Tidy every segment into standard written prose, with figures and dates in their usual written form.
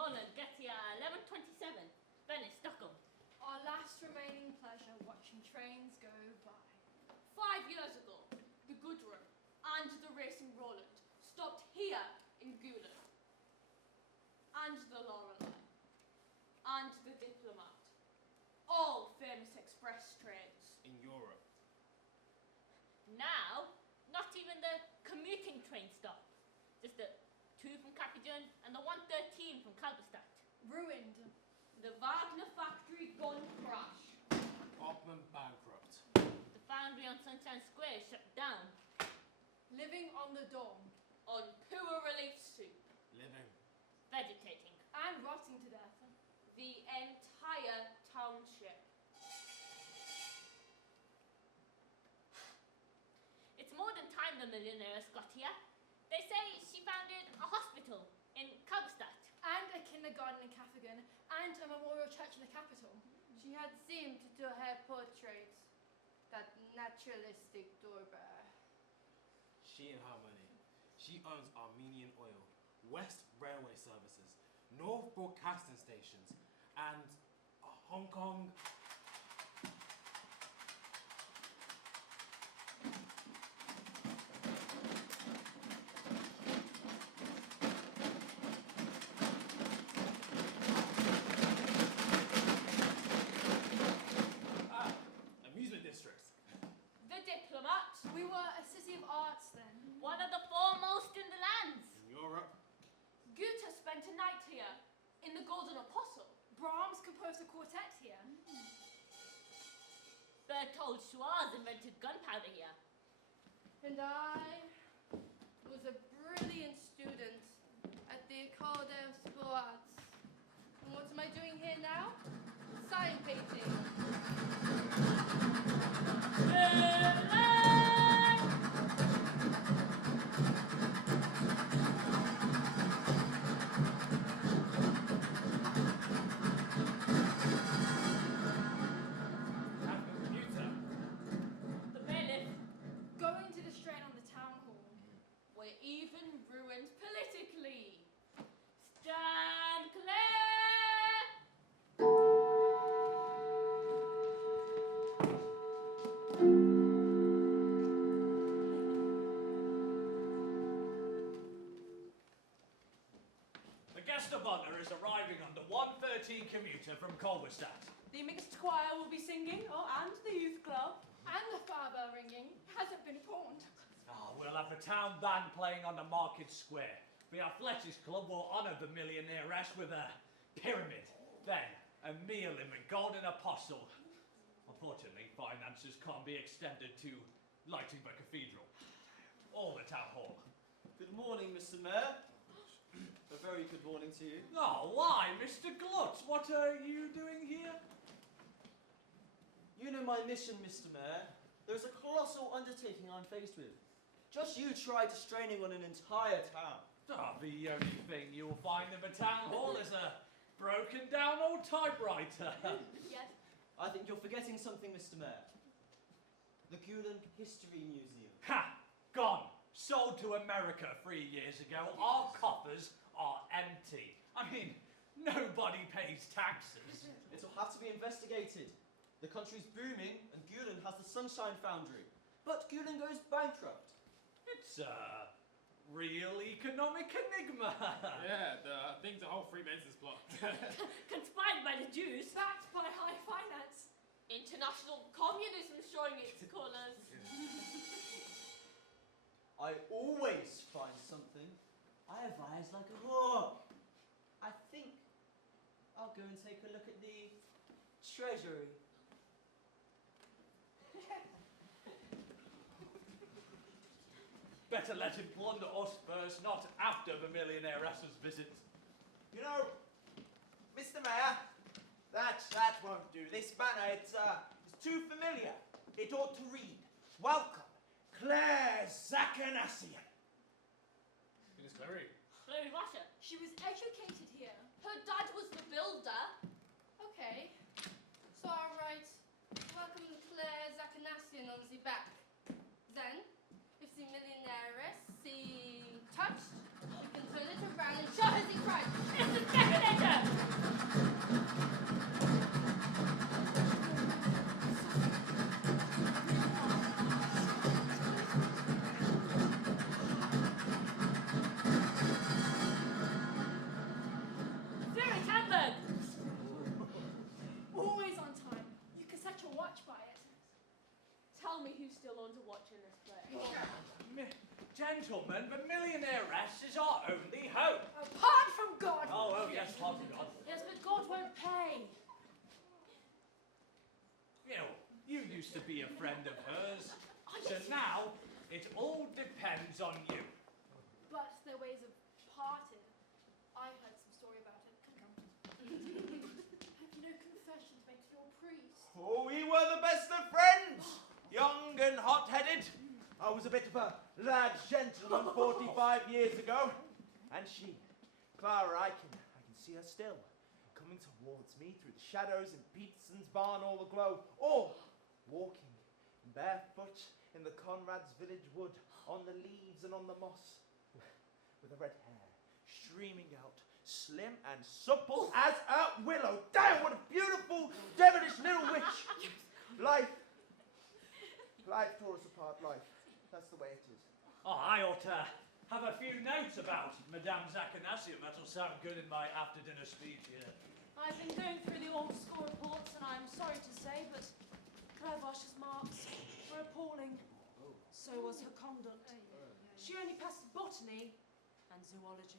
Roland gets here at 11:27. Venice, Stockholm. Our last remaining pleasure watching trains go by. 5 years ago, the Gudrun and the Racing Roland stopped here in Gulen. And the Lorelei. And the Diplomat. All famous express trains. In Europe. Now, not even the commuting train stop. Just the 2 from Capitone and the 113 from Kalberstadt. Ruined. The Wagner factory gun crash. Opman bankrupt. The foundry on Sunshine Square shut down. Living on the dome. On poor relief soup. Living. Vegetating. And rotting to death. The entire township. It's more than time the millionaire got here. They say she founded a hospital in Kalberstadt. And a kindergarten in Kaffingen. And a memorial church in the capital. She had seemed to her portrait that naturalistic doorbell. She and her money. She owns Armenian Oil, West Railway Services, North Broadcasting Stations, and Hong Kong. Amusement districts. The Diplomat. We were a city of arts then. One of the foremost in the lands. In Europe. Goethe spent a night here in the Golden Apostle. Brahms composed a quartet here. Berthold Schwarz invented gunpowder here. And I was a brilliant student at the École des Beaux-Arts. And what am I doing here now? Sign painting. Going to the strain on the town hall. We're even ruined politically. Stand clear! The guest of honour is arriving on the 113 commuter from Kolberstadt. The mixed choir will be singing, and the youth club. And the fire bell ringing hasn't been pawned. We'll have the town band playing on the market square. The athletics club will honour the millionairess with a pyramid, then a meal in the Golden Apostle. Unfortunately, finances can't be extended to lighting the cathedral or the town hall. Good morning, Mr. Mayor. A very good morning to you. Oh, why, Mr. Glutz? What are you doing here? You know my mission, Mr. Mayor. There's a colossal undertaking I'm faced with. Just you try to straining on an entire town. The only thing you'll find in the town hall is a broken down old typewriter. Yes. I think you're forgetting something, Mr. Mayor. The Gulen History Museum. Ha! Gone. Sold to America 3 years ago. Our coffers are empty. I mean, nobody pays taxes. It'll have to be investigated. The country's booming, and Gulen has the Sunshine Foundry. But Gulen goes bankrupt. It's a real economic enigma. Yeah, the thing's a whole Freemasons plot. Conspired by the Jews. Backed by high finance. International communism showing its colours. I always find something. I have eyes like a hawk. I think I'll go and take a look at the treasury. Better let him plunder us first, not after the millionairess's visit. You know, Mr. Mayor, that won't do. This banner, it's too familiar. It ought to read, "Welcome, Claire Zakanassian." It is Clary. Clary Russia. She was educated here. Her dad was the builder. Okay. So I'll write, "Welcome Claire Zakanassian on the back." Then, if the millionairess seems touched, we can turn it around and show her the price. It's the decadent still owns a watch in this place. Gentlemen, the millionairess is our only hope. Apart from God. Oh, yes, pardon God. Yes, but God won't pay. You used to be a friend of hers, so now it all depends on you. But their ways have parted. I heard some story about it. Come. Have you no confession to make to your priest? Oh, we were the best of friends, young and hot-headed. I was a bit of a lad gentleman 45 years ago. And she, Clara, I can see her still, coming towards me through the shadows in Peterson's barn all aglow, or walking barefoot in the Conrad's village wood, on the leaves and on the moss, with her red hair streaming out, slim and supple as a willow. Damn, what a beautiful, devilish little witch! Life tore us apart, life. That's the way it is. Oh, I ought to have a few notes about Madame Zachanasium. That'll sound good in my after-dinner speech here. I've been going through the old school reports, and I'm sorry to say, but Clavash's marks were appalling. So was her conduct. She only passed botany and zoology.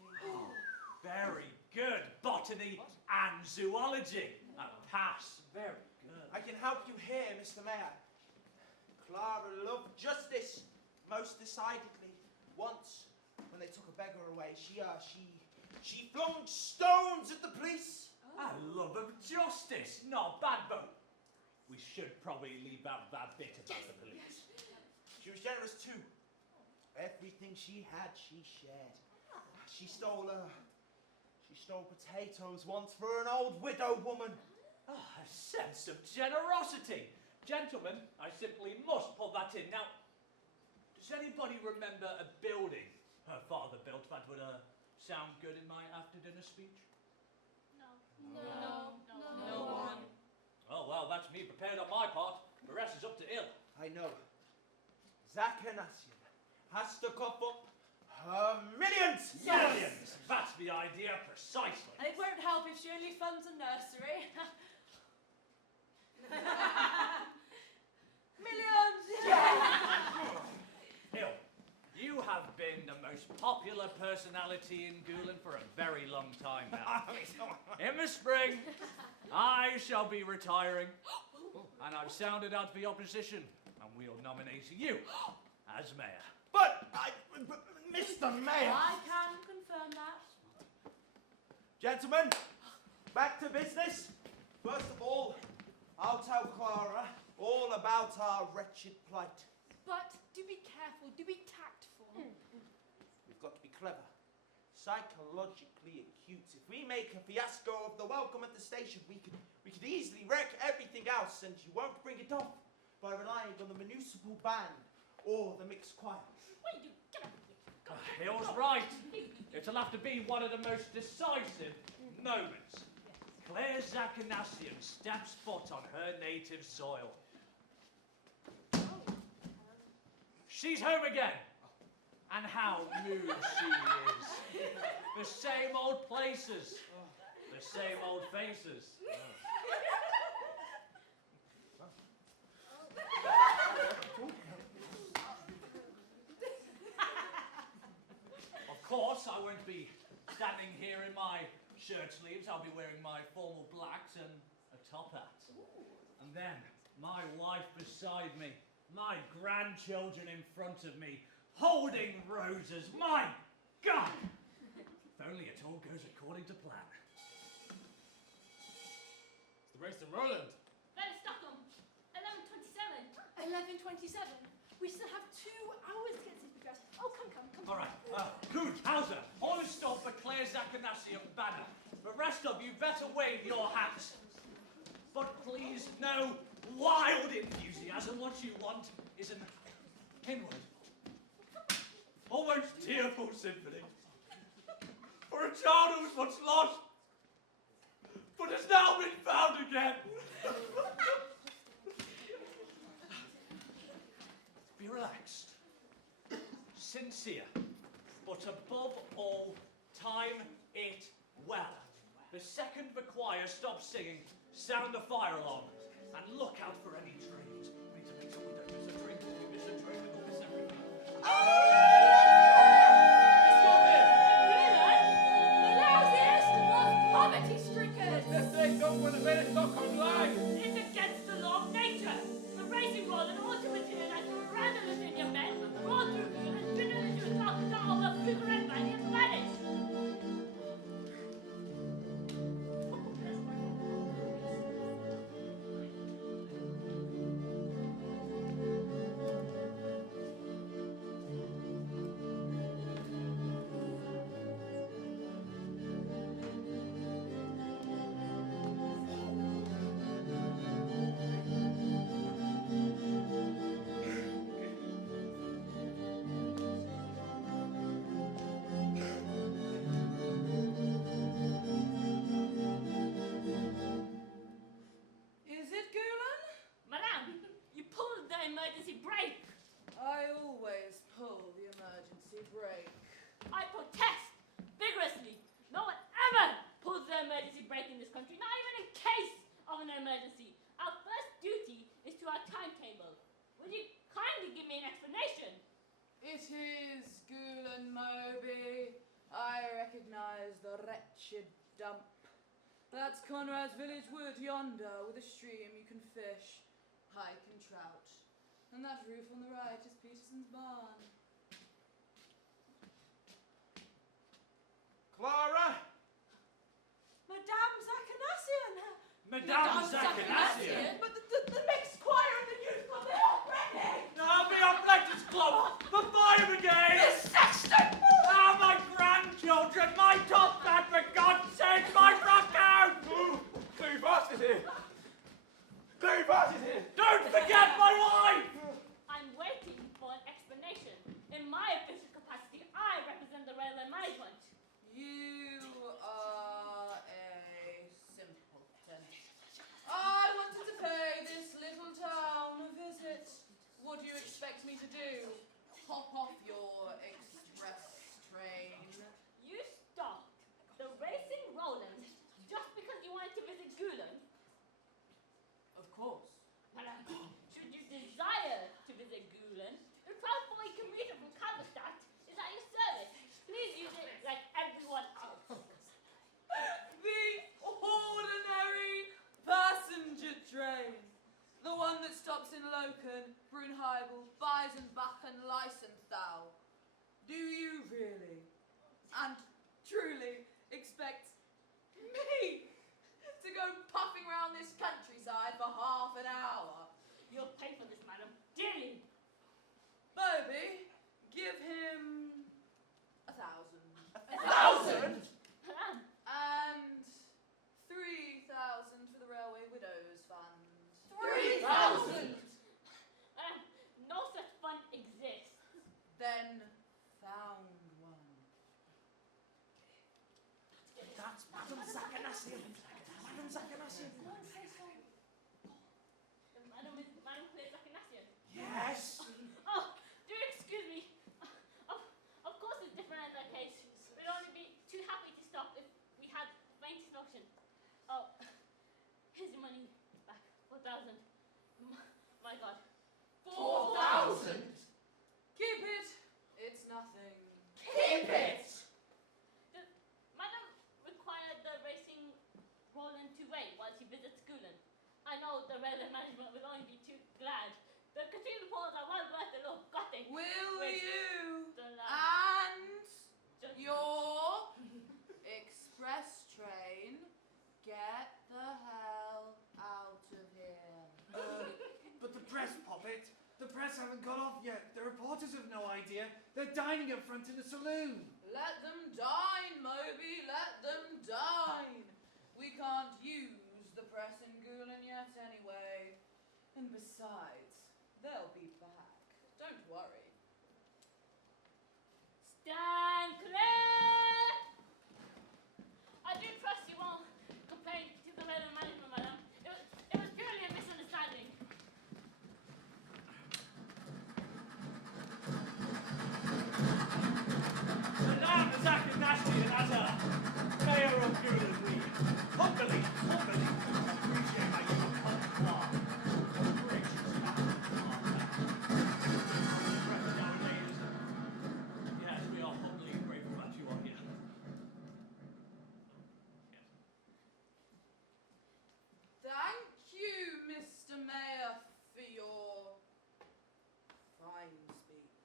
Very good. Botany and zoology. A pass. Very good. I can help you here, Mr. Mayor. Clara loved justice, most decidedly. Once, when they took a beggar away, she flung stones at the police. A love of justice. Not bad, but we should probably leave out that bit about the police. She was generous too. Everything she had, she shared. She stole potatoes once for an old widow woman. A sense of generosity. Gentlemen, I simply must pull that in. Now, does anybody remember a building her father built that would sound good in my after-dinner speech? No one. Oh, well, that's me prepared on my part. The rest is up to ill. I know. Zachanasium has to cough up her millions. Millions! That's the idea precisely. And it won't help if she only funds a nursery. Millions! Ill, you have been the most popular personality in Gulen for a very long time now. In the spring, I shall be retiring, and I've sounded out the opposition, and we'll nominate you as mayor. But Mr. Mayor. I can confirm that. Gentlemen, back to business. First of all, I'll tell Clara all about our wretched plight. But do be careful, do be tactful. We've got to be clever, psychologically acute. If we make a fiasco of the welcome at the station, we could easily wreck everything else, and you won't bring it off by relying on the municipal band or the mixed choir. What are you doing? Get up here. Go, Hill's right. It'll have to be one of the most decisive moments. Claire Zachanasium steps foot on her native soil. She's home again. And how moved she is. The same old places. The same old faces. Of course, I won't be standing here in my shirt sleeves. I'll be wearing my formal blacks and a top hat. And then, my wife beside me, my grandchildren in front of me, holding roses. My God! If only it all goes according to plan. It's the race to Roland. Then Stockholm. 11:27. 11:27. We still have 2 hours to get this address. Oh, come. All right, good, Hauser. Hold stop for Claire Zachanasium banner. The rest of you better wave your hats. But please, no wild enthusiasm. What you want is an inward, almost tearful symphony for a child who was once lost, but has now been found again. Be relaxed, sincere, but above all, time it well. The second the choir stops singing, sound the fire alarm, and look out for any trains. Wait, we don't miss a drink. brake. I protest vigorously. No one ever pulls the emergency brake in this country, not even in case of an emergency. Our first duty is to our timetable. Will you kindly give me an explanation? It is Gulen Moby. I recognize the wretched dump. That's Conrad's village wood yonder, with a stream you can fish, pike and trout. And that roof on the right is Peterson's barn. Clara? Madame Zachanasian! Madame Zachanasian! But the next choir and the youth club, they're all ready! Now be our Fletcher's Club! The fire brigade! The sexton! Ah, my grandchildren! My top hat, for God's sake! My frock gown! Cleopas is here! Cleopas is here! Don't forget my wife! I'm waiting for an explanation. In my official capacity, I represent the railway management. You are a simpleton. I wanted to pay this little town a visit. What do you expect me to do? Hop off your express train? You stopped the racing Roland just because you wanted to visit Gulen. Of course. Should you desire to visit Gulen, the 1240 commuter from Kalverstadt is at your service. Please use it like everyone else. The ordinary passenger train. The one that stops in Loken, Brunheibel, Weisenbach and Leichenthal. Do you really and truly expect me to go puffing around this countryside for half an hour? You'll pay for this, madam, dearly. Moby, give him 1,000. 1,000? And 3,000 for the Railway Widows Fund. 3,000! No such fund exists. Then found one. That's Madame Zachanasian. Madame Zachanasian. Madam Claire Zachanasian. Yes. Oh, do excuse me. Of course it's different in that case. We'd only be too happy to stop if we had the faintest notion. Oh, here's your money back. 4,000. My God. 4,000? Keep it. It's nothing. Keep it! Does Madam require the racing Roland to wait while she visits Gulen? I know the railway management will only be too glad. The cathedral poles are well worth the look, Gothic. Will Wait, you the and just- your express train get the hell out of here? But the press, Poppet. The press haven't got off yet. The reporters have no idea. They're dining up front in the saloon. Let them dine, Moby, let them dine. We can't use the press in Gulen yet anyway. And besides, they'll be back. Don't worry. Stand clear! I do trust you won't complain to the railway management, madam. It was purely a misunderstanding. Madame Zachanasian as a mayor of Gulen, we humbly appreciate how you have come to our gracious nowadays. Yes, we are humbly grateful that you are here. Yes. Thank you, Mr. Mayor, for your fine speech.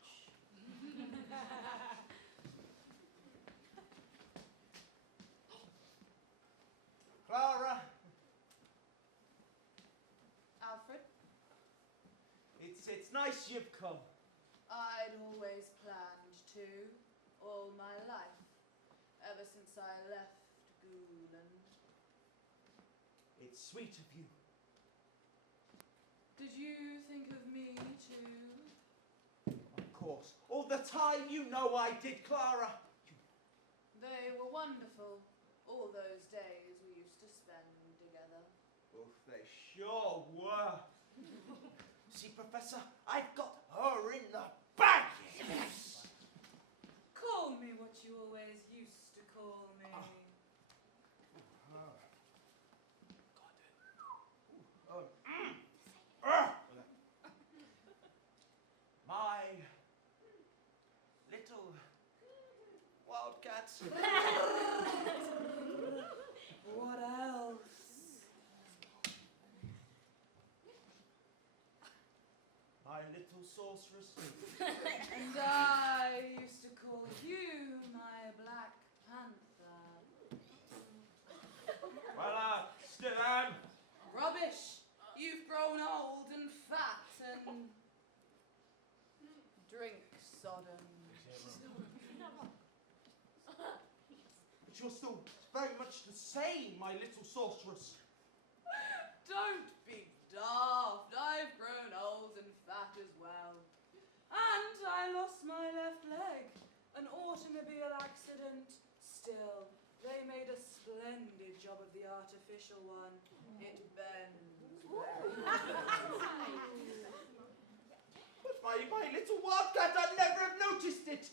Clara, Alfred, it's nice you've come. I'd always planned to, all my life, ever since I left Gulen. It's sweet of you. Did you think of me too? Of course. All the time, you know I did, Clara. They were wonderful, all those days we used to spend together. Oh, they sure were. See, Professor, I've got her in the bag. Yes. that. What else? My little sorceress. And I used to call you my Black Panther. Well, still am. Rubbish! You've grown old and fat and drink sodden. But you're still very much the same, my little sorceress. Don't be daft. I've grown old and fat as well. And I lost my left leg. An automobile accident. Still, they made a splendid job of the artificial one. It bends very But my little wildcat, I'd never have noticed it.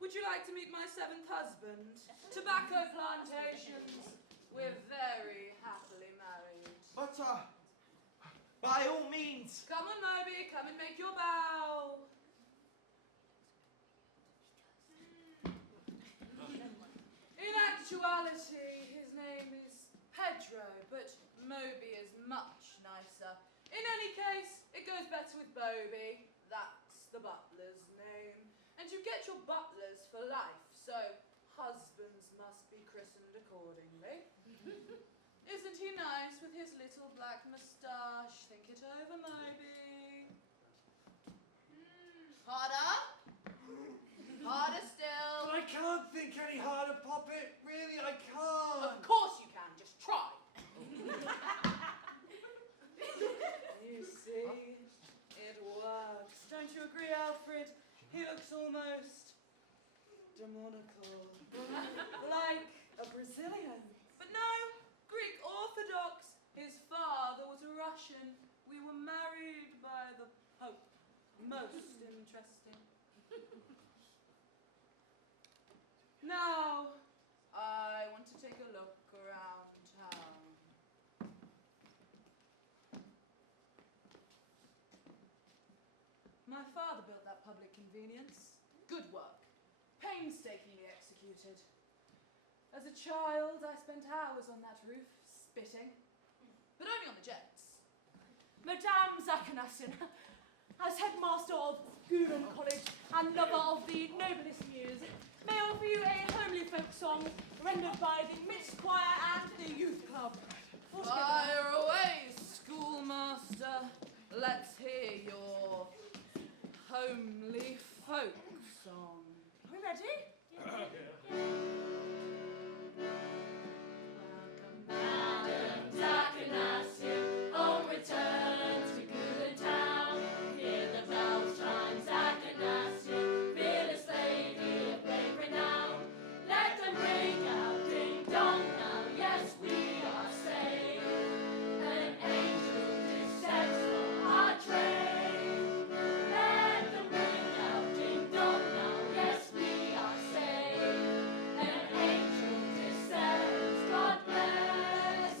Would you like to meet my seventh husband? Tobacco plantations. We're very happily married. But, by all means. Come on, Moby, come and make your bow. In actuality, his name is Pedro, but Moby is much nicer. In any case, it goes better with Bobby. That's the butler's name. And you get your butlers for life, so husbands must be christened accordingly. Isn't he nice with his little black moustache? Think it over, Moby. Harder? Harder still. I can't think any harder, Poppet. Really, I can't. Of course you can, just try. You see, it works. Don't you agree, Alfred? He looks almost demonical. Like a Brazilian. But no, Greek Orthodox. His father was a Russian. We were married by the Pope. Most interesting. Now, I want to take a look around town. My father built that public convenience. Good work. Painstakingly executed. As a child, I spent hours on that roof, spitting. But only on the jets. Madame Zakanassian, as headmaster of Guren College and lover of the noblest muse, may I offer you a homely folk song rendered by the mixed choir and the youth club. Fire away, schoolmaster. Let's hear your homely folk song. Are we ready? Madam Zakanassian, on return to Gulen town. Hear the bells chime, Zakanassian, fearless lady of great renown. Let them ring out, ding dong now, yes we are saved. An angel descends for our train. Let them ring out, ding dong now, yes we are saved. An angel descends, God bless.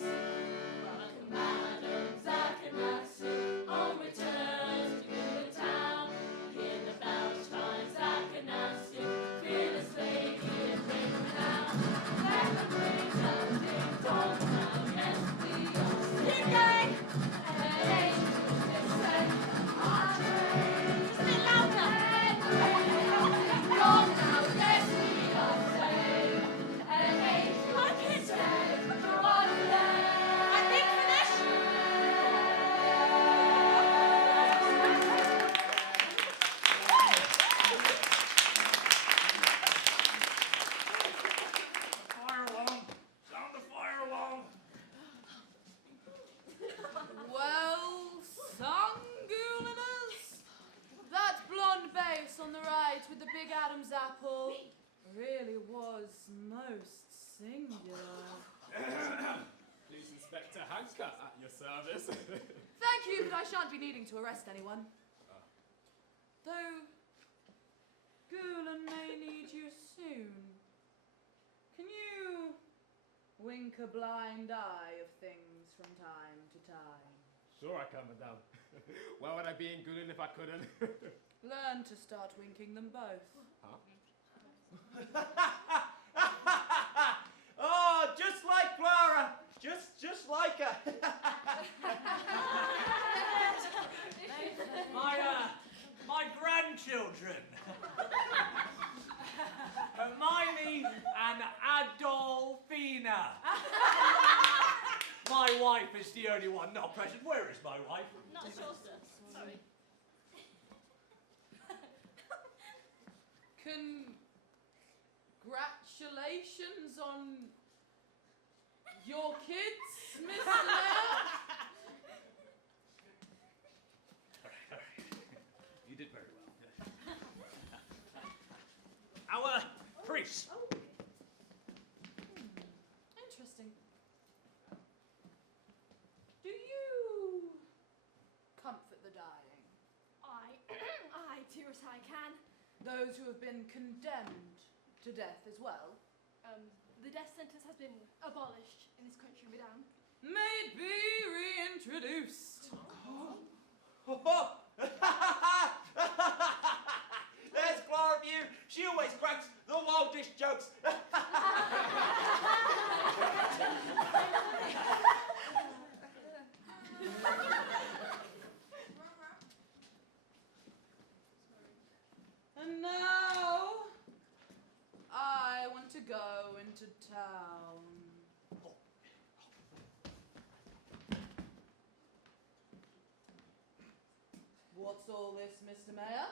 Welcome, Madam Zakanassian, on return to Gulen town. Hear the bells chime, Zakanassian, fearless lady of great renown. Let them ring out, ding dong now, yes we are saved. An angel descends from our train. Let them ring out, ding dong now, yes we are saved. An angel descends, God bless. I think finish. Fire alarm! Sound the fire alarm! Well sung, Guleners. That blonde bass on the right with the big Adam's apple really was most singular. Police Inspector Hanker at your service. Thank you, but I shan't be needing to arrest anyone. Though Gulen may need you soon. Can you wink a blind eye of things from time to time? Sure I can, madame. Why would I be in Gulen if I couldn't? Learn to start winking them both. Huh? Oh, just like Clara. Just like her. My grandchildren. Hermione and Adolfina. My wife is the only one not present. Where is my wife? Not sure, sir. Sorry. Congratulations on your kids, Mr. Mayor. You did very well. Our priest. Interesting. Do you comfort the dying? I do what I can. Those who have been condemned to death as well? The death sentence has been abolished in this country, madame. May be reintroduced. There's Clara View. She always cracks the wildest jokes. And now I want to go into town. What's all this, Mr. Mayor?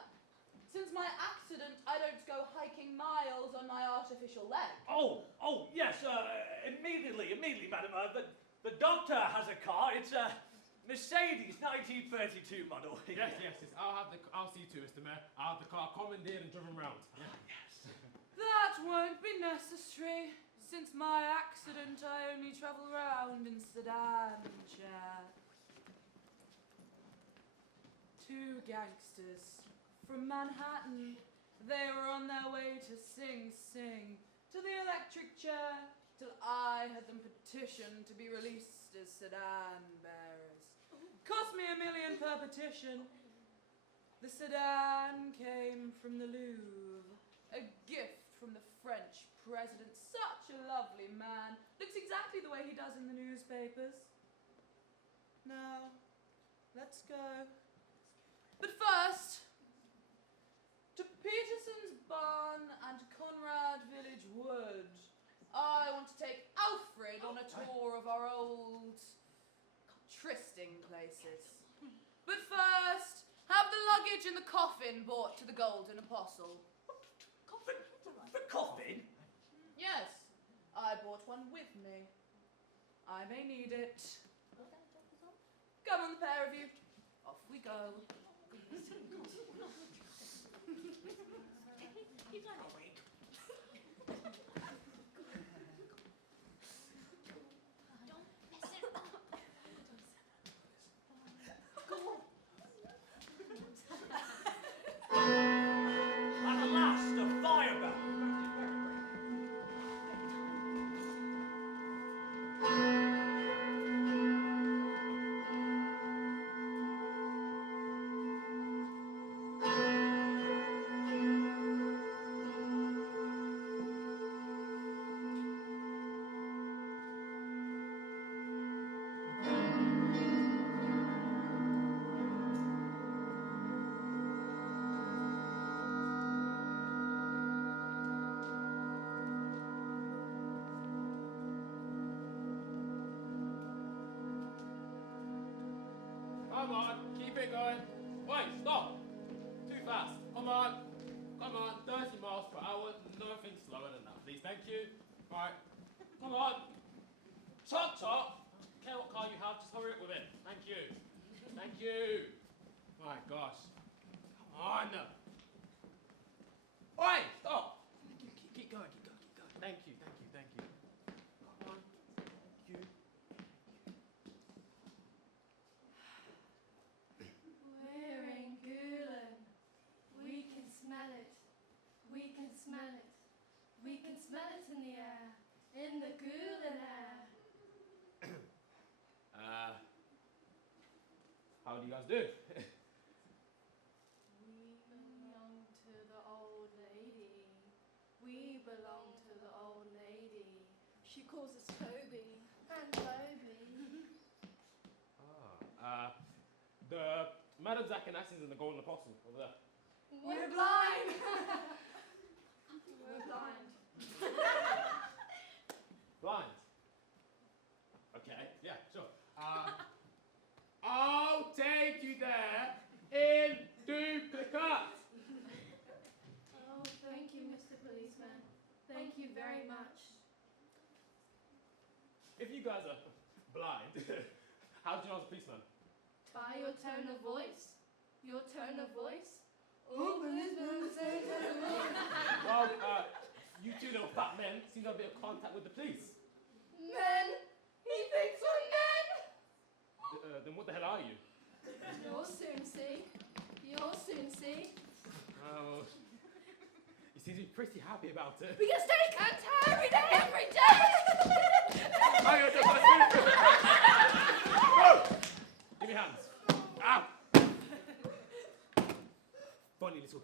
Since my accident, I don't go hiking miles on my artificial leg. Oh, yes, immediately, madam. The doctor has a car. It's a Mercedes 1932 model. Yes. I'll see to, Mr. Mayor. I'll have the car commandeered and driven round. Yeah. Yes. That won't be necessary. Since my accident, I only travel round in sedan chair. 2 gangsters from Manhattan. They were on their way to Sing Sing to the electric chair till I had them petitioned to be released as sedan bearers. Cost me $1 million per petition. The sedan came from the Louvre, a gift from the French president. Such a lovely man. Looks exactly the way he does in the newspapers. Now, let's go. But first, to Peterson's Barn and Conrad Village Wood. I want to take Alfred on a tour of our old trysting places. But first, have the luggage and the coffin brought to the Golden Apostle. The coffin? Yes, I brought one with me. I may need it. Come on, the pair of you. Off we go. Keep going. Wait. Don't mess it up. At last, a fire bell. Come on, keep it going. Wait, stop. Too fast. Come on, 30 miles per hour. Nothing slower than that, please. Thank you. Right, come on. Top. Care what car you have, just hurry up with it. Thank you. My gosh. Come on. Oi, stop. Keep going. Thank you. Come on. Thank you. We're in Gulen. We can smell it. We can smell it. We can smell it in the air. In the Gulen air. How do you guys do? We belong to the old lady. We belong to the old lady. She calls us Toby. And Toby. The Madame Zachanassis and the Golden Apostle over there. We're blind! We're blind. Blind. Okay, yeah, sure. I'll take you there in duplicate. Oh, thank you, Mr. Policeman. Thank you very much. If you guys are blind, how do you know I was a policeman? By your tone of voice. Your tone of voice. Oh, policeman, say tone of voice. Well, you two little fat men seem to have a bit of contact with the police. Men! He thinks we're men! Then what the hell are you? You'll soon see. You'll soon see. Oh, you seem to be pretty happy about it. Because they can't every day, every day! Hang on, just Whoa! Give me hands. Ow! Funny little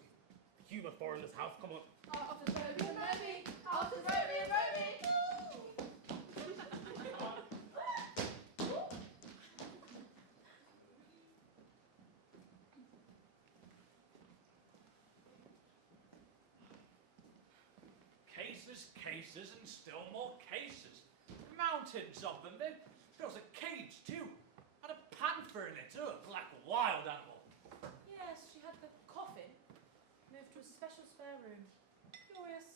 humour for in this house, come on. After Toby and Roby! After Toby and Roby! Cases and still more cases. Mountains of them. There was a cage too. Had a panther in it, like a wild animal. Yes, she had the coffin moved to a special spare room. Curious.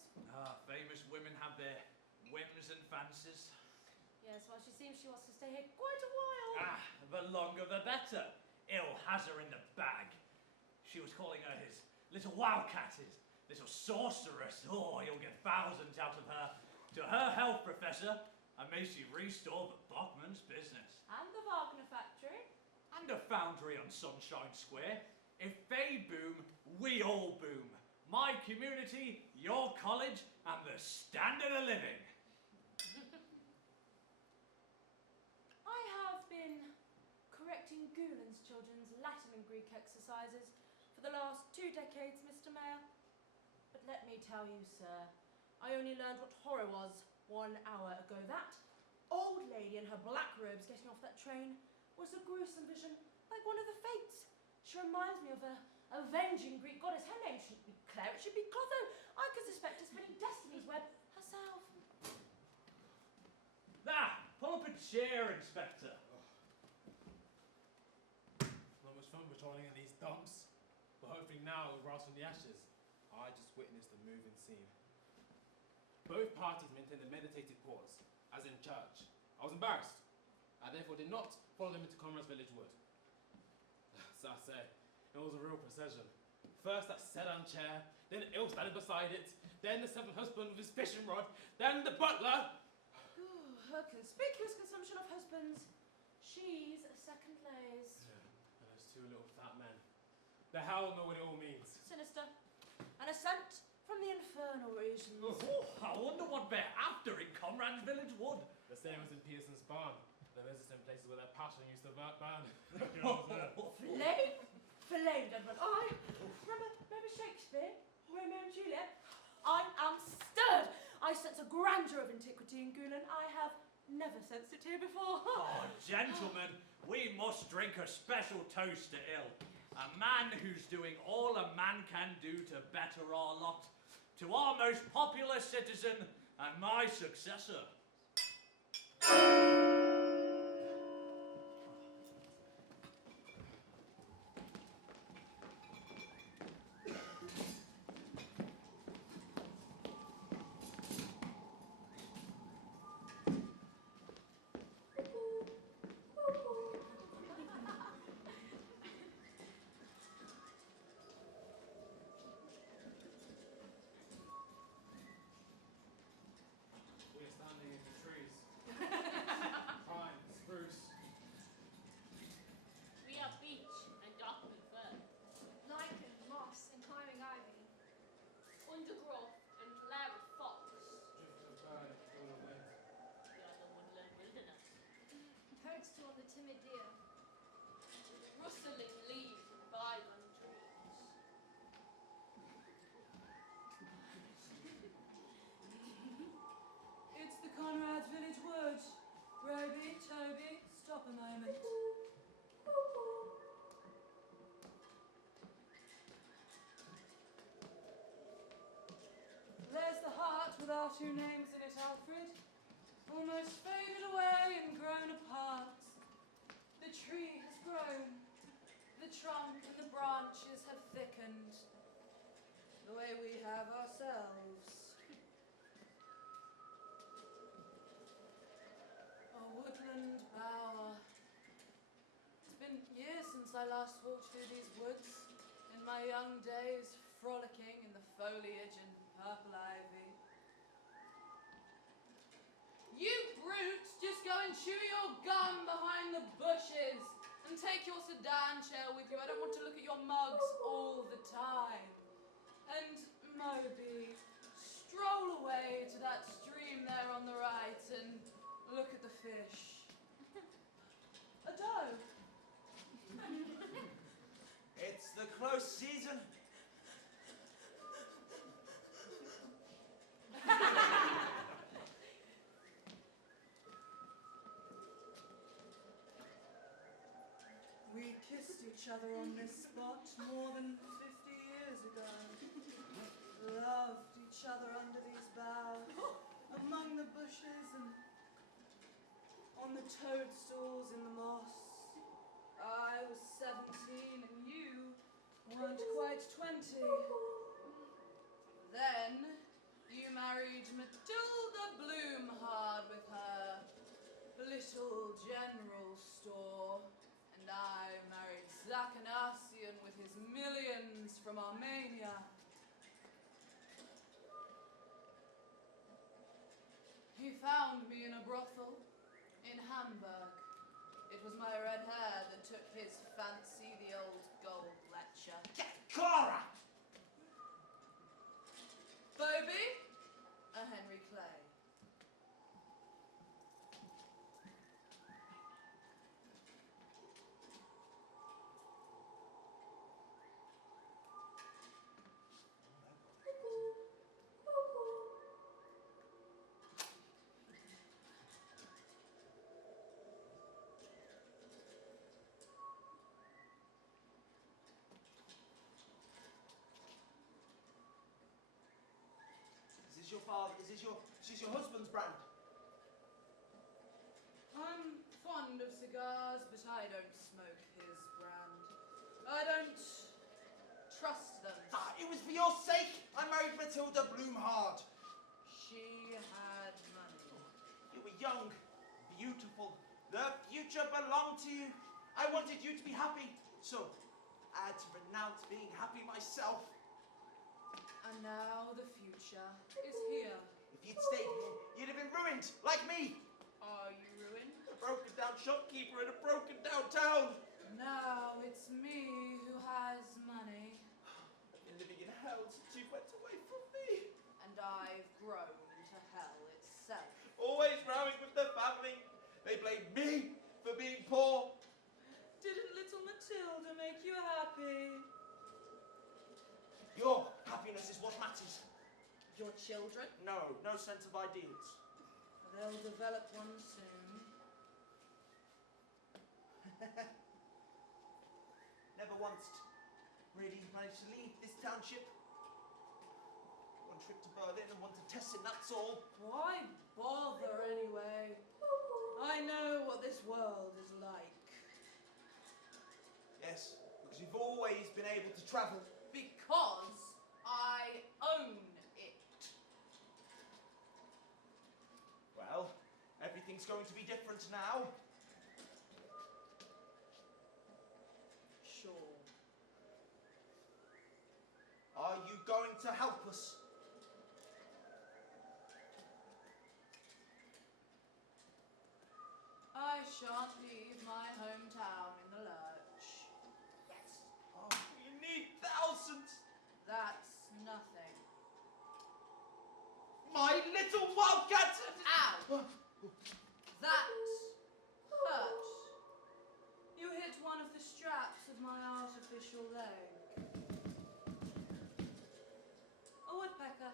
Famous women have their whims and fancies. Yes, well, she seems she wants to stay here quite a while. The longer the better. Ill has her in the bag. She was calling her his little wildcat, his little sorceress. Oh, you'll get thousands out of her. To her health, Professor, and may she restore the Bachman's business. And the Wagner factory. And a foundry on Sunshine Square. If they boom, we all boom. My community, your college, and the standard of living. I have been correcting Gulen's children's Latin and Greek exercises for the last 2 decades, Mr. Mayor. But let me tell you, sir, I only learned what horror was 1 hour ago. That old lady in her black robes getting off that train was a gruesome vision, like one of the Fates. She reminds me of a avenging Greek goddess. Her name shouldn't be Claire, it should be Clotho. I could suspect her spinning Destiny's web herself. Pull up a chair, Inspector. Not much fun patrolling in these dumps, but hopefully now we'll rise from the ashes. I just witnessed a moving scene. Both parties maintained a meditated pause, as in church. I was embarrassed. I therefore did not follow them into Conrad's village wood. So I say, it was a real procession. First that sedan chair, then Il standing beside it, then the 7th husband with his fishing rod, then the butler. Ooh, her conspicuous consumption of husbands. She's a second place. Yeah, and those 2 little fat men. The hell know what it all means. Sinister. An ascent from the infernal regions. I wonder what they're after in Conrad's village wood. The same as in Pearson's barn. The visiting places where their passion used to burn. You know what I'm saying? Flame? Flame, gentlemen. Remember Shakespeare? Romeo and Juliet? I am stirred. I sense a grandeur of antiquity in Gulen I have never sensed it here before. Oh, gentlemen, we must drink a special toast to Il. A man who's doing all a man can do to better our lot. To our most popular citizen and my successor. We're standing in the trees. Pine, spruce. We have beech and darkwood fir, Lichen, moss, and climbing ivy. undergrowth and flowered fox. Drift of bird, full of wind. We are the woodland wilderness. Toadstool on the timid deer. Rustling leaves and bygone trees. Toby, stop a moment. There's the heart with our two names in it, Alfred. Almost faded away and grown apart. The tree has grown. The trunk and the branches have thickened. The way we have ourselves. A woodland bower. It's been years since I last walked through these woods. In my young days, frolicking in the foliage and purple ivy. You brutes, just go and chew your gum behind the bushes and take your sedan chair with you. I don't want to look at your mugs all the time. And Moby, stroll away to that stream there on the right and look at the fish. A doe. It's the close season. We kissed each other on this spot more than 50 years ago. Loved each other under these boughs, among the bushes and on the toadstools in the moss. I was 17 and you weren't quite 20. Then you married Matilda Bloomhard with her little general store. And I married Zachanasian with his millions from Armenia. He found me in a brothel in Hamburg. It was my red hair that took his fancy, the old gold lecture. Cora! Bobby, a Henry Clay. Is this your husband's brand? I'm fond of cigars, but I don't smoke his brand. I don't trust them. It was for your sake I married Matilda Bloomhard. She had money. You were young, beautiful. The future belonged to you. I wanted you to be happy, so I had to renounce being happy myself. And now the future is here. If you'd stayed here, you'd have been ruined, like me. Are you ruined? A broken down shopkeeper in a broken down town. Now it's me who has money. I've been living in hell since you went away from me. And I've grown into hell itself. Always rowing with the family. They blamed me for being poor. Didn't little Matilda make you happy? Your happiness is what matters. Your children? No sense of ideals. They'll develop one soon. Never once really managed to leave this township. One trip to Berlin and one to Tessin, that's all. Why bother anyway? I know what this world is like. Yes, because you've always been able to travel. Because I own it. Well, everything's going to be different now. Sure. Are you going to help us? I shan't leave my hometown in the lurch. Yes. Oh, we need thousands. That's nothing. My little wildcat! Ow! That hurt. You hit one of the straps of my artificial leg. A woodpecker.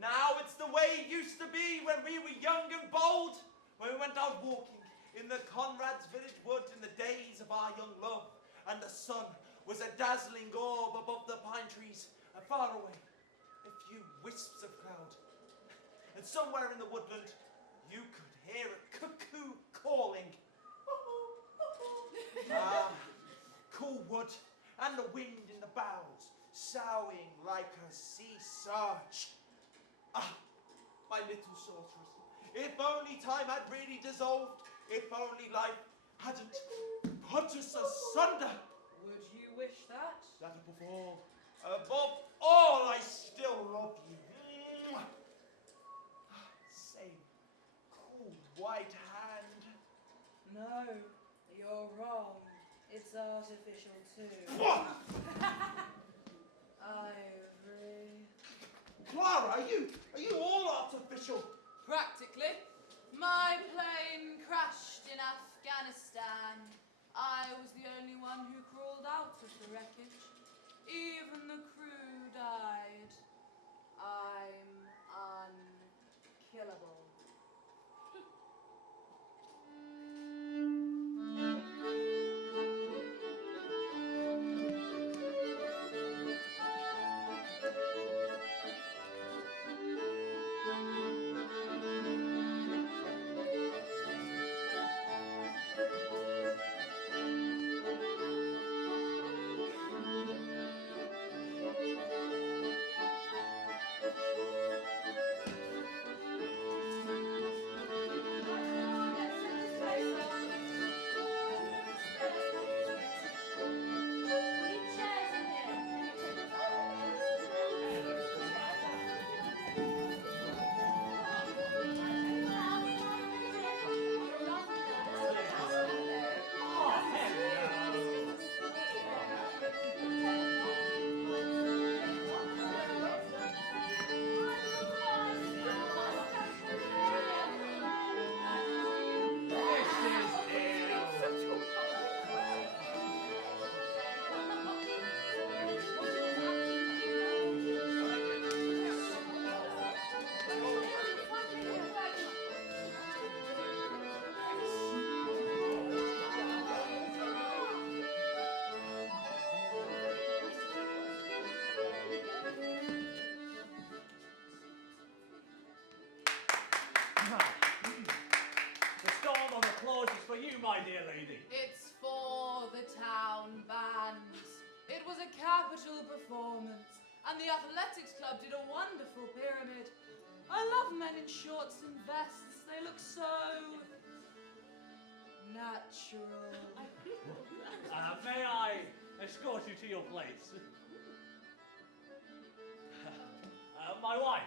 Now it's the way it used to be when we were young and bold. when we went out walking in the Conrad's village wood in the days of our young love, and the sun was a dazzling orb above the pine trees, and far away, a few wisps of cloud. And somewhere in the woodland, you could hear a cuckoo calling. Cool wood, and the wind in the boughs, soughing like a sea surge. My little sorceress, if only time had really dissolved, if only life hadn't put us asunder. Would you wish that? That above all, I still love you. Same cool white hand. No, you're wrong. It's artificial too. What? Ivory. Clara, are you all artificial? Practically. My plane crashed in Afghanistan. I was the only one who crawled out of the wreckage. Even the crew died. I'm unkillable. The storm of applause is for you, my dear lady. It's for the town band. It was a capital performance, and the athletics club did a wonderful pyramid. I love men in shorts and vests. They look so natural. May I escort you to your place? My wife.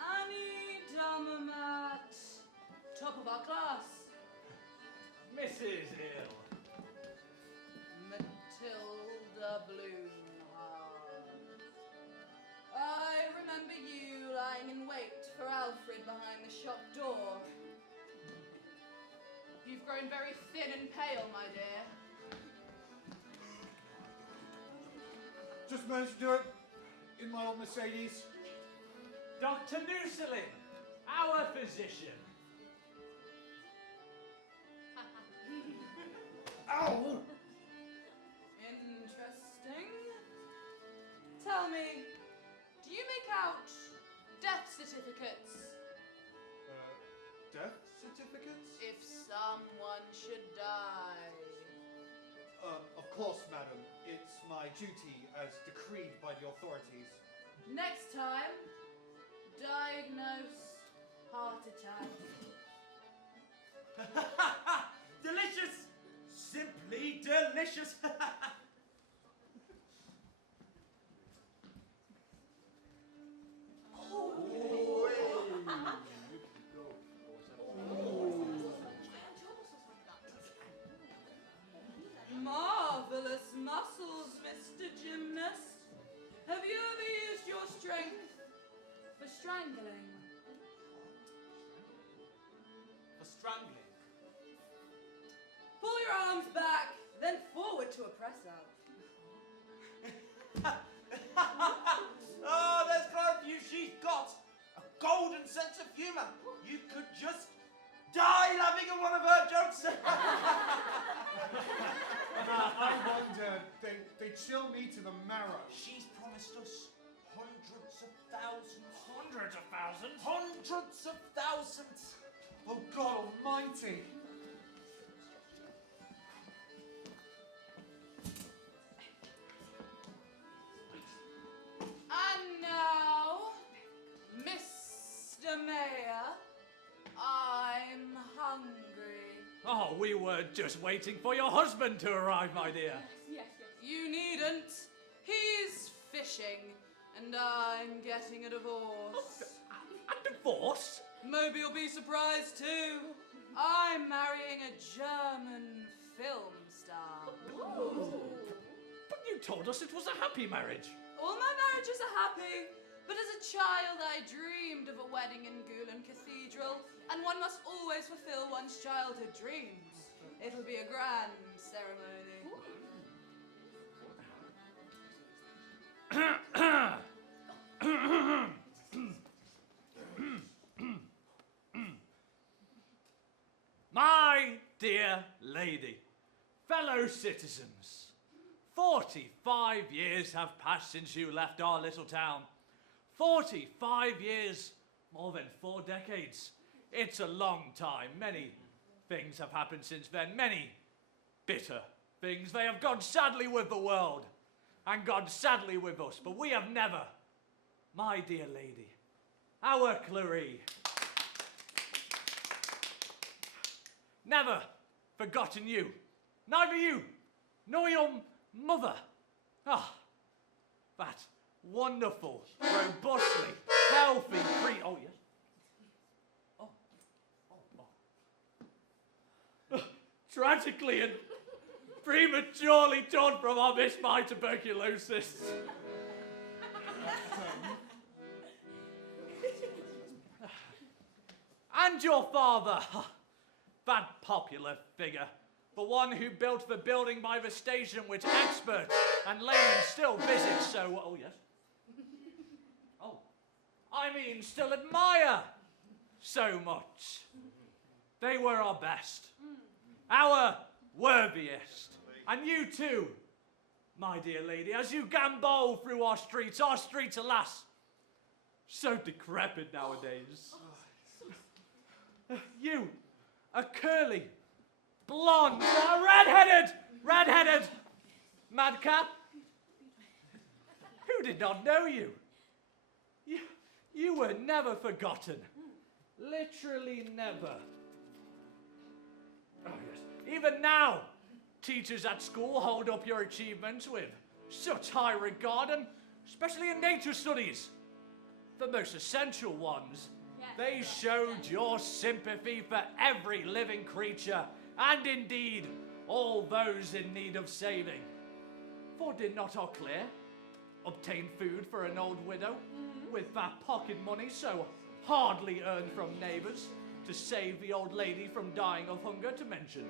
Annie Durrenmatt, top of our class. Mrs. Hill. Matilda Bloomheart. I remember you lying in wait for Alfred behind the shop door. You've grown very thin and pale, my dear. Just managed to do it in my old Mercedes. Dr. Nuselin, our physician. Ow! Interesting. Tell me, do you make out death certificates? Death certificates? If someone should die. Of course, madam. It's my duty as decreed by the authorities. Next time, diagnose heart attack. Delicious! Simply delicious! Marvelous muscles, Mr. Gymnast. Have you ever used your strength for strangling? For strangling. Pull your arms back, then forward to a press out. Oh, there's Clara for you. She's got a golden sense of humour. You you could just die laughing at one of her jokes. I wonder, they chill me to the marrow. She's promised us hundreds of thousands. Hundreds of thousands? Hundreds of thousands. Oh, God almighty. And now, Mr. Mayor, I'm hungry. Oh, we were just waiting for your husband to arrive, my dear. Yes. You needn't. He's fishing, and I'm getting a divorce. A divorce? Maybe you'll be surprised too. I'm marrying a German film star. But you told us it was a happy marriage. All my marriages are happy, but as a child I dreamed of a wedding in Gulen Cathedral, and one must always fulfill one's childhood dreams. It'll be a grand ceremony. My dear lady, fellow citizens, 45 years have passed since you left our little town. 45 years, more than 4 decades. It's a long time. Many things have happened since then. Many bitter things. They have gone sadly with the world and gone sadly with us. But we have never, my dear lady, our Clarie, never forgotten you. Neither you nor your mother. Ah, that wonderful, robustly, healthy Oh, yes. Tragically and prematurely torn from our midst by tuberculosis. And your father, that popular figure, the one who built the building by the station which experts and laymen still visit so, oh yes. Oh, I mean still admire so much. They were our best, our worthiest. And you too, my dear lady, as you gambol through our streets, alas, so decrepit nowadays. You, a curly, blonde, red-headed madcap. Who did not know you? You were never forgotten. Literally never. Oh, yes. Even now, teachers at school hold up your achievements with such high regard, and especially in nature studies, the most essential ones. They showed your sympathy for every living creature, and indeed all those in need of saving. For did not our Claire obtain food for an old widow with that pocket money so hardly earned from neighbours to save the old lady from dying of hunger, to mention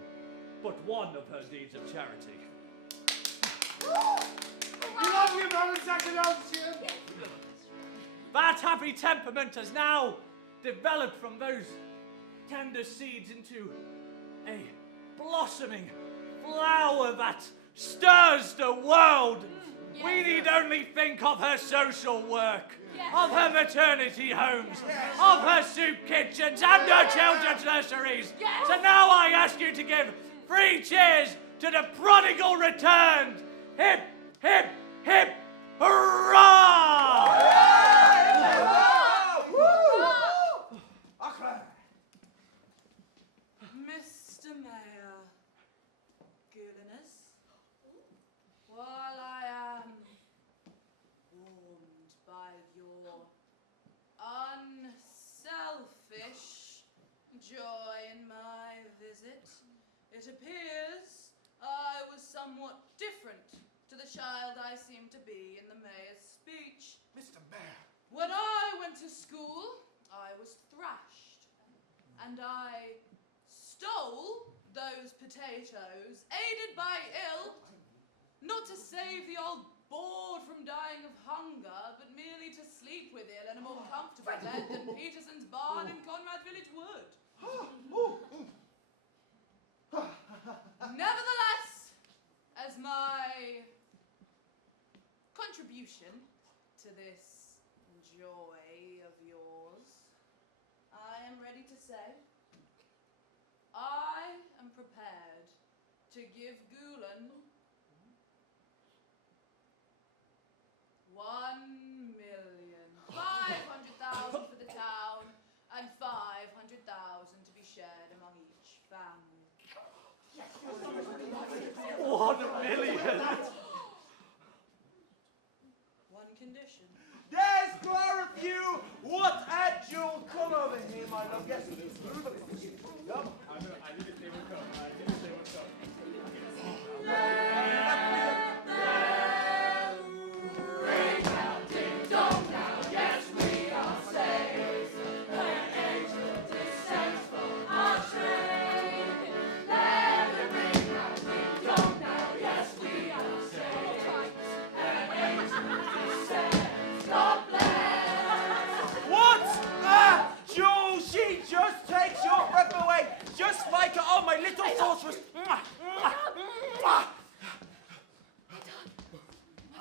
but one of her deeds of charity? We love you, Mother Zakanowski! That happy temperament has now developed from those tender seeds into a blossoming flower that stirs the world. Yes. We need only think of her social work, Yes. of her maternity homes, of her soup kitchens and her children's nurseries. Yes. So now I ask you to give 3 cheers to the prodigal returned. Hip, hip, hip, hurrah! Mr. Mayor, Gulenus, while I am warmed by your unselfish joy in my visit, it appears I was somewhat different to the child I seem to be in the mayor's speech. Mr. Mayor. When I went to school, I was thrashed, and I stole those potatoes, aided by ill, not to save the old bored from dying of hunger, but merely to sleep with ill in a more comfortable bed than Peterson's barn in Conrad Village Wood. Nevertheless, as my contribution to this joy of yours, I am ready to say I am prepared to give Gulen 1,500,000 for the town and 500,000 to be shared among each family. 1 million! One condition. There's Chlorophyll! What a jewel! Come over here, my love. Yes, yup. I knew this day would come. I knew this day would come. Ring out, ding dong now, yes we are saved. An angel descends from our train. Let it ring out, ding dong now, yes we are saved. An angel descends, God bless. What a jewel! She just takes your breath away, just like oh my little sorceress. Mwah, mwah, mwah.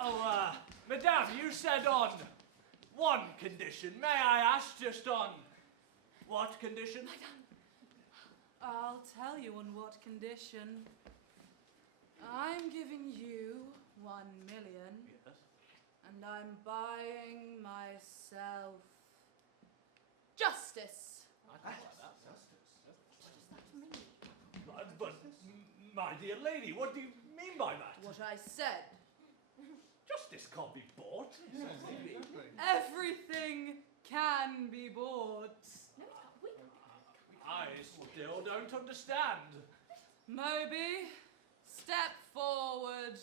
Oh, Madame, you said on one condition. May I ask just on what condition? I'll tell you on what condition. I'm giving you 1 million. Yes. And I'm buying myself justice. I can buy that. But, my dear lady, what do you mean by that? What I said. Justice can't be bought. Everything can be bought. I still don't understand. Moby, step forward.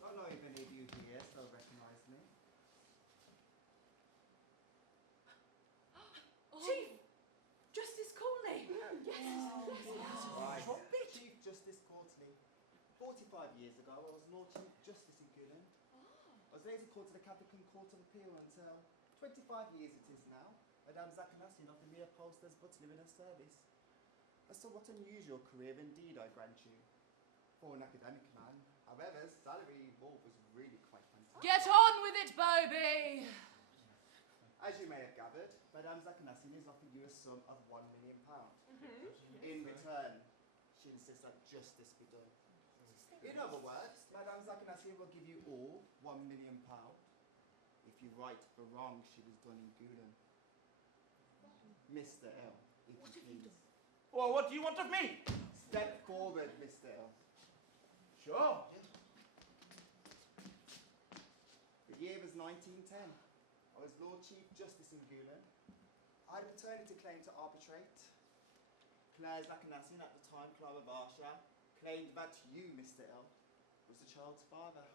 Don't know if any of you here still recognize me. Chief, Justice Courtney. Right. Chief Justice Courtney. 45 years ago, I was Lord Chief Justice in Gulen. I was later called to the Capricorn Court of Appeal until 25 years it is now. Madame Zakanasian offered me a post as butler in her service. A somewhat unusual career indeed, I grant you. For an academic man, however, salary involved was really quite fantastic. Get on with it, Bobby. As you may have gathered, Madame Zakanasian is offering you a sum of £1 million. In return, she insists that justice be done. In other words, Madame Zakanasian will give you all £1 million if you right the wrong she was done in Gulen. Mr. L, if you please. Well, what do you want of me? Step forward, Mr. L. Sure. The year was 1910. I was Lord Chief Justice in Gulen. I had a paternity claim to arbitrate. Claire Zakanasian, at the time Clara Varsha, claimed that you, Mr. L, was the child's father.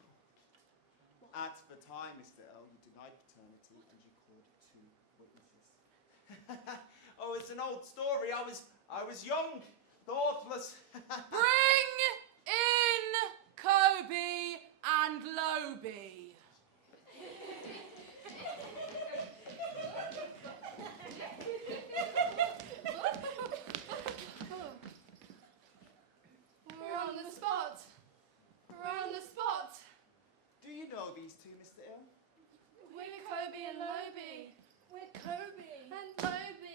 At the time, Mr. L, you denied paternity and you called 2 witnesses. Oh, it's an old story. I was young, thoughtless. Bring in Kobe and Lobe. We're on the spot. We're on the spot. Do you know these two, Mr. L? We're Kobe and Lobe. We're Kobe and Lobe.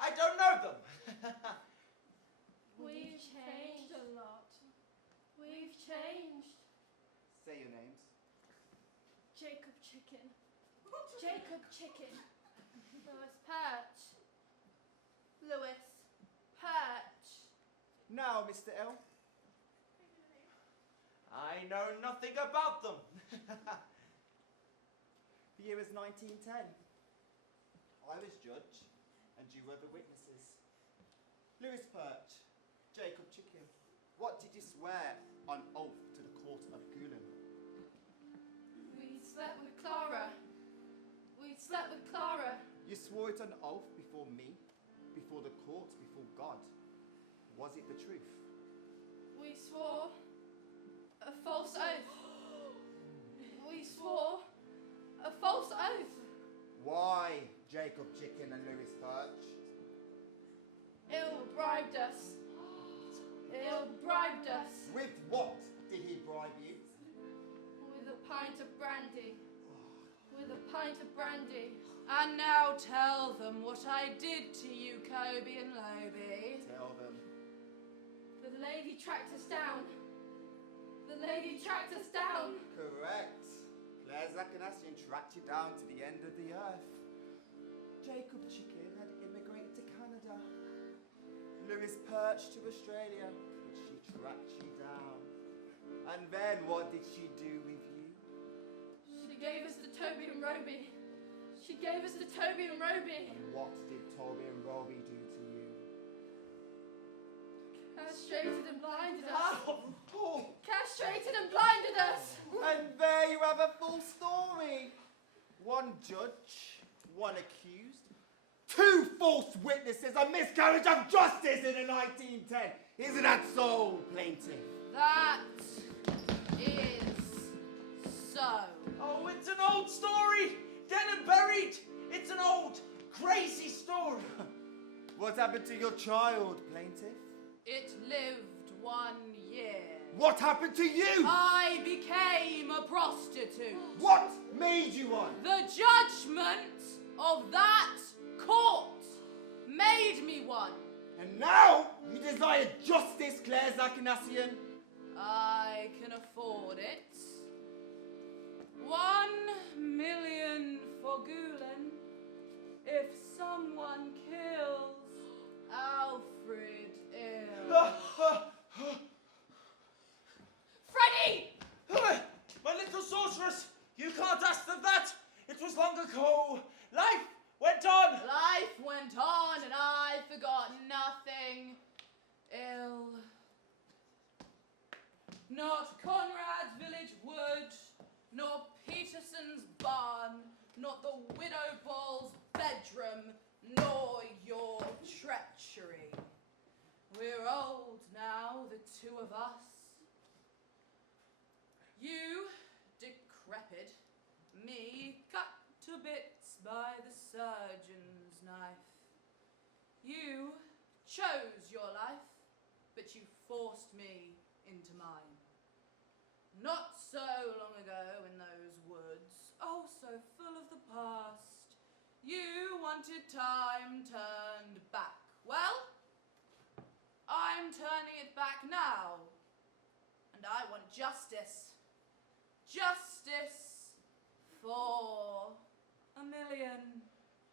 I don't know them. We've changed a lot. We've changed. Say your names. Jacob Chicken. Jacob Chicken. Louis Perch. Louis Perch. Now, Mr. L. I know nothing about them. The year was 1910. I was judge, and you were the witnesses. Louis Perch, Jacob Chicken, what did you swear on oath to the court of Gulen? slept with Clara. We slept with Clara. You swore it on oath before me, before the court, before God. Was it the truth? We swore a false oath. We swore a false oath. Why, Jacob Chicken and Lewis Perch? Ill bribed us. Ill bribed us. With what did he bribe you? With a pint of brandy. With a pint of brandy. And now tell them what I did to you, Kobe and Lobie. Tell them. The lady tracked us down. The lady tracked us down. Correct. Claire Zachanassian tracked you down to the end of the earth. Jacob Chicken had immigrated to Canada. Lewis Perch to Australia, but she tracked you down. And then what did she do with you? She gave us to Toby and Roby. She gave us to Toby and Roby. And what did Toby and Roby do to you? Castrated and blinded us. Oh. Castrated and blinded us. And there you have a full story. One judge, one accused, 2 false witnesses, a miscarriage of justice in the 1910. Isn't that so, plaintiff? That is so. Oh, it's an old story, dead and buried. It's an old, crazy story. What happened to your child, plaintiff? It lived 1 year. What happened to you? I became a prostitute. What made you one? The judgment of that court made me one. And now you desire justice, Claire Zachanassian? I can afford it. 1 million for Gulen if someone kills Alfred Ill. Freddie! My little sorceress, you can't ask them that. It was long ago. Life went on. Life went on and I forgot nothing. Ill. Not Conrad's village wood, nor Peterson's barn, not the widow Ball's bedroom, nor your treachery. We're old now, the 2 of us. You, decrepit, me, cut to bits by the surgeon's knife. You chose your life, but you forced me into mine. Not so long ago in those woods, oh so full of the past, you wanted time turned back. Well, I'm turning it back now, and I want justice. Justice for 1 million.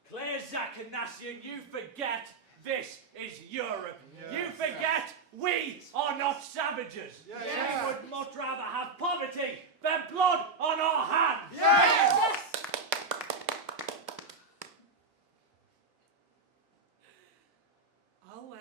Claire Zachanassian, you forget this is Europe. Yes. You forget we are not savages. Yes. We would much rather have poverty than blood on our hands. Yes. I'll wait.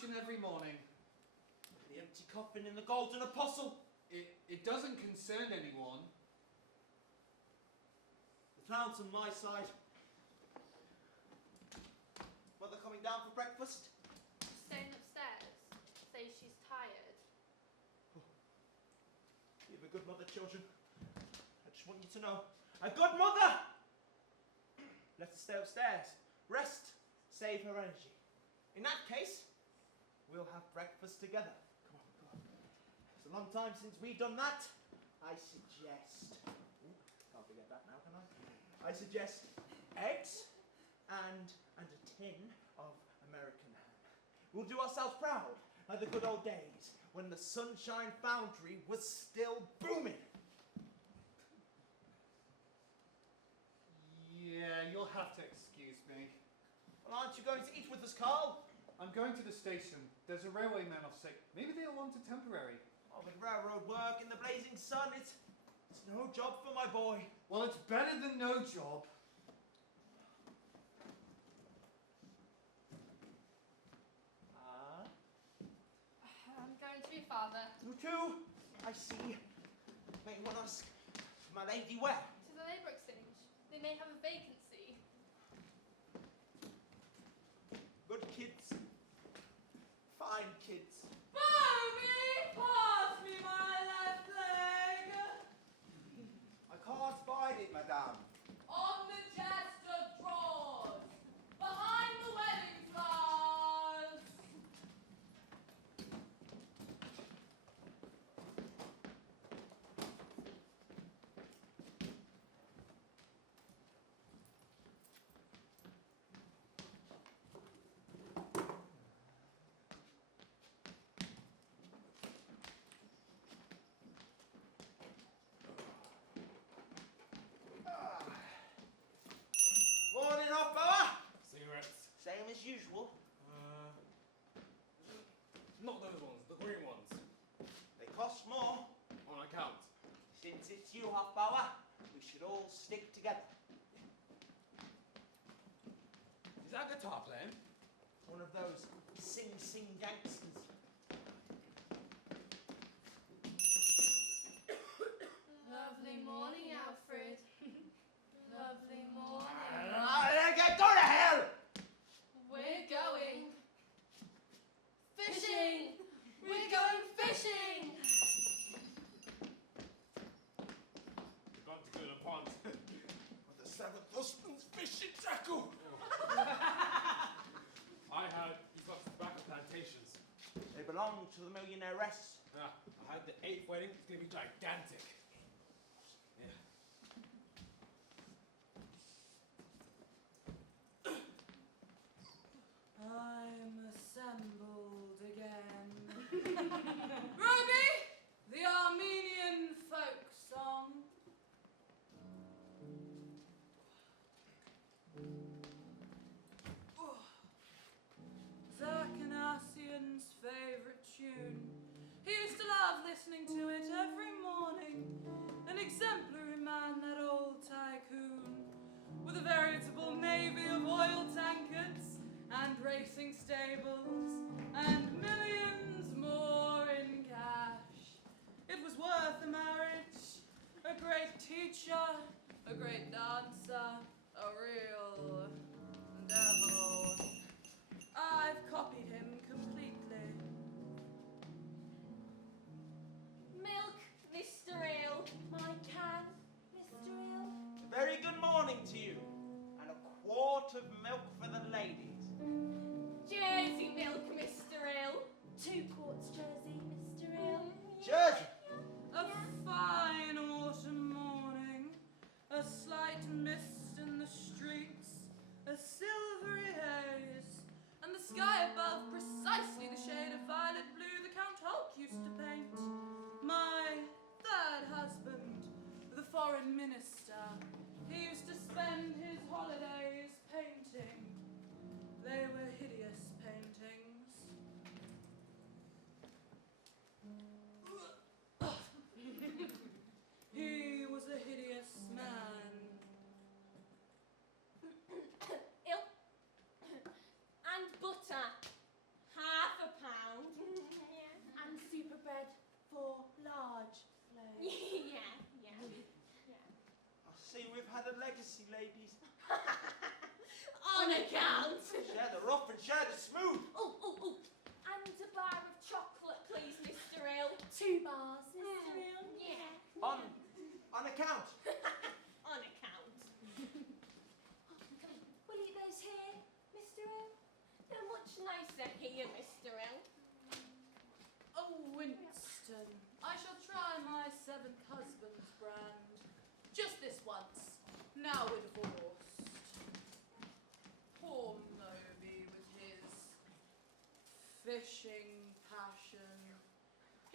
station every morning. The empty coffin in the Golden Apostle. It doesn't concern anyone. The clown's on my side. Mother coming down for breakfast? Staying upstairs. Say she's tired. You have a good mother, children. I just want you to know. A good mother! Let her stay upstairs. Rest. Save her energy. In that case, we'll have breakfast together. Come on, come on. It's a long time since we've done that. I suggest... Ooh, can't forget that now, can I? I suggest eggs and a tin of American ham. We'll do ourselves proud, like the good old days when the Sunshine Foundry was still booming. Yeah, you'll have to excuse me. Well, aren't you going to eat with us, Carl? I'm going to the station. There's a railway man off sick. Maybe they'll want a temporary. Oh, with railroad work in the blazing sun, it's no job for my boy. Well, it's better than no job. I'm going to your father. You too? I see. May one ask, my lady where? To the labour exchange. They may have a vacancy. Good kids. Fine kids. Bobby, pass me my left leg. I can't find it, madame. On the chest of drawers, behind the wedding flowers. Morning off, Boa. Cigarettes? Same as usual. Not those ones, the green ones. They cost more. On account. Since it's you, Hofbauer, we should all stick together. Is that guitar playing? One of those sing gangsters. Lovely morning, Alfred. Lovely morning. Go to hell! We're going fishing. We're going fishing. We've gone to Cooler Pond. With the seventh husband's fishing tackle. I heard you've got tobacco plantations. They belong to the millionaireess. I heard the 8th wedding is going to be gigantic. Yeah. I'm assembled again. Ruby, the Armenian folk song. Zakanassian's favourite tune. He used to love listening to it every morning. An exemplary man, that old tycoon, with a veritable navy of oil tankards and racing stables and millions more in cash. It was worth a marriage. A great teacher, a great dancer, a real devil. I've copied him completely. Milk, Mr. Ale. My can, Mr. Ale. Very good morning to you. And a quart of milk for the ladies. Jersey milk, Mr. Ale. 2 quarts Jersey, Mr. Ale. Jersey. A fine autumn morning, a slight mist in the streets, a silvery haze, and the sky above precisely the shade of violet blue the Count Hulk used to paint. My third husband, the foreign minister, he used to spend his holidays painting. They were hideous paintings. He was a hideous man. Ill. And butter. 1/2 See, we've had a legacy, ladies. On account. Share the rough and share the smooth. Oh, oh, oh. And a bar of chocolate, please, Mr. Hill. 2 bars, Mr. Hill. Yeah. On account. On account. Will you those here, Mr. Hill? They're much nicer here, Mr. Hill. Oh, Winston, I shall try my 7th husband's brand. Just this once. Now we're divorced. Poor Moby with his fishing passion.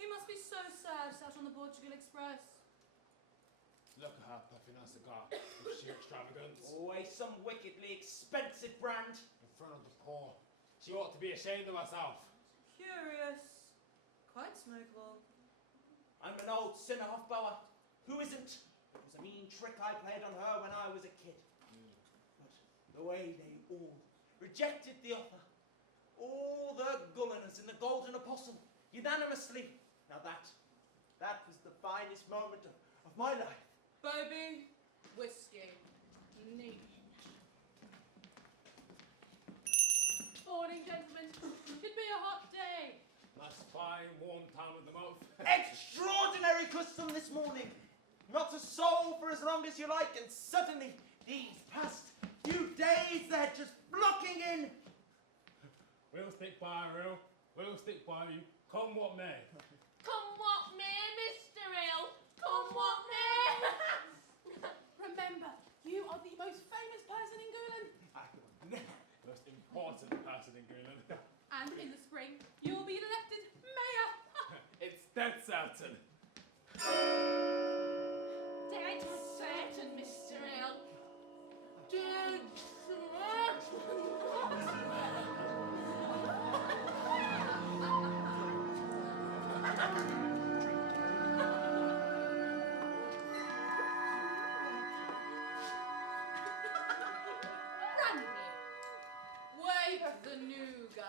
He must be so sad sat on the Portugal Express. Look at her puffing her cigar with sheer extravagance. Always some wickedly expensive brand. In front of the poor. She ought to be ashamed of herself. Curious. Quite smokable. I'm an old sinner, Hofbauer. Who isn't? It was a mean trick I played on her when I was a kid. But the way they all rejected the offer. All the Gulliners in the Golden Apostle, unanimously. Now that was the finest moment of my life. Bobby, whiskey. Neat. Morning, gentlemen. Should be a hot day. Nice fine warm time at the mouth. Extraordinary custom this morning. Not a soul for as long as you like, and suddenly, these past few days, they're just flocking in. We'll stick by her, Hill. We'll stick by you. Come what may. Come what may, Mr. Hill. Come what may. Remember, you are the most famous person in Gulen. Most important person in Greenland. And in the spring, you will be elected mayor. It's dead certain. Dead certain, Mr. Hill. Dead Randy, wake the new guy.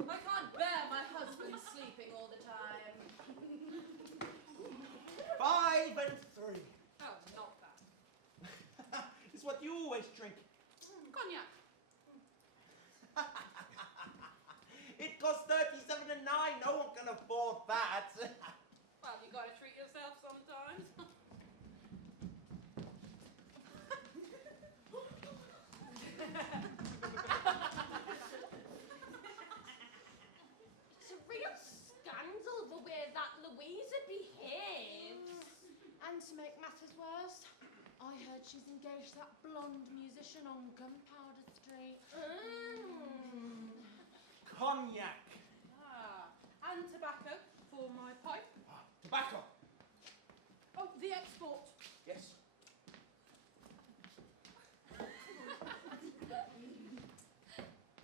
I can't bear my husband sleeping all the time. 5 and 3. Oh, not that. It's what you always drink. Cognac. It costs 37 and 9. No one can afford that. Well, you gotta treat yourself sometimes. It's a real scandal the way that Louisa behaves. And to make matters worse, I heard she's engaged to that blonde musician on Gunpowder Street. Cognac. And tobacco for my pipe. Tobacco. Oh, the export. Yes.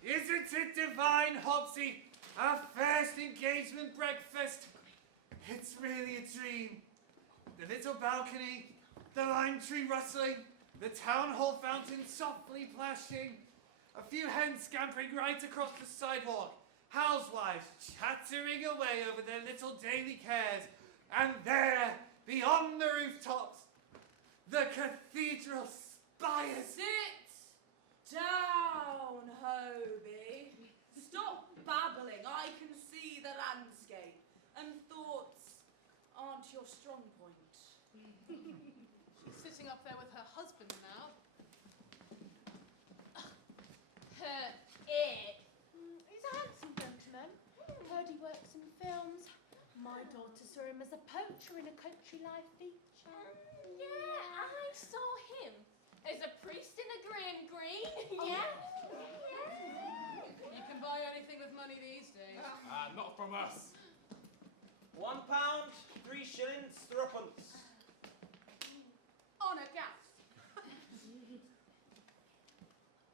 Isn't it divine, Hopsy? Our first engagement breakfast. It's really a dream. The little balcony, the lime tree rustling, the town hall fountain softly plashing, a few hens scampering right across the sidewalk, housewives chattering away over their little daily cares, and there, beyond the rooftops, the cathedral spires. Sit down, Hobie. Stop babbling. I can see the landscape, and thoughts aren't your strong point. She's sitting up there with her husband now. Her ear. He's a handsome gentleman. Heard he works in films. My daughter saw him as a poacher in a Country Life feature. Yeah, I saw him as a priest in a Graham Greene. Yeah. You can buy anything with money these days. Not from us. £1, 3 shillings, 3pence. On a gas.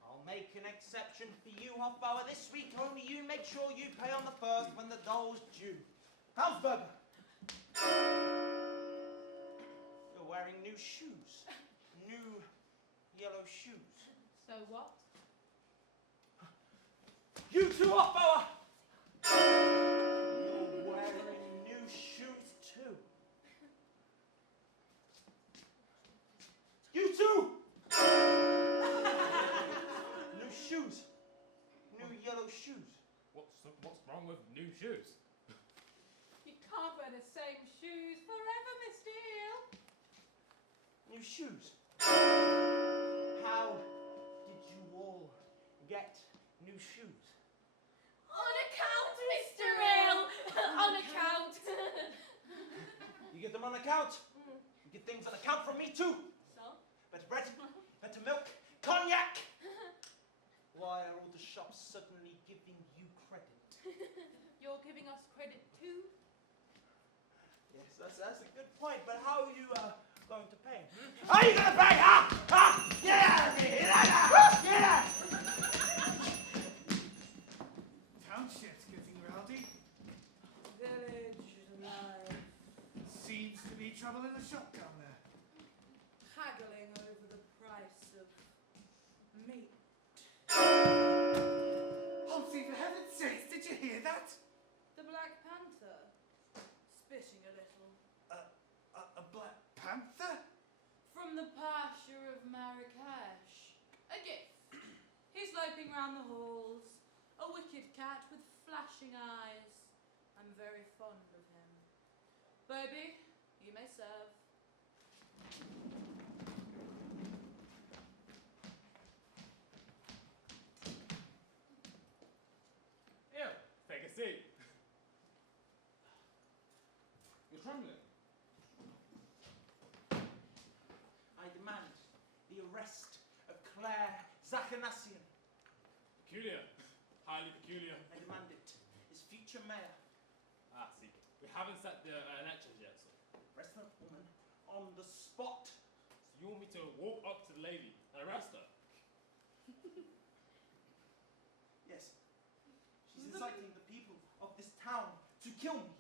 I'll make an exception for you, Hofbauer, this week. Only you make sure you pay on the 1st when the doll's due. Hausberger. You're wearing new shoes. New yellow shoes. So what? You too, Hofbauer! You're wearing new shoes too. You wrong with new shoes? You can't wear the same shoes forever, Mr. Eel. New shoes. How did you all get new shoes? On account, Mr. Eel! On account! You get them on account. You get things on account from me too. So? Better bread, better milk, cognac. Why are all the shops suddenly giving you credit? You're giving us credit too? Yes, that's a good point, but how are you going to pay? How are you going to pay? Get out of here! Get out! Township's getting rowdy. Village alive. Seems to be trouble in the shop down there. Haggling over the price of meat. Hopsy, for heaven's sakes, did you hear that? The Black Panther. Spitting a little. A Black Panther? From the pasture of Marrakesh. A gift. He's loping round the halls. A wicked cat with flashing eyes. I'm very fond of him. Baby, you may serve. Here, take a seat. You're trembling. I demand the arrest of Claire Zachanassian. Peculiar. Highly peculiar. I demand it. As future mayor. Ah, see. We haven't set the elections yet, sir. Arrest that woman on the spot. So you want me to walk up to the lady and arrest her? Yes. She's inciting the people of this town to kill me.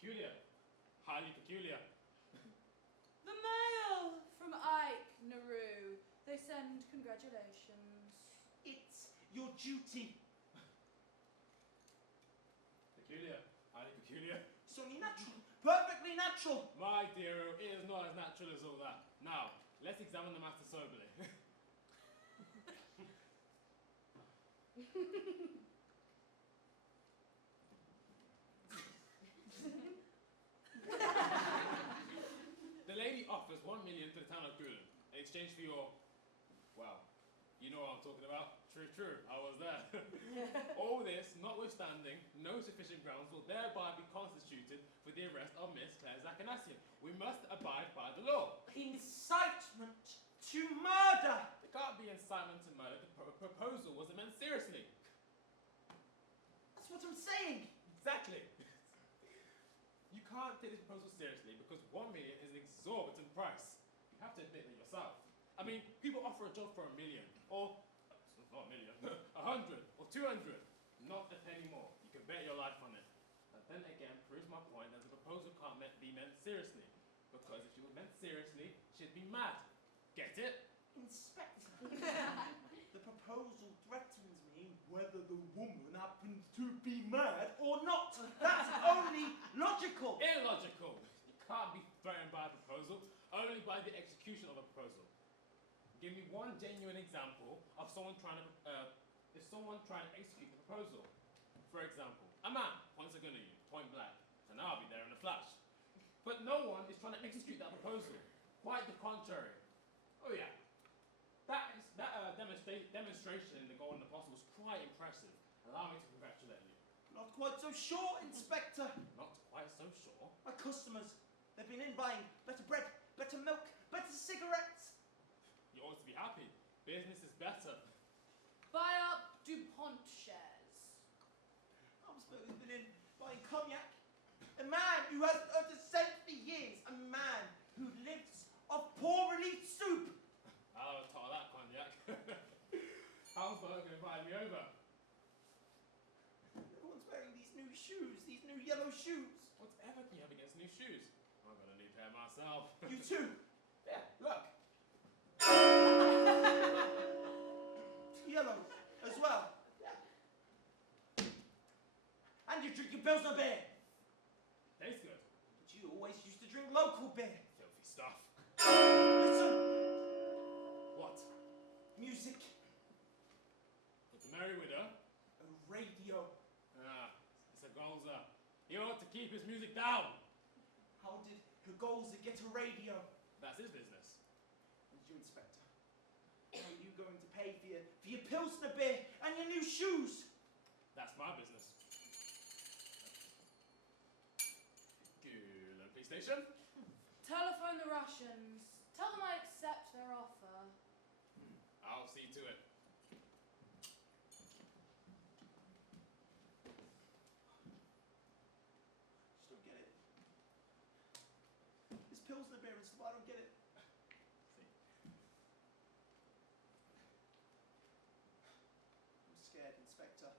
Peculiar. Highly peculiar. The mail from Ike Naru. They send congratulations. It's your duty. Peculiar. Highly peculiar. It's only natural. Perfectly natural. My dear, it is not as natural as all that. Now, let's examine the matter soberly. The lady offers 1 million to the town of Gulen in exchange for your, well, you know what I'm talking about. True, I was there. All this, notwithstanding, no sufficient grounds will thereby be constituted for the arrest of Miss Claire Zachanassian. We must abide by the law. Incitement to murder. There can't be incitement to murder. The proposal wasn't meant seriously. That's what I'm saying. Exactly. You can't take this proposal seriously because 1 million is an exorbitant price. You have to admit that yourself. I mean, people offer a job for 1 million, or not 1 million, 100 or 200, not a penny more. You can bet your life on it. That then again proves my point that the proposal can't be meant seriously, because if she was meant seriously, she'd be mad. Get it? Inspector. The proposal threatens me whether the woman happens to be mad or not. That's only logical. Illogical. You can't be threatened by a proposal, only by the execution of a proposal. Give me one genuine example of someone trying to execute the proposal. For example, a man points a gun at you, point blank, and I'll be there in a flash. But no one is trying to execute that proposal. Quite the contrary. Oh yeah, that demonstration in the Golden Apostle was quite impressive. Allow me to congratulate you. Not quite so sure, Inspector. Not quite so sure. My customers, they've been in buying better bread, better milk, better cigarettes. You ought to be happy. Business is better. Buy up DuPont shares. Habsburg has been in buying cognac. A man who has earned a cent for years. A man who lives off poor relief soup. I'll tell that cognac. How's Berg invited me over? Everyone's wearing these new shoes, these new yellow shoes. Whatever can you have against new shoes? I'm gonna need a pair myself. You too. Yeah, look. Yellow as well. And you drink your Pilsner beer. Tastes good. But you always used to drink local beer. Filthy stuff. Listen. What? Music. With the Merry Widow? A radio. keep his music down. How did Hugolza get a radio? That's his business. And you, Inspector, how are you going to pay for your Pilsner beer and your new shoes? That's my business. Gulen police station. Telephone the Russians. Tell them I accept their offer. I'll see to it. Just don't get it. This Pilsner beer and stuff, I don't get it. I'm scared, Inspector.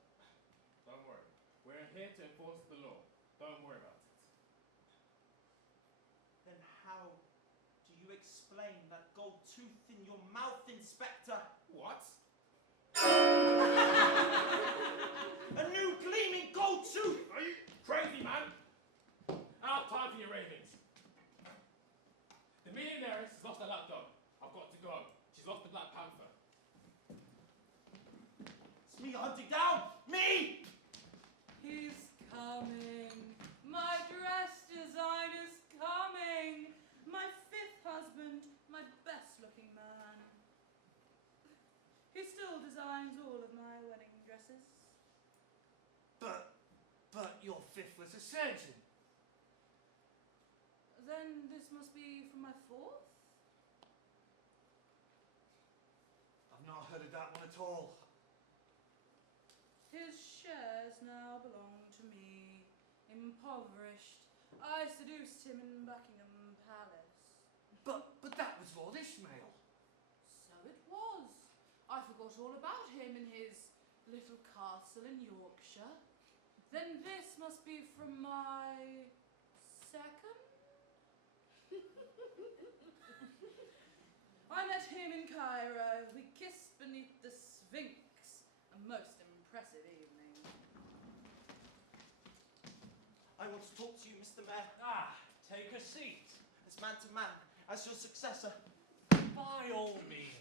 Don't worry. We're here to enforce the law. Don't worry about it. Then how do you explain that gold tooth in your mouth, Inspector? What? A new gleaming gold tooth! Are you crazy, man? Out time for your ravings. The millionaire has lost her lapdog. I've got to go. She's lost the Black Panther. It's me hunting down! Me! He's coming. My dress designer's coming. My fifth husband, my best looking man. He still designs all of my wedding dresses. But your fifth was a surgeon. Then this must be for my fourth? I've not heard of that one at all. His shares now belong to me, impoverished. I seduced him in Buckingham Palace. But that was Lord Ishmael. So it was. I forgot all about him in his little castle in Yorkshire. Then this must be from my second? I met him in Cairo. We kissed beneath the Sphinx. A most impressive evening. I want to talk to you, Mr. Mayor. Ah, take a seat. As man to man, as your successor. By all means.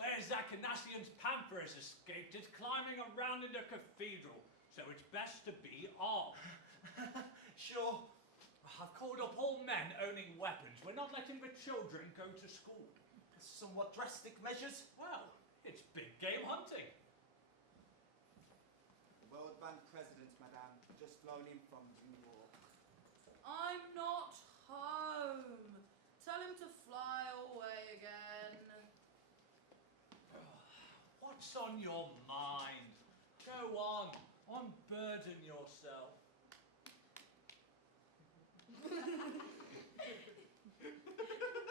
Claire Zakanassian's panther has escaped. It's climbing around in the cathedral, so it's best to be armed. Sure. I've called up all men owning weapons. We're not letting the children go to school. Somewhat drastic measures. Well, it's big game hunting. The World Bank President, Madame, just flown in from New York. I'm not home. Tell him to fly away again. What's on your mind? Go on, unburden yourself.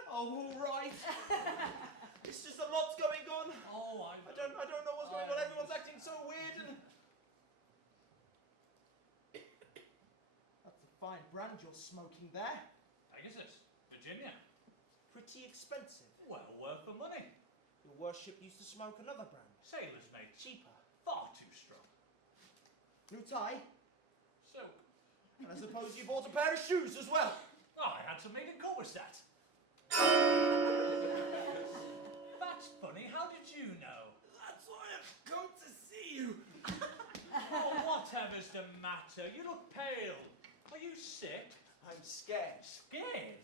Oh, all right. It's just a lot's going on. Oh, I don't know what's going on. Everyone's acting so weird and... That's a fine brand you're smoking there. Pegasus, Virginia. Pretty expensive. Well worth the money. Your worship used to smoke another brand. Sailors made Cheaper. far too strong. New tie. So, And I suppose you bought a pair of shoes as well. I had some made in Corset. That's funny. How did you know? That's why I've come to see you. Oh, whatever's the matter? You look pale. Are you sick? I'm scared. Scared?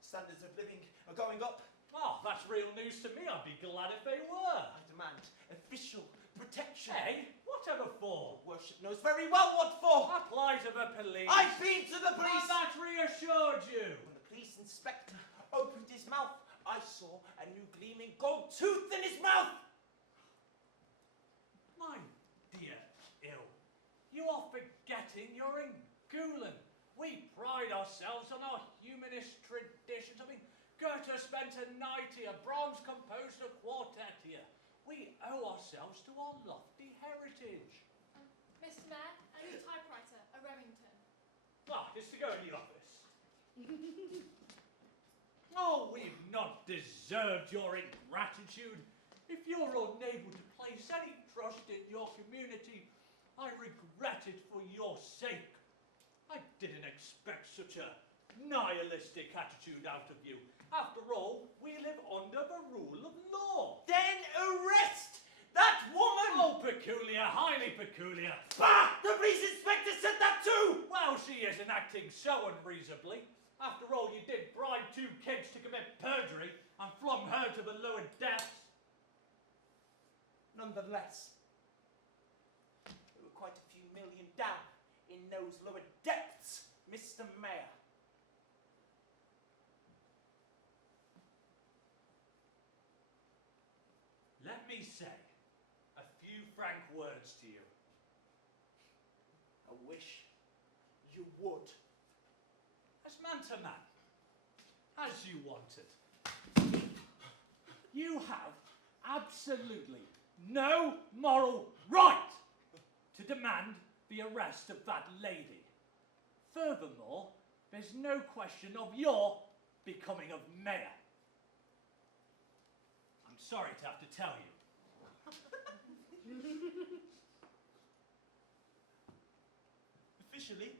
Standards of living are going up. Oh, that's real news to me. I'd be glad if they were. I demand official protection. Hey, whatever for? Your worship knows very well what for. Apply to the police. I've been to the police. And that reassured you. When the police inspector opened his mouth, I saw a new gleaming gold tooth in his mouth. My dear ill, you are forgetting you're in Gulen. We pride ourselves on our humanist traditions. I mean, Goethe spent a night here, Brahms composed a quartet here. We owe ourselves to our lofty heritage. Mr. Mayor, a new typewriter, a Remington. Ah, it's to go in the office. Oh, we've not deserved your ingratitude. If you're unable to place any trust in your community, I regret it for your sake. I didn't expect such a nihilistic attitude out of you. After all, we live under the rule of law. Then arrest that woman! Oh, peculiar, highly peculiar. Bah! The police inspector said that too! Well, she isn't acting so unreasonably. After all, you did bribe 2 kids to commit perjury and flung her to the lower depths. Nonetheless, there were quite a few million down in those lower depths, Mr. Mayor. Let me say a few frank words to you. I wish you would. As man to man, as you wanted. You have absolutely no moral right to demand the arrest of that lady. Furthermore, there's no question of your becoming of mayor. I'm sorry to have to tell you. Officially,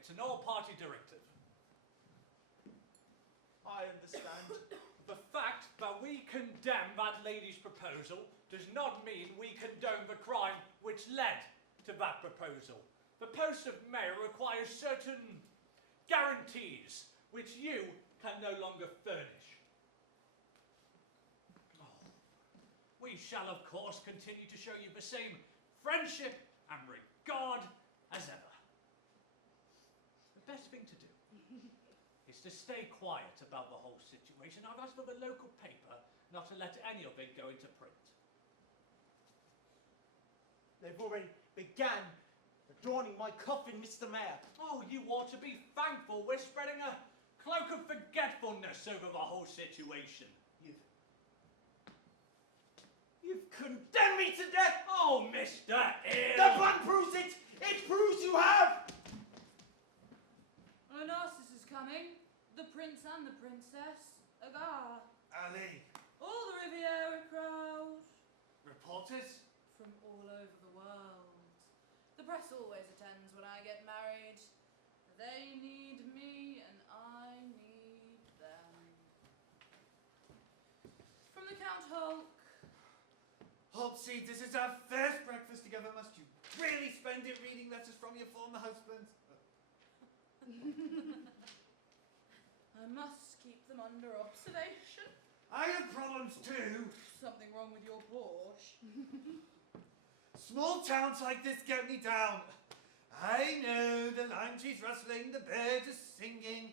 It's an all-party directive. I understand. The fact that we condemn that lady's proposal does not mean we condone the crime which led to that proposal. The post of mayor requires certain guarantees which you can no longer furnish. Oh, we shall, of course, continue to show you the same friendship and regard as ever. The best thing to do is to stay quiet about the whole situation. I've asked for the local paper not to let any of it go into print. They've already began adorning my coffin, Mr. Mayor. Oh, you ought to be thankful we're spreading a cloak of forgetfulness over the whole situation. You've condemned me to death! Oh, Mr. Ill! The blood proves it! It proves you have! Narcissus is coming. The prince and the princess. Agar. Ali, All the Riviera crowd. reporters? From all over the world. The press always attends when I get married. They need me and I need them. From the Count Hulk. Hopsy, this is our first breakfast together. Must you really spend it reading letters from your former husband? I must keep them under observation. I have problems too. Something wrong with your Porsche. Small towns like this get me down. I know the lime trees rustling, the birds are singing,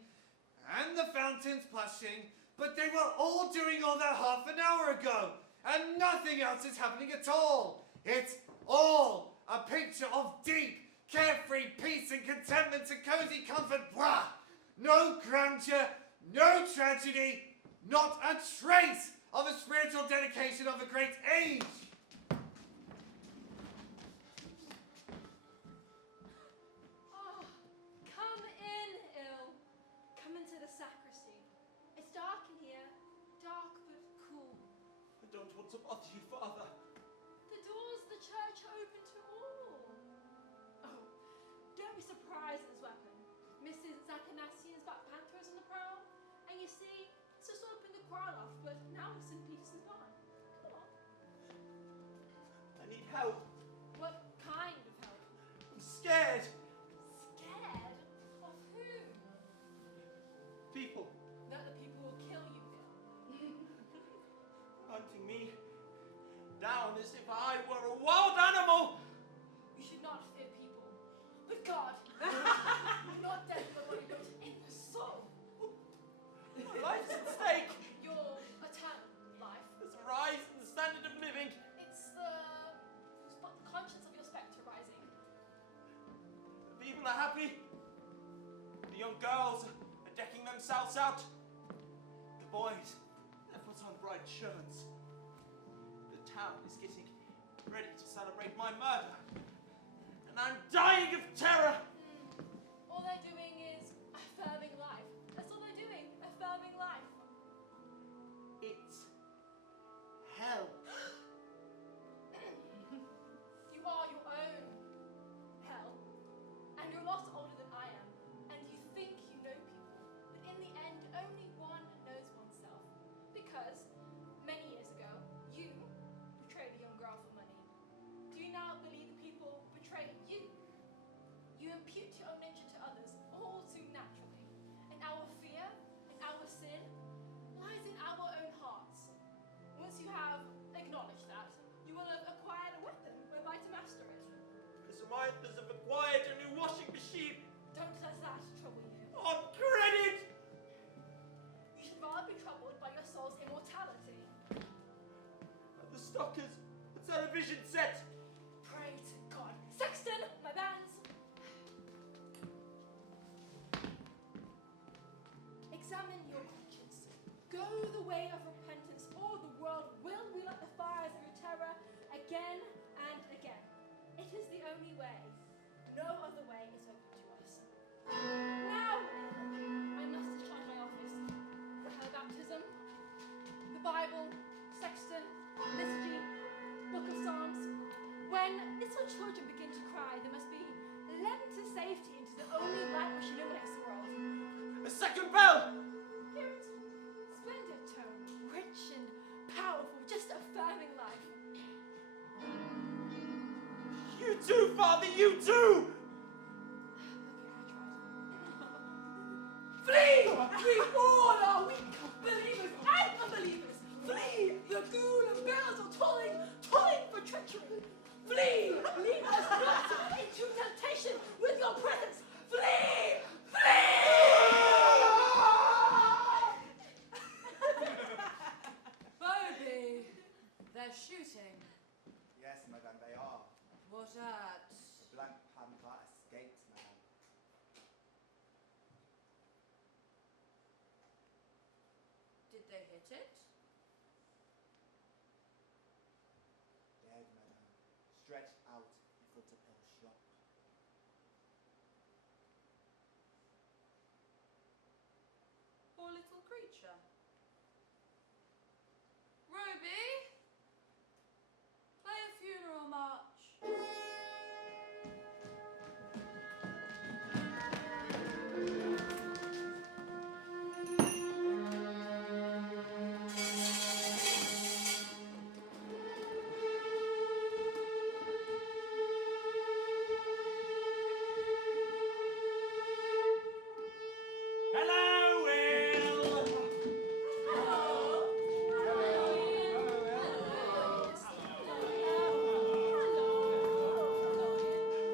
and the fountains plashing, but they were all doing all that half an hour ago, and nothing else is happening at all. It's all a picture of deep, carefree peace and contentment and cozy comfort. Blah! No grandeur, no tragedy, not a trace of a spiritual dedication of a great age. Oh, come in, Il. Come into the sacristy. It's dark in here. Dark but cool. I don't want to bother you, Father. The doors of the church are open to all. Oh, don't be surprised at this weapon. Mrs. Zachanasian's Black Panther is on the prowl. And you see, it's just opened the quarrel off, but now it's in Peterson's barn. Come on. I need help. What kind of help? I'm scared. Scared? Of whom? People That the people will kill you, Il. hunting me down as if I were a wild animal. You should not fear people. But God, not death, but what you in the soul. My life's at stake. Your eternal life. There's a rise in the standard of living. It's the conscience of your spectre rising. The people are happy. The young girls are decking themselves out. The boys have put on bright shirts. The town is getting ready to celebrate my murder. And I'm dying of terror. All they're doing is affirming life. That's all they're doing, affirming life. It's hell. You are your own hell. And you're a lot older than I am. And you think you know people. impute your own nature to others all too naturally. And our fear and our sin lies in our own hearts. Once you have acknowledged that, you will have acquired a weapon whereby to master it. As might as have acquired a new washing machine. Don't let that trouble you. On credit! You should rather be troubled by your soul's immortality. At the Stockers, the television set. Pray to God. Sexton, my bands. Examine your conscience. Go the way of repentance, or the world will relight the fires of your terror again and again. It is the only way. No other way is open to us. Now, I must discharge my office. Her baptism, the Bible, sexton, liturgy, book of Psalms. When little children begin to cry, they must be led to safety into the only light which illuminates the world. A second bell! Hear it? Splendid tone, rich and powerful, just affirming life. You too, Father, you too! Flee! We all are weak, believers and unbelievers. Flee! The ghoul and bells are tolling for treachery. Flee! Lead us not into temptation with your presence. Flee! Bobby, they're shooting. Yes, madame, they are. What at? The Black Panther escaped, madame. Did they hit it? Dead, madame. Stretched out before the pill shot. Poor little creature. Ruby, play a funeral march. Hello, Will!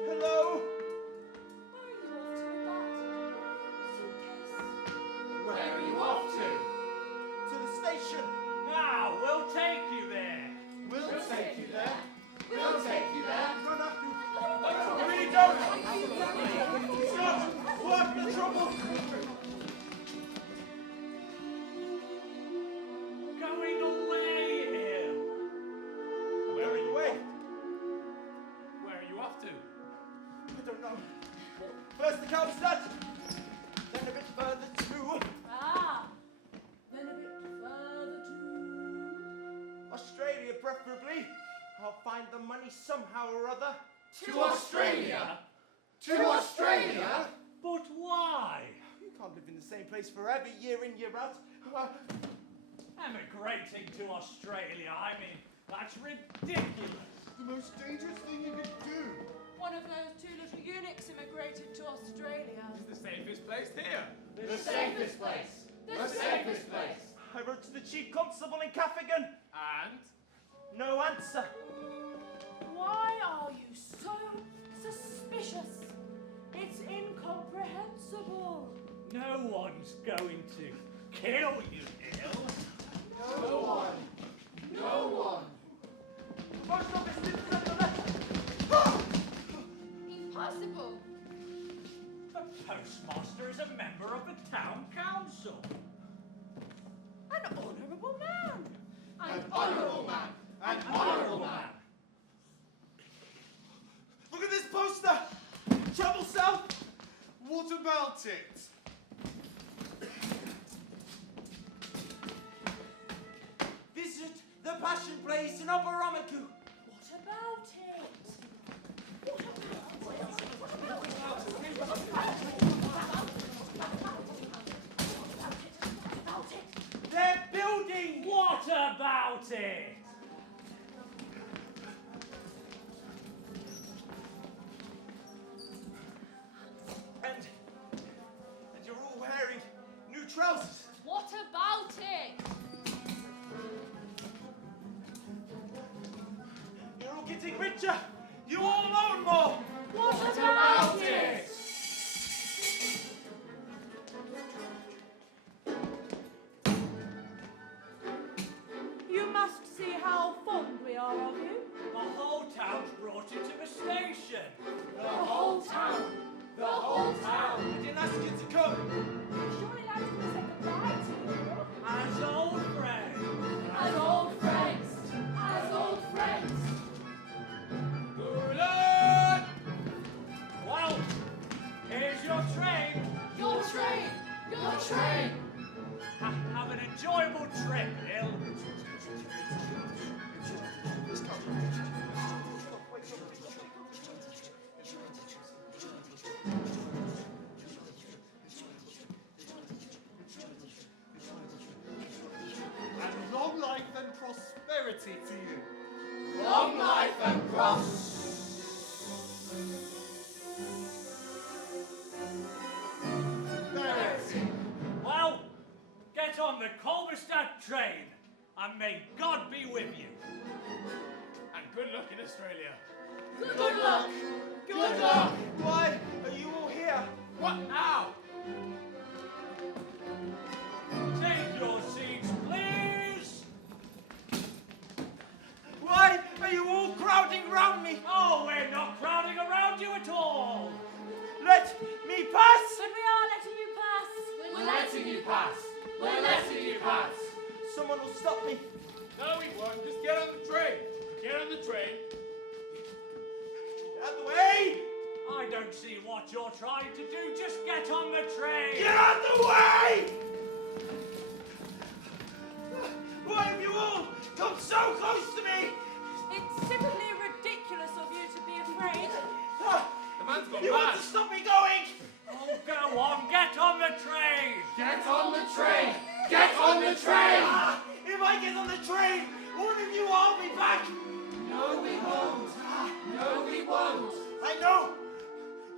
Hello? Where Where are you off to? To the station. Now, we'll take you there. We'll take you there. We'll take you there. Run up to... I really don't! Stop! Work the trouble! Going away, Hill. Where are you? Wait, Where are you off to? I don't know. First to Chelmsford, then a bit further to... Ah, then a bit further to... Australia, preferably. I'll find the money somehow or other. To Australia? To Australia? But why? You can't live in the same place forever, year in, year out. Emigrating to Australia, I mean, that's ridiculous. The most dangerous thing you could do. One of those two little eunuchs immigrated to Australia. It's the safest place here. The safest place. The safest place. I wrote to the chief constable in Caffegan. And No answer. Why are you so suspicious? It's incomprehensible. No one's going to kill you, Hill. No one. No one. Post office didn't send the letter. Impossible. The postmaster is a member of the town council. An honourable man. An honourable man. An honourable man. Look at this poster. Trouble cell. What about it? Visit the Passion Place in Upper Ramaku. What about it? They're building. What about it? all getting richer. You all own more. What about it? You must see how fond we are of you. The whole town's brought you to the station. The whole town. The whole town. I didn't ask you to come. Surely that's going to say goodbye to you. As old friends. As old friends. As old friends. Gulen! Well, here's your train. Your train. Your train. Have an enjoyable trip, Hill. And long life and prosperity to you. Long life and Prosperity. Well, get on the Colberstadt train, and may God be with you. And good luck in Australia. Good luck. Good luck. Why are you all here? What now? Take your seats, please. Why are you all crowding round me? Oh, we're not crowding around you at all. Let me pass. But we are letting you pass. We're letting you pass. We're letting you pass. Someone will stop me. No, we won't. Just get on the train. Get on the train. Out the way. I don't see what you're trying to do. Just get on the train. Get out the way! Why have you all come so close to me? It's simply ridiculous of you to be afraid. The man's gone You want mad. to stop me going? Oh, go on. Get on the train. Get on the train. Get on the train. If I get on the train, one of you all be back. No, we won't. No, we won't. I know.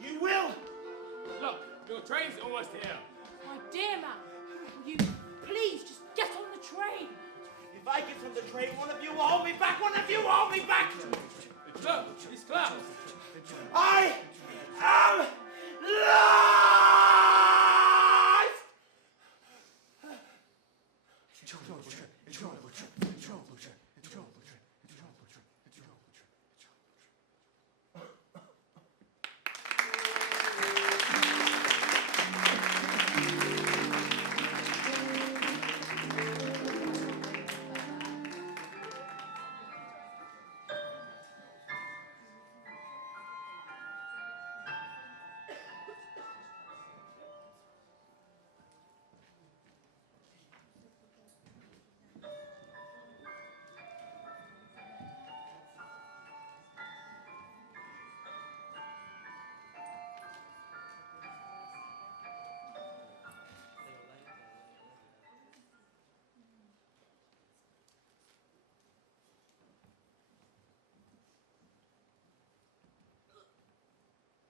You will. Look, your train's almost here. My dear man, will you please just get on the train? If I get on the train, one of you will hold me back. One of you will hold me back. Look, it's clouds. I am live.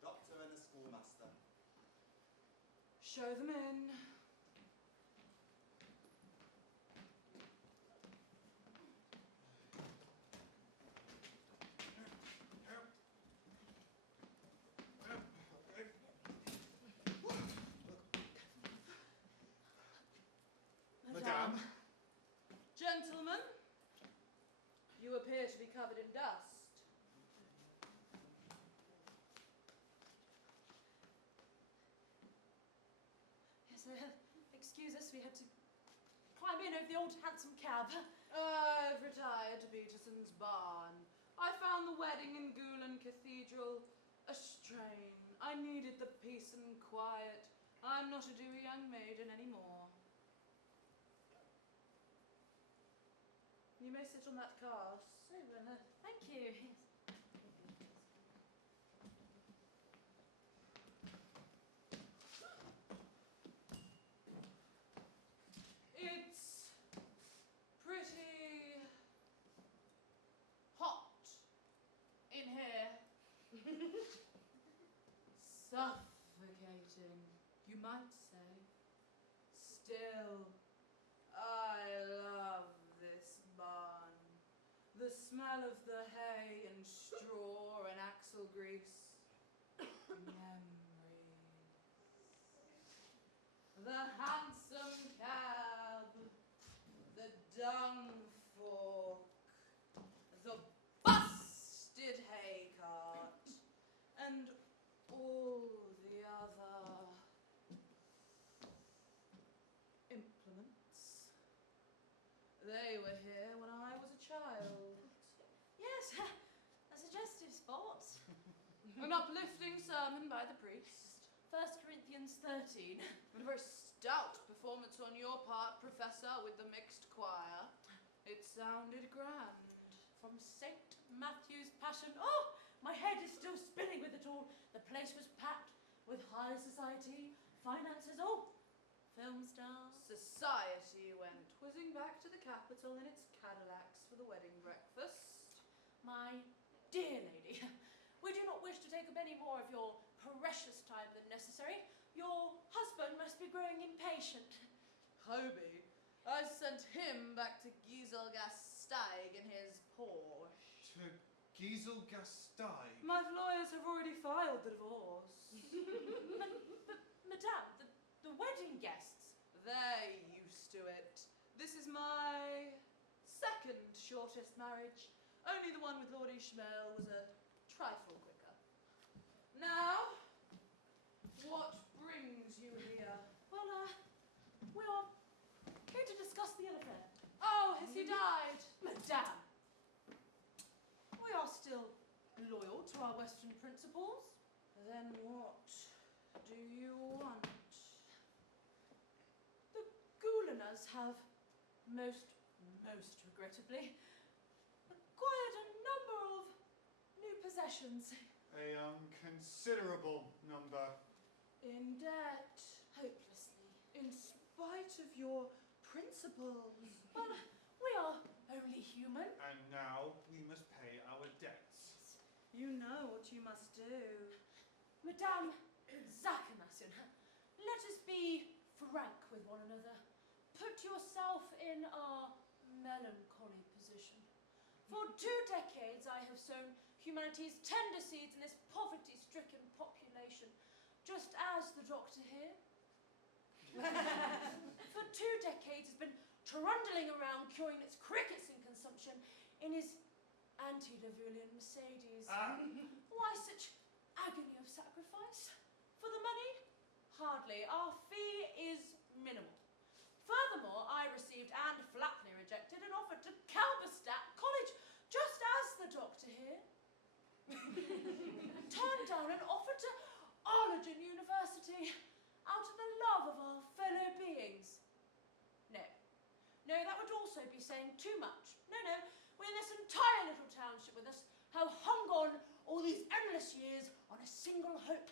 Doctor and the schoolmaster. Show them in. Madame. Gentlemen, you appear to be covered in dust. Yes, excuse us, we had to climb in over the old handsome cab. I've retired to Peterson's barn. I found the wedding in Gulen Cathedral a strain. I needed the peace and quiet. I'm not a dewy young maiden anymore. You may sit on that car. So, thank you. It's pretty hot in here. Suffocating, you might say. Still, I love this barn. The smell of the hay and straw and axle grease. Memories. The hansom cab, the dung fork, the busted hay cart, and all the other implements. They were here when I was a child. Yes, a suggestive spot. An uplifting sermon by the priest. 1 Corinthians 13. And a very stout performance on your part, Professor, with the mixed choir. It sounded grand. From St. Matthew's Passion. Oh, my head is still spinning with it all. The place was packed with high society, finances, oh, film stars. Society went whizzing back to the capital in its Cadillacs for the wedding breakfast. My dear lady, we do not wish to take up any more of your precious time than necessary. Your husband must be growing impatient. Hobie, I sent him back to Gieselgasteig in his Porsche. To Gieselgasteig? My lawyers have already filed the divorce. Madame, the wedding guests. They're used to it. This is my second shortest marriage. Only the one with Lord Ishmael was a trifle quicker. Now, what brings you here? Well, we are here to discuss the affair. Oh, has he died? Madame, we are still loyal to our Western principles. Then what do you want? The Gouliners have most regrettably acquired a number of new possessions. A considerable number. In debt. Hopelessly. In spite of your principles. Well, we are only human. And now we must pay our debts. You know what you must do. Madame Zakanassian, let us be frank with one another. Put yourself in our melancholy position. For 2 decades I have sown humanity's tender seeds in this poverty-stricken population, just as the doctor here. For 2 decades has been trundling around curing its crickets in consumption in his antediluvian Mercedes. Why such agony of sacrifice? For the money? Hardly. Our fee is minimal. Furthermore, I received and flatly rejected an offer to Calberstadt College, just as the doctor here. Turned down an offer to Arlington University out of the love of our fellow beings. No, that would also be saying too much. No, we in this entire little township with us have hung on all these endless years on a single hope.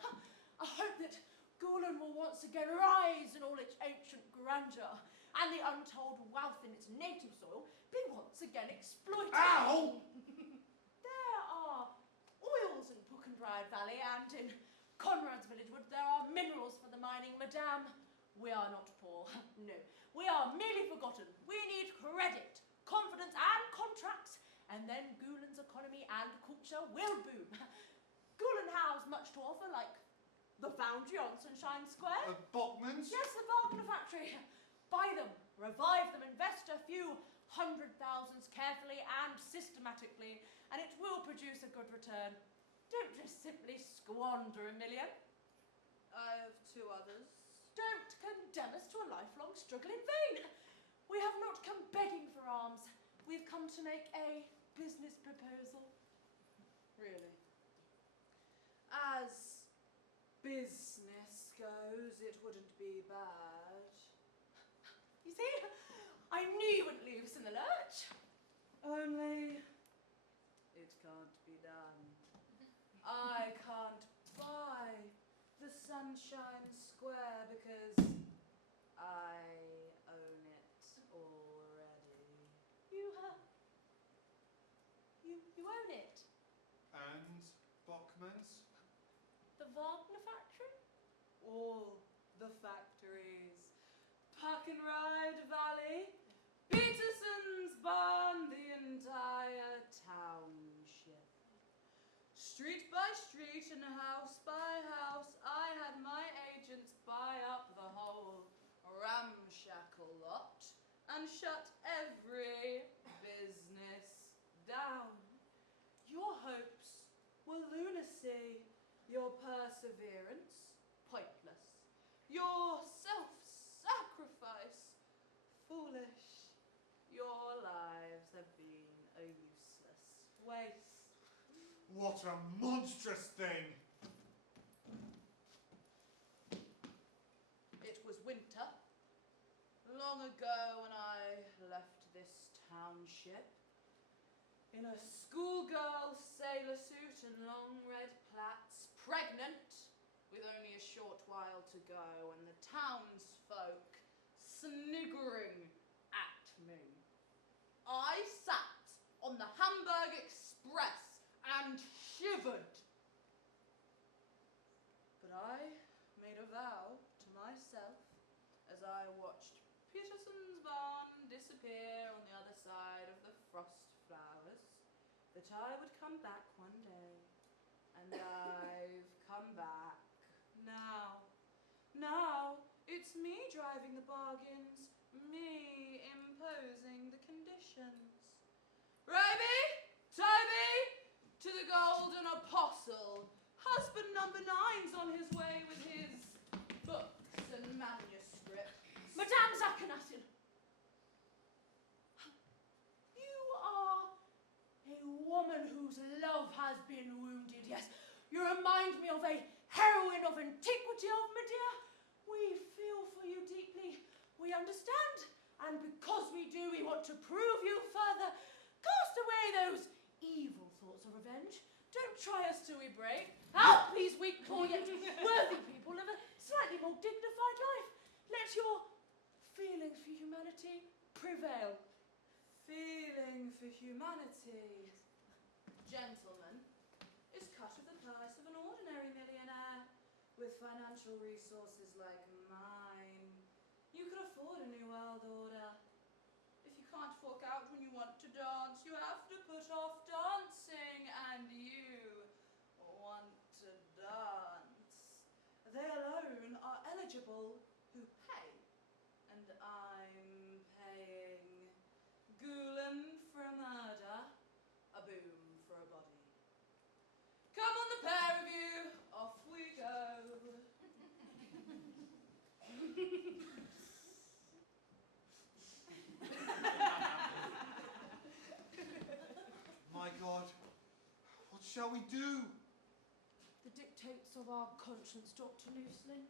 A hope that Goulin will once again rise in all its ancient grandeur and the untold wealth in its native soil be once again exploited. Ow! There are oils in Puckenbride Valley and in Conrad's Village Wood there are minerals for the mining. Madame, we are not poor. No, we are merely forgotten. We need credit, confidence and contracts, and then Goulin's economy and culture will boom. Goulin has much to offer, like the foundry on Sunshine Square. Bachman's? Yes, the Wagner factory. Buy them, revive them, invest a few 100,000s carefully and systematically, and it will produce a good return. Don't just simply squander $1 million. I have 2 others. Don't condemn us to a lifelong struggle in vain. We have not come begging for alms. We've come to make a business proposal. Really? As business goes, it wouldn't be bad. You see, I knew you wouldn't leave us in the lurch. Only it can't be done. I can't buy the Sunshine Square because I own it already. You own it. And Bachman's? The Wagner factory? All the factories. Puckenride Valley, Peterson's barn, the entire township. Street by street and house by house, I had my agents buy up the whole ramshackle lot and shut every business down. Your hopes were lunacy, your perseverance pointless, your self-sacrifice foolish. Your lives have been a useless waste. What a monstrous thing! It was winter, long ago when I left this township, in a schoolgirl sailor suit and long red plaits, pregnant, with only a short while to go, and the townsfolk sniggering at me. I sat on the Hamburg Express and shivered. But I made a vow to myself as I watched Peterson's barn disappear on the other side of the frost flowers that I would come back one day. And I've come back now. Now it's me driving the bargains, me imposing the conditions. Ryby, Toby, to the Golden Apostle. Husband number 9's on his way with his books and manuscripts. Madame Zakenassian, you are a woman whose love has been wounded, yes. You remind me of a heroine of antiquity of Medea. We feel for you deeply. We understand. And because we do, we want to prove you further. Cast away those evil thoughts of revenge. Don't try us till we break. Out, please, weak, poor, yet worthy people live a slightly more dignified life. Let your feelings for humanity prevail. Feeling for humanity, gentlemen, is cut of the purse of an ordinary millionaire. With financial resources like mine, you could afford a new world order. If you can't fork out when you want to dance, you have to put off dancing, and you want to dance. They alone are eligible who pay, and I'm paying. Gulen for a murder, a boom for a body. Come on, the pair of you, off we go. My God, what shall we do? The dictates of our conscience, Dr. Nooslin.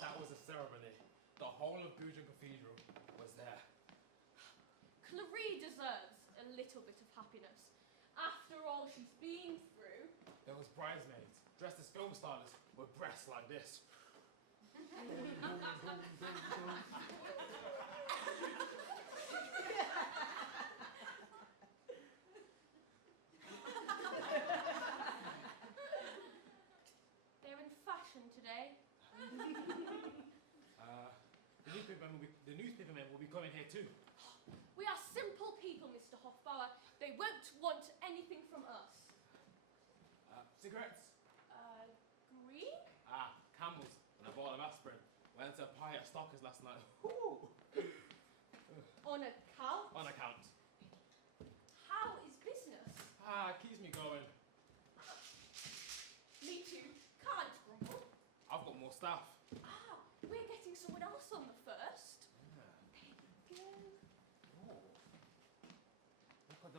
That was a ceremony. The whole of Gujan Cathedral was there. Clarie deserves a little bit of happiness. After all she's been through. There was bridesmaids, dressed as film stars, with breasts like this. They're in fashion today. The newspaper men will be coming here too. We are simple people, Mr. Hofbauer. They won't want anything from us. Cigarettes? Green? Camels. And I bought them aspirin. Went to a pie at Stockers last night. Ooh. On account? On account. How is business? Keeps me going. Me too. Can't grumble. I've got more staff.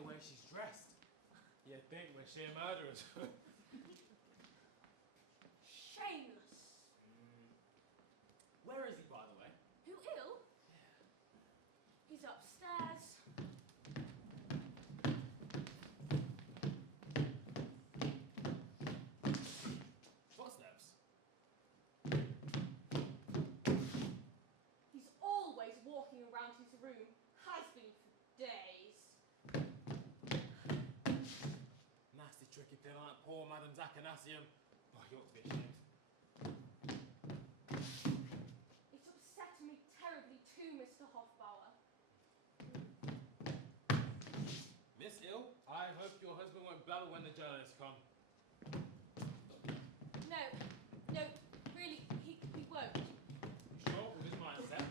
the way she's dressed. You'd think we're sheer murderers. Shameless. Where is he, by the way? Who ill? He's upstairs. Footsteps? He's always walking around his room. Has been for days. Nasty tricky thing like poor Madame Zachanasium. Oh, you ought to be ashamed. It upset me terribly too, Mr. Hofbauer. Miss Ill, I hope your husband won't blabber when the journalists come. No, really, he won't. You sure? With his mindset?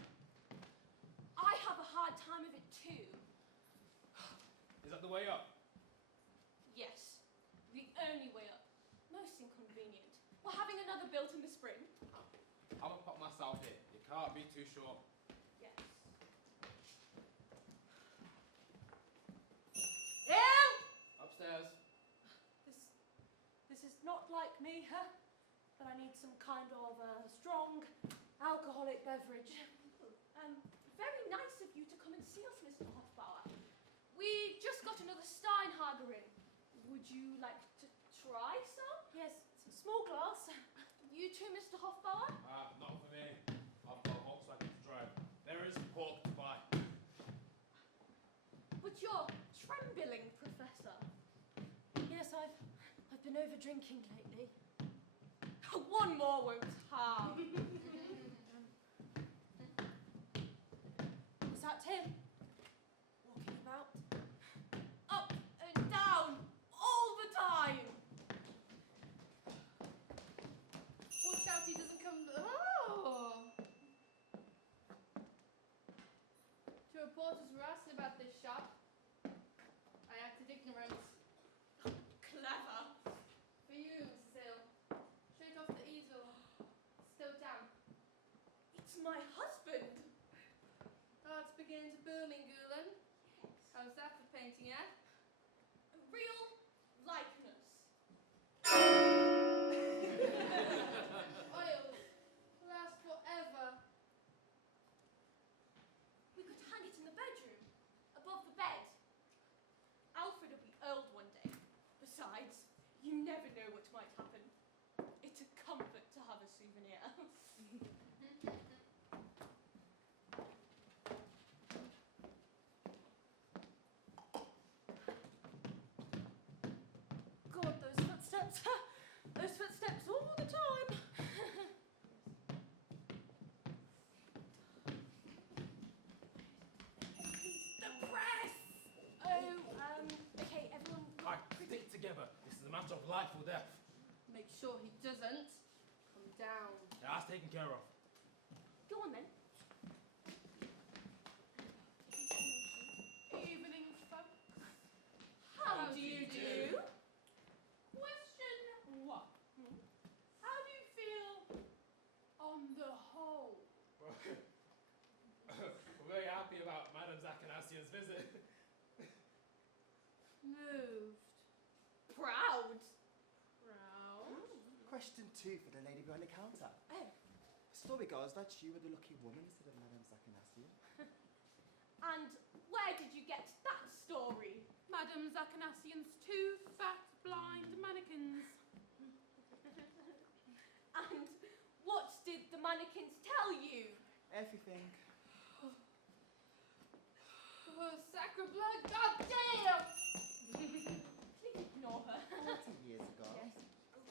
I have a hard time of it too. Is that the way up? Yes, the only way up. Most inconvenient. We're having another built in the spring. I'm gonna pop myself here. You can't be too sure. Yes. Ill! Upstairs. This is not like me, huh? But I need some kind of strong alcoholic beverage. Very nice of you to come and see us, Mr. Hofbauer. We just got another Steinhager in. Would you like to try some? Yes, it's a small glass. You too, Mr. Hofbauer? Not for me. I've got a Volkswagen to drive. There is pork to buy. But you're trembling, Professor. Yes, I've been over drinking lately. One more won't harm. Was that him? Walking about? Up and down, all the time. Watch out, he doesn't come. Oh! Two reporters were asking about this shop. I acted ignorant. Clever. For you, Mrs. Hill. Straight off the easel. Still damp. It's my husband. Oh, it's beginning to boom in Gulen. How's that for painting, eh? A real likeness. Oil. Last forever. We could hang it in the bedroom, above the bed. Alfred will be old one day. Besides, you never know what might happen. It's a comfort to have a souvenir. God, those footsteps. Those footsteps all the time. The press! Okay, everyone. Right, stick together. This is a matter of life or death. Make sure he doesn't. Come down. Yeah, that's taken care of. Go on then. Evening, folks. How do you do? Question one. How do you feel on the whole? We're very happy about Madame Zachanasian's visit. Moved. Proud. Proud. Question 2 for the lady behind the counter. Oh. The story goes that you were the lucky woman instead of Madame Zachanasian. And where did you get that story? Madame Zachanasian's 2 fat, blind mannequins. And what did the mannequins tell you? Everything. Oh, sacre bleu, goddamn! Please ignore her. 40 years ago. Yes.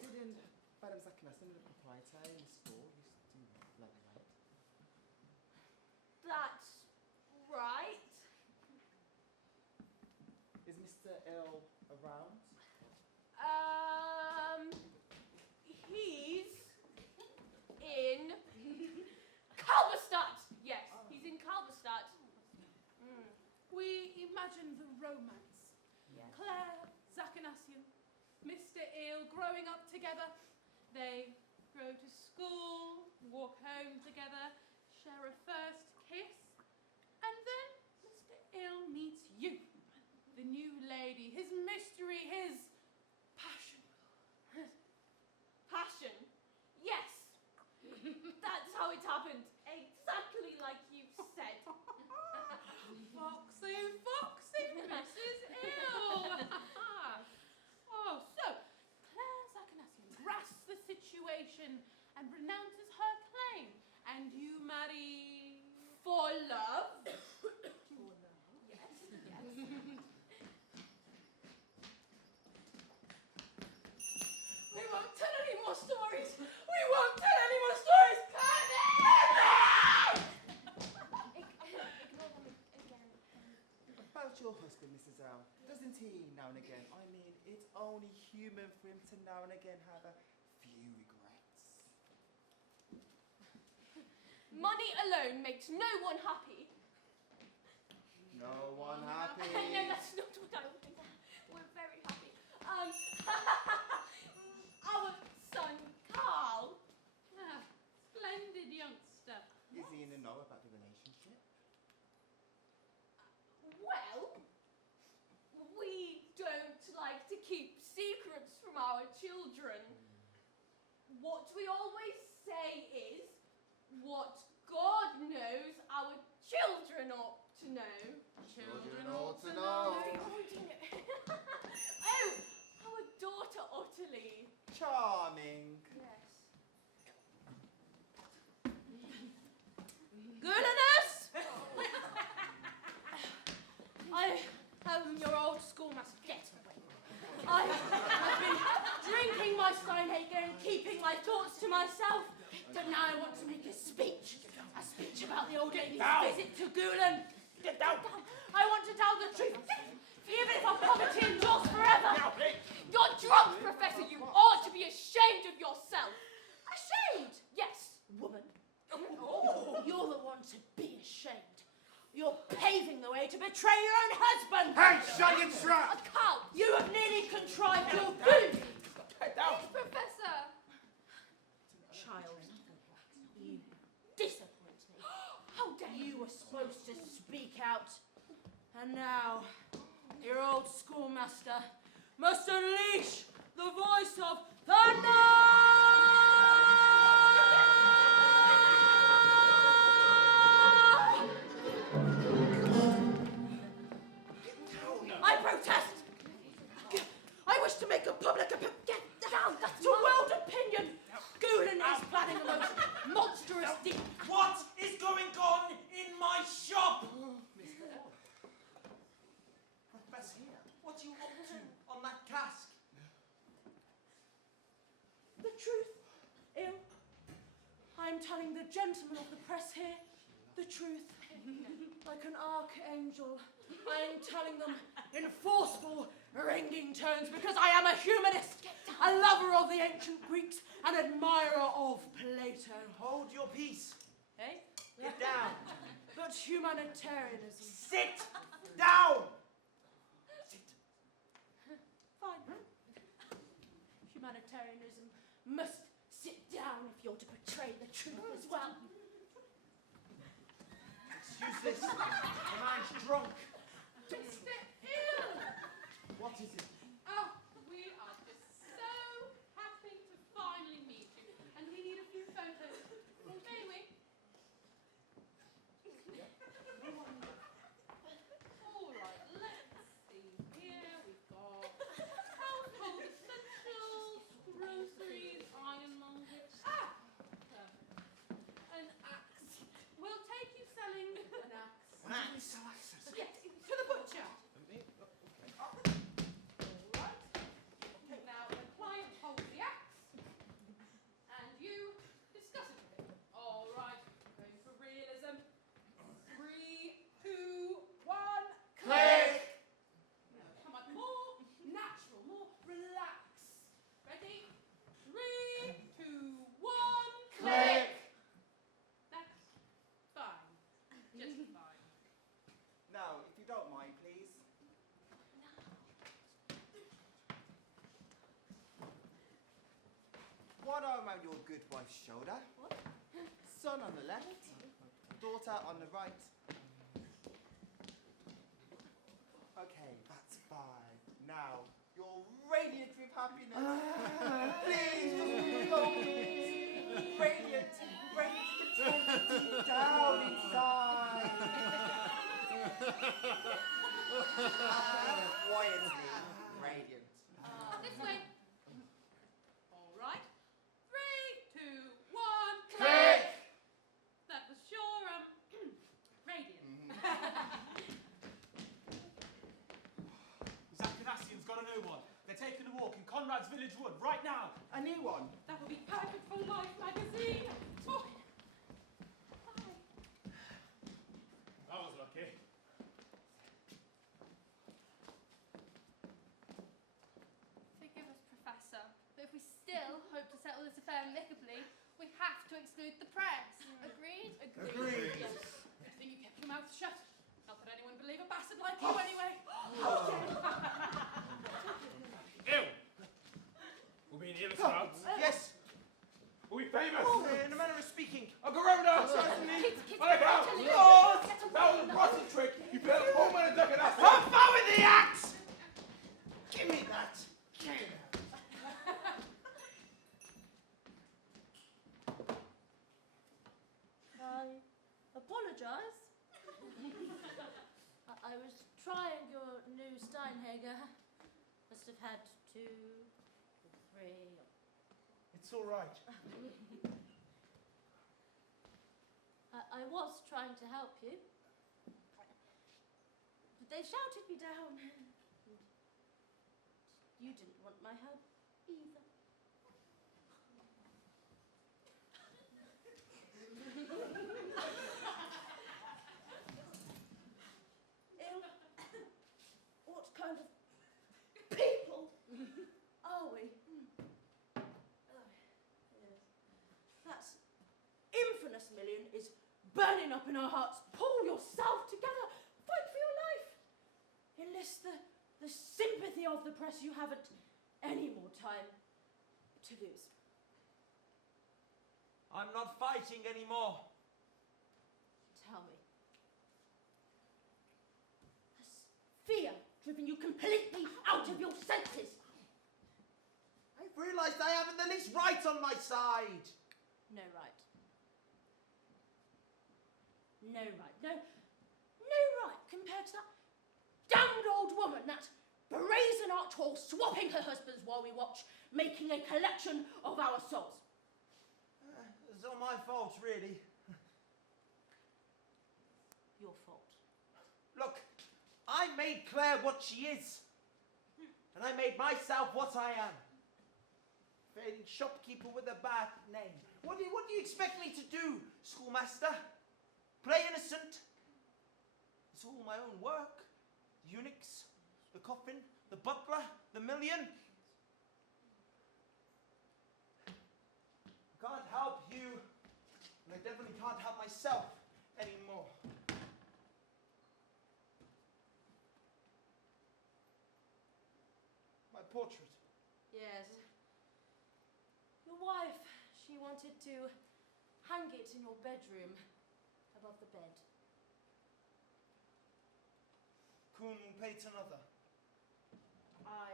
Didn't Madame Zachanasian, the proprietor in the store, used to do like that? That's right. Is Mr. L around? He's in Kalberstadt. Yes, he's in Kalberstadt. We imagine the romance. Yes. Claire, Zachanasian, Mr. Eel growing up together. They go to school, walk home together, share a first kiss, and then Mr. Eel meets you, the new foxy, foxy, Mrs. Ill. Oh, so Claire Zachanassian grasps the situation and renounces her claim, and you marry for love. For love. Yes, yes. We won't tell any more stories. We won't tell any more stories. Ignore them again. About your husband, Mrs. L. Doesn't he now and again? I mean, it's only human for him to now and again have a few regrets. Money alone makes no one happy. No one happy. No, that's not what I would think. We're very happy. Our son, Carl. Ah, splendid youngster. Is he in the know about the relationship? Well, we don't like to keep secrets from our children. What we always say is, what God knows, our children ought to know. Children ought to know. Oh, our daughter Ottilie. Charming. Yes. Goodness! I am your old schoolmaster. Get away. I have been drinking my Steinhager and keeping my thoughts to myself. But now I want to make a speech about the old lady's visit to Gulen. Get down! I want to tell the truth, even if our poverty endures forever. You're drunk, Professor. You ought to be ashamed of yourself. Ashamed? Yes, woman. You're the one to be ashamed. You're paving the way to betray your own husband. Hey, shut your trap! Carl, you have nearly contrived your doom. Get down! Professor. Child, you disappoint me. How dare you? You were supposed to speak out. And now, your old schoolmaster must unleash the voice of I protest! I wish to make a public appeal. Get down! That's to world opinion! Gulen is planning the most monstrous deed. What is going on in my shop? Professor, what are you up to on that cask? The truth, Il. I am telling the gentlemen of the press here the truth. Like an archangel, I am telling them in forceful, ringing tones because I am a humanist, a lover of the ancient Greeks, an admirer of Plato. Hold your peace. Eh? Get down. But humanitarianism. Sit down. Sit. Fine. Humanitarianism must sit down if you're to portray the truth as well. Excuse this. The man's drunk. Mr. Ill. What is it? Oh, we are just so happy to finally meet you. And we need a few photos. May we? All right, let's see. Here we've got household essentials, groceries, ironmongers. Ah! Perfect. An axe. We'll take you selling an axe. Max. Yes, to the butcher. All right. Now the client holds the axe, and you discuss it with him. All right, going for realism. 3, 2, 1. Click. Now come on, more natural, more relax. Ready? 3, 2, 1. Click. That's fine. Just fine. Now, if you don't mind, please. One arm around your good wife's shoulder. What? Son on the left, daughter on the right. Okay, that's fine. Now, you're radiant with happiness. Please, just go, please. Radiant, content, deep down inside. Quietly, radiant. This way. All right. 3, 2, 1. Click! That was sure, radiant. Zacanassian's got a new one. They're taking a walk in Conrad's Village Wood right now. A new one? That will be perfect for Life magazine. Oh. Bye. That was lucky. Forgive us, Professor, but if we still hope to settle this affair amicably, we have to exclude the press. Agreed? Agreed. Yes. Good thing you kept your mouth shut. Not that anyone would believe a bastard like you anyway. Ew! We'll be in the Sprouts. Yes. We'll be famous. In a manner of speaking. A Corona! Kids, Look out! tell you. Lord! Get them That was a down. rotten trick. You better pull man and duck it up. Have fun with the axe! Give me that. I apologise. I was trying your new Steinhager. Must have had 2 or 3. It's all right. I was trying to help you. But they shouted me down. You didn't want my help either. What kind of people are we? Oh, yes. That's infinite million is burning up in our hearts. Pull yourself together. Fight for your life. Enlist the sympathy of the press. You haven't any more time to lose. I'm not fighting anymore. Tell me. Has fear driven you completely out of your senses? I've realised I haven't the least right on my side. No right. No right. No right compared to that damned old woman, that brazen arch whore swapping her husbands while we watch, making a collection of our souls. It's all my fault, really. Your fault. Look, I made Claire what she is. And I made myself what I am. Fading shopkeeper with a bad name. What do you expect me to do, schoolmaster? Play innocent? It's all my own work. The eunuchs, the coffin, the butler, the million. I can't help you, and I definitely can't help myself anymore. My portrait. Yes. Your wife, she wanted to hang it in your bedroom above the bed. Kuhn will pay to another. I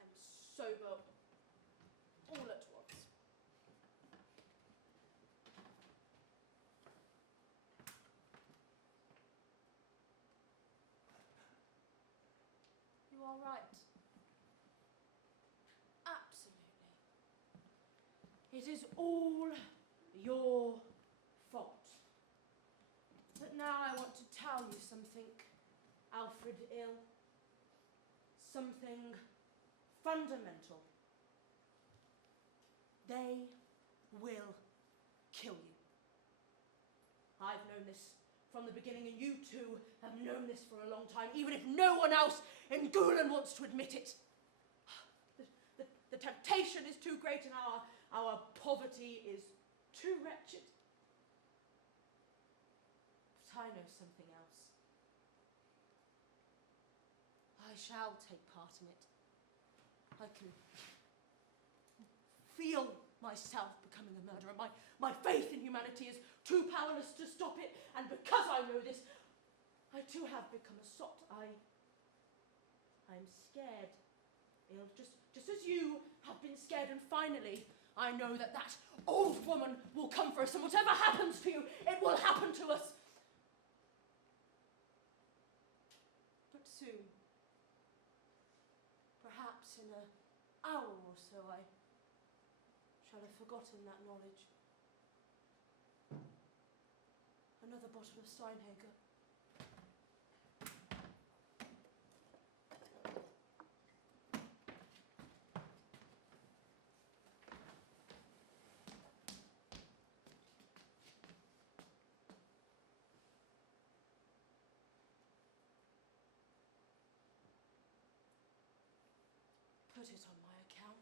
am sober all at once. You are right. Absolutely. It is all your fault. But now I want to tell you something, Alfred Ill. Something fundamental. They will kill you. I've known this from the beginning, and you two have known this for a long time, even if no one else in Gulen wants to admit it. The temptation is too great, and our poverty is too wretched. But I know something else. I shall take part in it. I can feel myself becoming a murderer. My faith in humanity is too powerless to stop it, and because I know this, I too have become a sot. I'm scared. Just as you have been scared, and finally, I know that old woman will come for us, and whatever happens to you, it will happen to us. soon. Perhaps in an hour or so I shall have forgotten that knowledge. Another bottle of Steinhager. Put it on my account.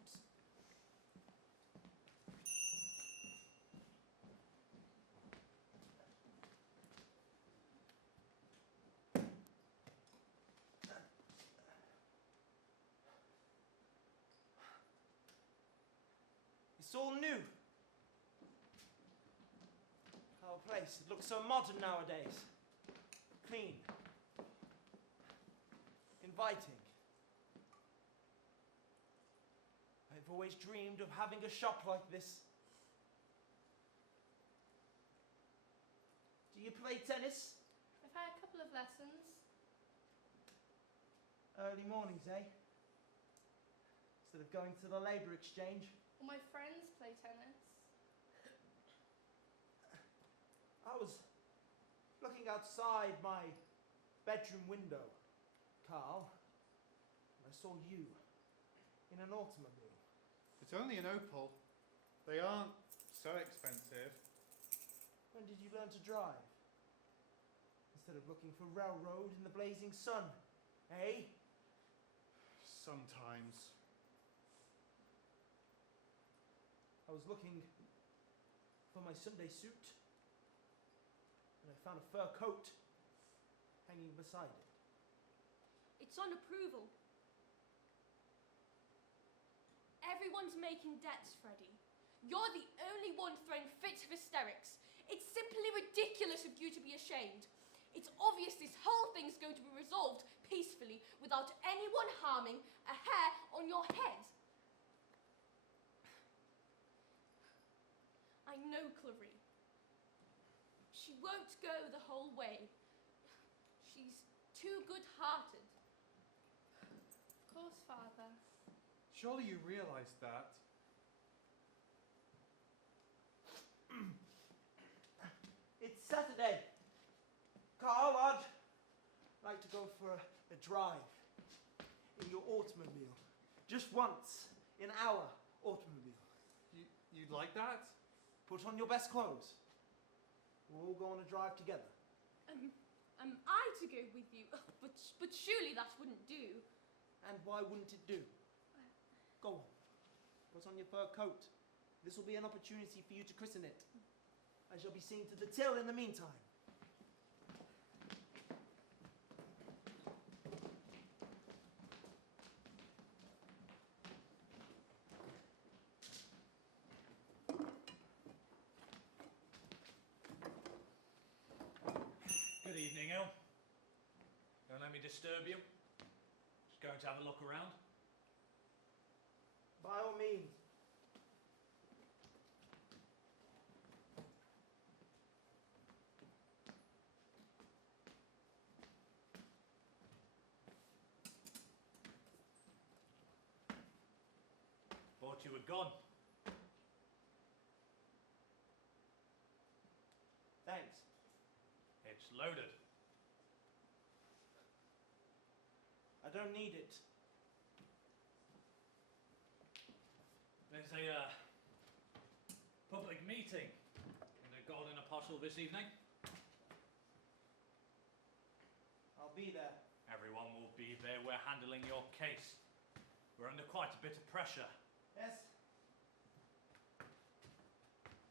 It's all new. Our place, it looks so modern nowadays. Clean. Inviting. I've always dreamed of having a shop like this. Do you play tennis? I've had a couple of lessons. Early mornings, eh? Instead of going to the labour exchange. All my friends play tennis. I was looking outside my bedroom window, Carl, and I saw you in an automobile. It's only an Opal. They aren't so expensive. When did you learn to drive? Instead of looking for railroad in the blazing sun, eh? Sometimes. I was looking for my Sunday suit, and I found a fur coat hanging beside it. It's on approval. Everyone's making debts, Freddie. You're the only one throwing fits of hysterics. It's simply ridiculous of you to be ashamed. It's obvious this whole thing's going to be resolved peacefully without anyone harming a hair on your head. I know Clarie. She won't go the whole way. She's too good-hearted. Of course, Father. Surely you realise that. It's Saturday. Carl, I'd like to go for a drive in your automobile. Just once in our automobile. You'd like that? Put on your best clothes. We'll all go on a drive together. Am I to go with you? But surely that wouldn't do. And why wouldn't it do? Go on. Put on your fur coat. This will be an opportunity for you to christen it. I shall be seeing to the till in the meantime. Good evening, El. Don't let me disturb you. Just going to have a look around. By all means. Thought you were gone. Thanks. It's loaded. I don't need it. There's a public meeting in the Golden Apostle this evening. I'll be there. Everyone will be there. We're handling your case. We're under quite a bit of pressure. Yes.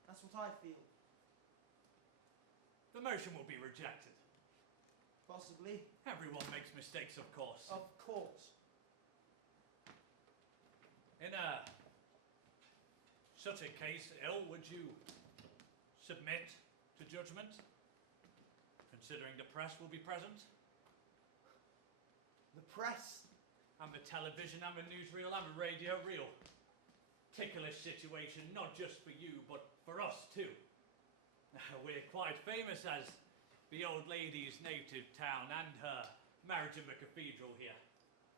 That's what I feel. The motion will be rejected. Possibly. Everyone makes mistakes, of course. Of course. In such a case, Il, would you submit to judgment? Considering the press will be present? The press? And the television, and the newsreel, and the radio reel. Ticklish situation, not just for you, but for us too. We're quite famous as the old lady's native town and her marriage in the cathedral here.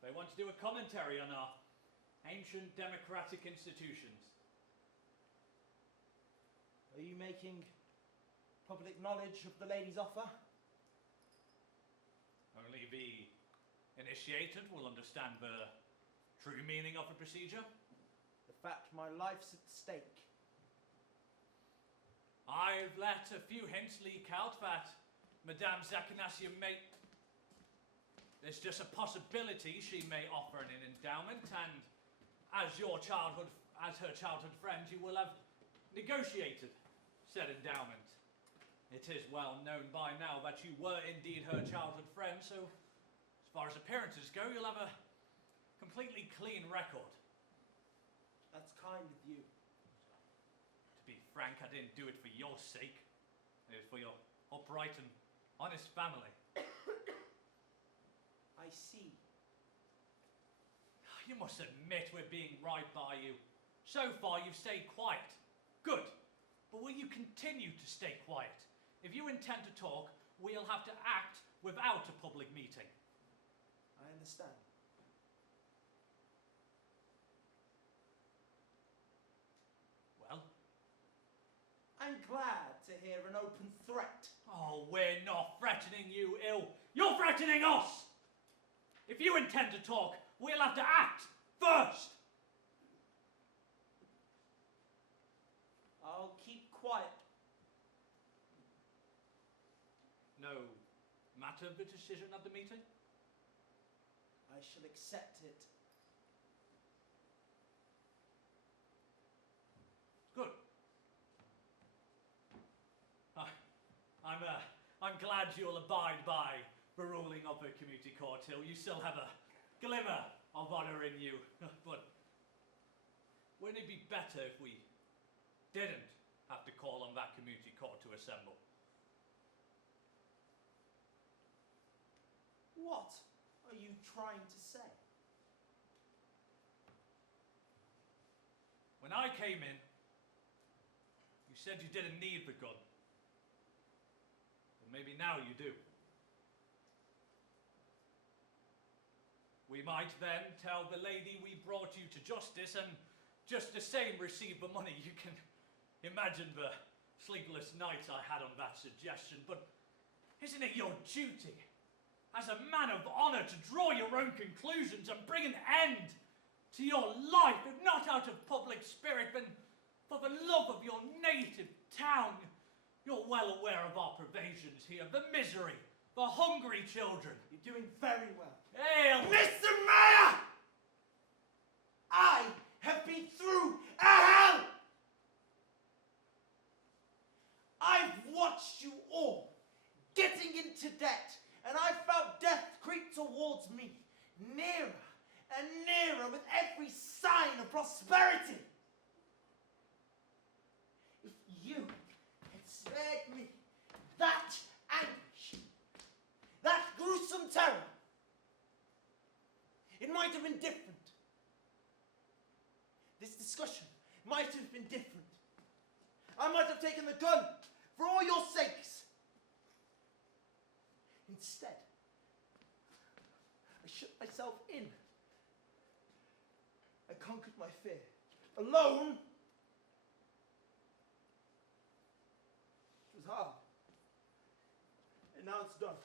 They want to do a commentary on our ancient democratic institutions. Are you making public knowledge of the lady's offer? Only the initiated will understand the true meaning of the procedure. The fact my life's at stake. I've let a few hints leak out that Madame Zacchanasia may... There's just a possibility she may offer an endowment, and as her childhood friend, you will have negotiated said endowment. It is well known by now that you were indeed her childhood friend, so as far as appearances go, you'll have a completely clean record. That's kind of you. To be frank, I didn't do it for your sake. It was for your upright and honest family. I see. You must admit we're being right by you. So far, you've stayed quiet. Good. But will you continue to stay quiet? If you intend to talk, we'll have to act without a public meeting. I understand. Well? I'm glad to hear an open threat. Oh, we're not threatening you ill. You're threatening us! If you intend to talk, we'll have to act first. I'll keep quiet. No matter of the decision of the meeting? I shall accept it. Good. I'm glad you'll abide by the ruling of the community court, Hill. You still have a glimmer of honour in you. But wouldn't it be better if we didn't have to call on that community court to assemble? What are you trying to say? When I came in, you said you didn't need the gun. But maybe now you do. We might then tell the lady we brought you to justice and just the same receive the money. You can imagine the sleepless nights I had on that suggestion, but isn't it your duty as a man of honour to draw your own conclusions and bring an end to your life, if not out of public spirit, then for the love of your native town? You're well aware of our privations here, the misery, the hungry children. You're doing very well. Hail! Mr. Mayor! I have been through a hell! I've watched you all getting into debt, and I felt death creep towards me, nearer and nearer with every sign of prosperity. If you had spared me that anguish, that gruesome terror, it might have been different. This discussion might have been different. I might have taken the gun for all your sakes. Instead, I shut myself in. I conquered my fear. Alone. It was hard. And now it's done.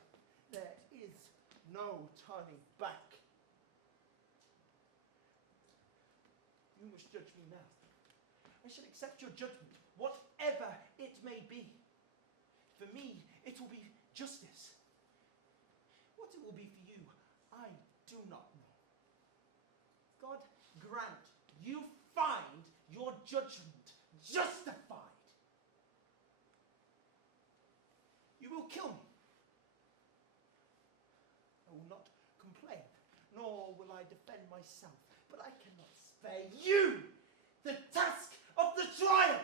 There is no turning back. You must judge me now. I shall accept your judgment, whatever it may be. For me, it will be justice. What it will be for you, I do not know. God grant you find your judgment justified. You will kill me. I will not complain, nor will I defend myself, but I cannot spare you the task of the trial.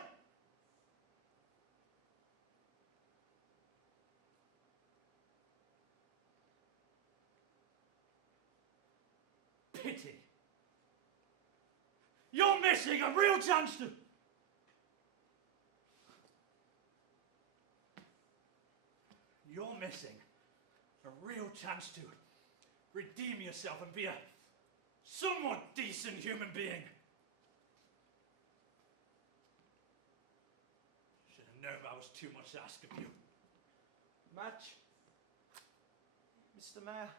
Pity. You're missing a real chance to... You're missing a real chance to redeem yourself and be a somewhat decent human being. Should have known that was too much to ask of you. Match. Mr. Mayor.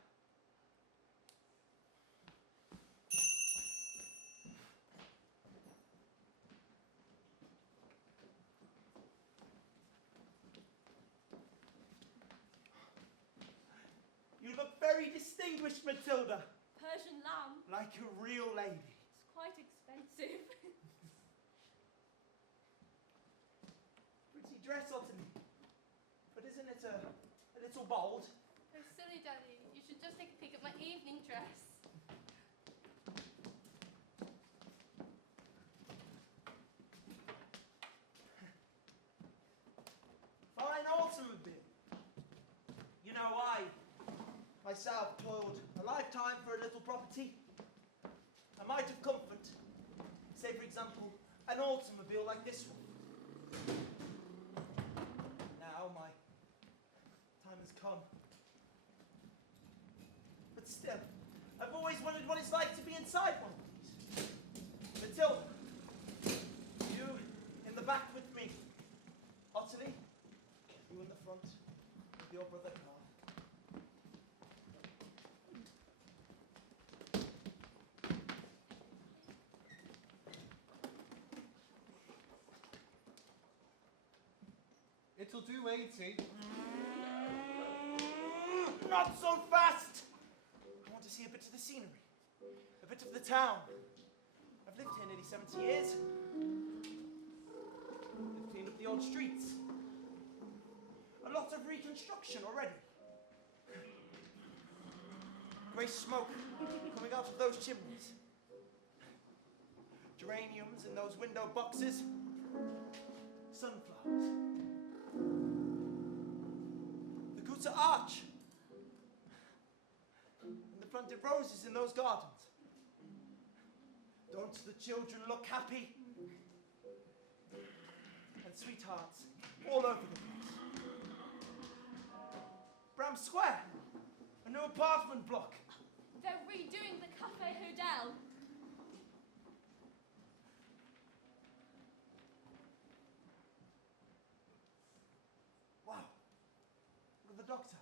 You look very distinguished, Matilda. Persian lamb. Like a real lady. It's quite expensive. Pretty dress, Ottilie. But isn't it a little bold? Oh, silly Daddy. You should just take a peek at my evening dress. Fine automobile. You know, I myself toiled a lifetime for a little property. A mite of comfort. Say, for example, an automobile like this one. Now my time has come. But still, I've always wondered what it's like to be inside one of these. Matilda, you in the back with me. Ottilie, you in the front with your brother Carl. It'll do 80. Not so fast! I want to see a bit of the scenery, a bit of the town. I've lived here nearly 70 years. They've cleaned up the old streets. A lot of reconstruction already. Grey smoke coming out of those chimneys. Geraniums in those window boxes. Sunflowers. The Gutta Arch. And the planted roses in those gardens. Don't the children look happy? And sweethearts all over the place. Bram Square, a new apartment block. They're redoing the Café Houdel. Wow. Look at the doctor.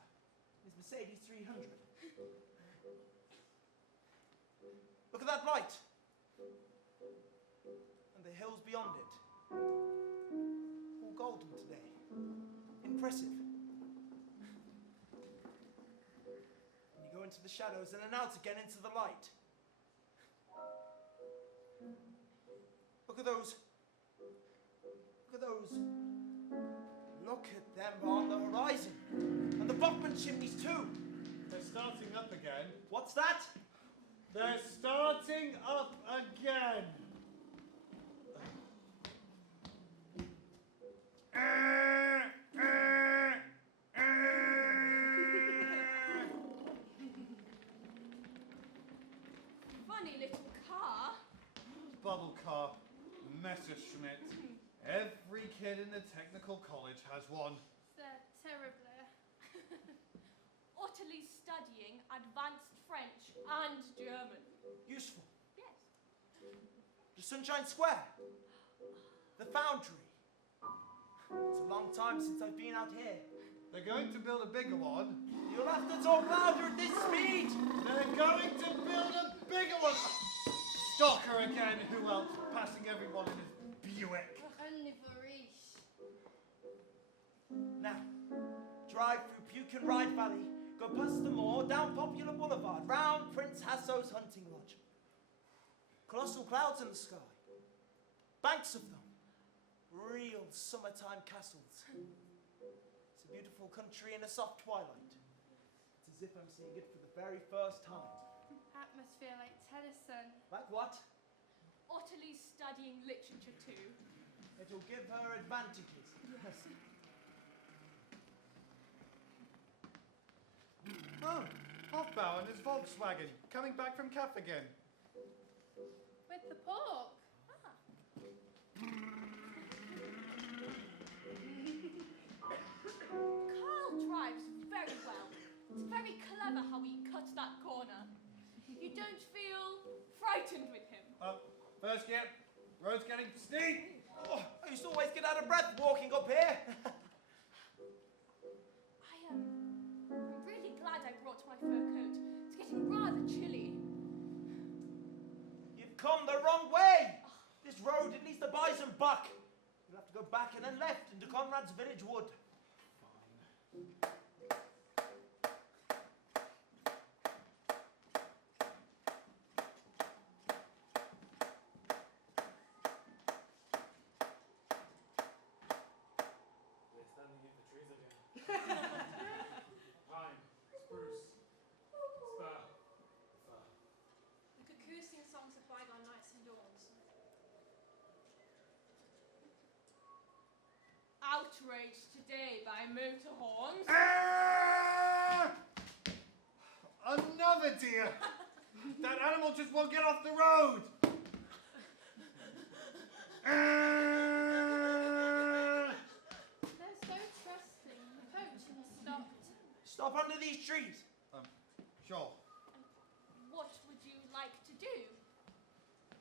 His Mercedes 300. Look at that light. And the hills beyond it. All golden today. Impressive. And you go into the shadows and then out again into the light. Look at those. Look at those. Look at them on the horizon. And the Bachman chimneys too. They're starting up again. What's that? They're starting up again. Funny little car. Bubble car, Messerschmitt. Every kid in the technical college has one. They're terrible. Ottilie's studying advanced French and German. Useful. Yes. The Sunshine Square. The Foundry. It's a long time since I've been out here. They're going to build a bigger one. You'll have to talk louder at this speed. They're going to build a bigger one. Stalker again. Who else? Passing everyone in his Buick. Only Varish. Now, drive through Puke and Ride Valley, go past the moor, down Popular Boulevard, round Prince Hasso's hunting lodge. Colossal clouds in the sky. Banks of them. Real summertime castles. It's a beautiful country in a soft twilight. It's as if I'm seeing it for the very first time. Atmosphere like Tennyson. Like what? Ottilie's studying literature too. It'll give her advantages. Yes. Oh, Hofbauer and his Volkswagen, coming back from Caff again. With the pork. Carl drives very well. It's very clever. clever how he cuts that corner. You don't feel frightened with him. First gear. Road's getting steep. Oh, I used to always get out of breath walking up here. I'm really glad I brought my fur coat. It's getting rather chilly. You've come the wrong way. This road, it leads to Bison Buck. You'll have to go back and then left into Conrad's village wood. We're standing in the trees again. Pine, spruce, spur, fir. The cuckoo sing songs of bygone nights and dawns. Outraged today by motor horns. Another deer. That animal just won't get off the road. There's no trusting. The poaching stopped. Stop under these trees. Sure. What would you like to do?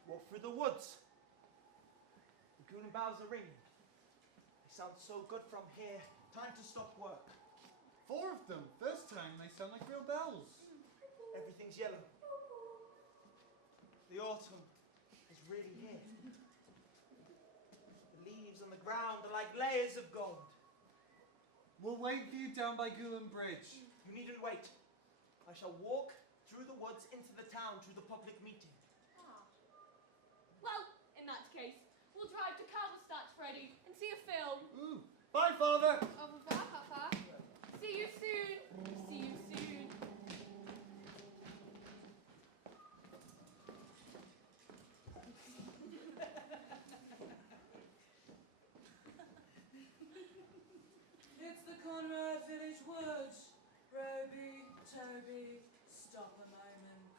Walk through the woods. The goon bells are ringing. They sound so good from here. Time to stop work. 4 of them. First time they sound like real bells. Everything's yellow. The autumn is really here. The leaves on the ground are like layers of gold. We'll wait for you down by Gulen Bridge. You needn't wait. I shall walk through the woods into the town to the public meeting. Well, in that case, we'll drive to Calverstadt, Freddy, and see a film. Ooh. Bye, Father. Au revoir, Papa. See you soon. See you soon. It's the Conrad Village Woods. Roby, Toby, stop a moment.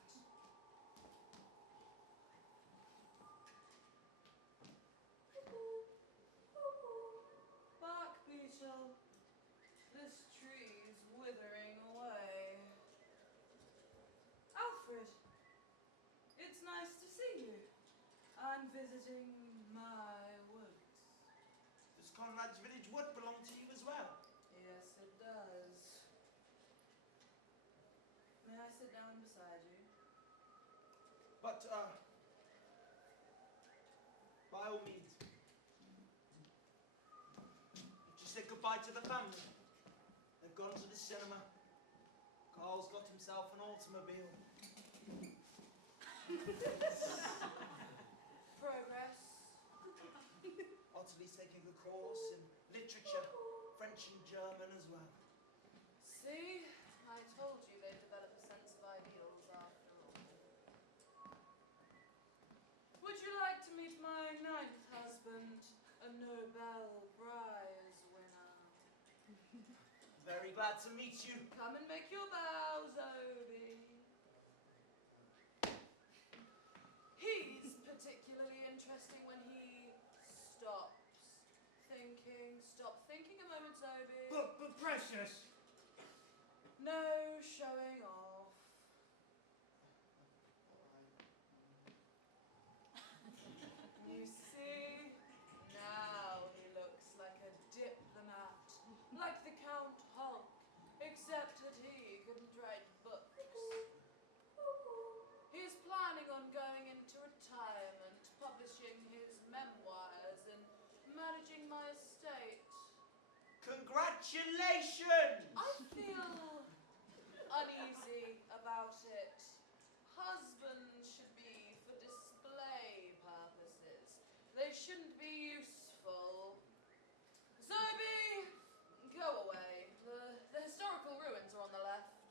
Bark beetle, this tree's withering away. Alfred, it's nice to see you. I'm visiting my woods. Does Conrad's village wood belong to you as well? Yes, it does. May I sit down beside you? But, by all means. Just say goodbye to the family. They've gone to the cinema. Carl's got himself an automobile. Progress. Ottilie's taking a course in literature, French and German as well. See? I told you they'd develop a sense of ideals after all. Would you like to meet my ninth husband, a Nobel Prize winner? Very glad to meet you. Come and make your bows, Obi. He's particularly interesting when he stops thinking. Stop thinking a moment, Obi. But precious. No showing off. You see, now he looks like a diplomat, like the Count Hulk, except that he couldn't write books. He's planning on going into retirement, publishing his memoirs, and managing my estate. Congratulations! I feel uneasy about it. Husbands should be for display purposes. They shouldn't be useful. Zoe, go away. The historical ruins are on the left.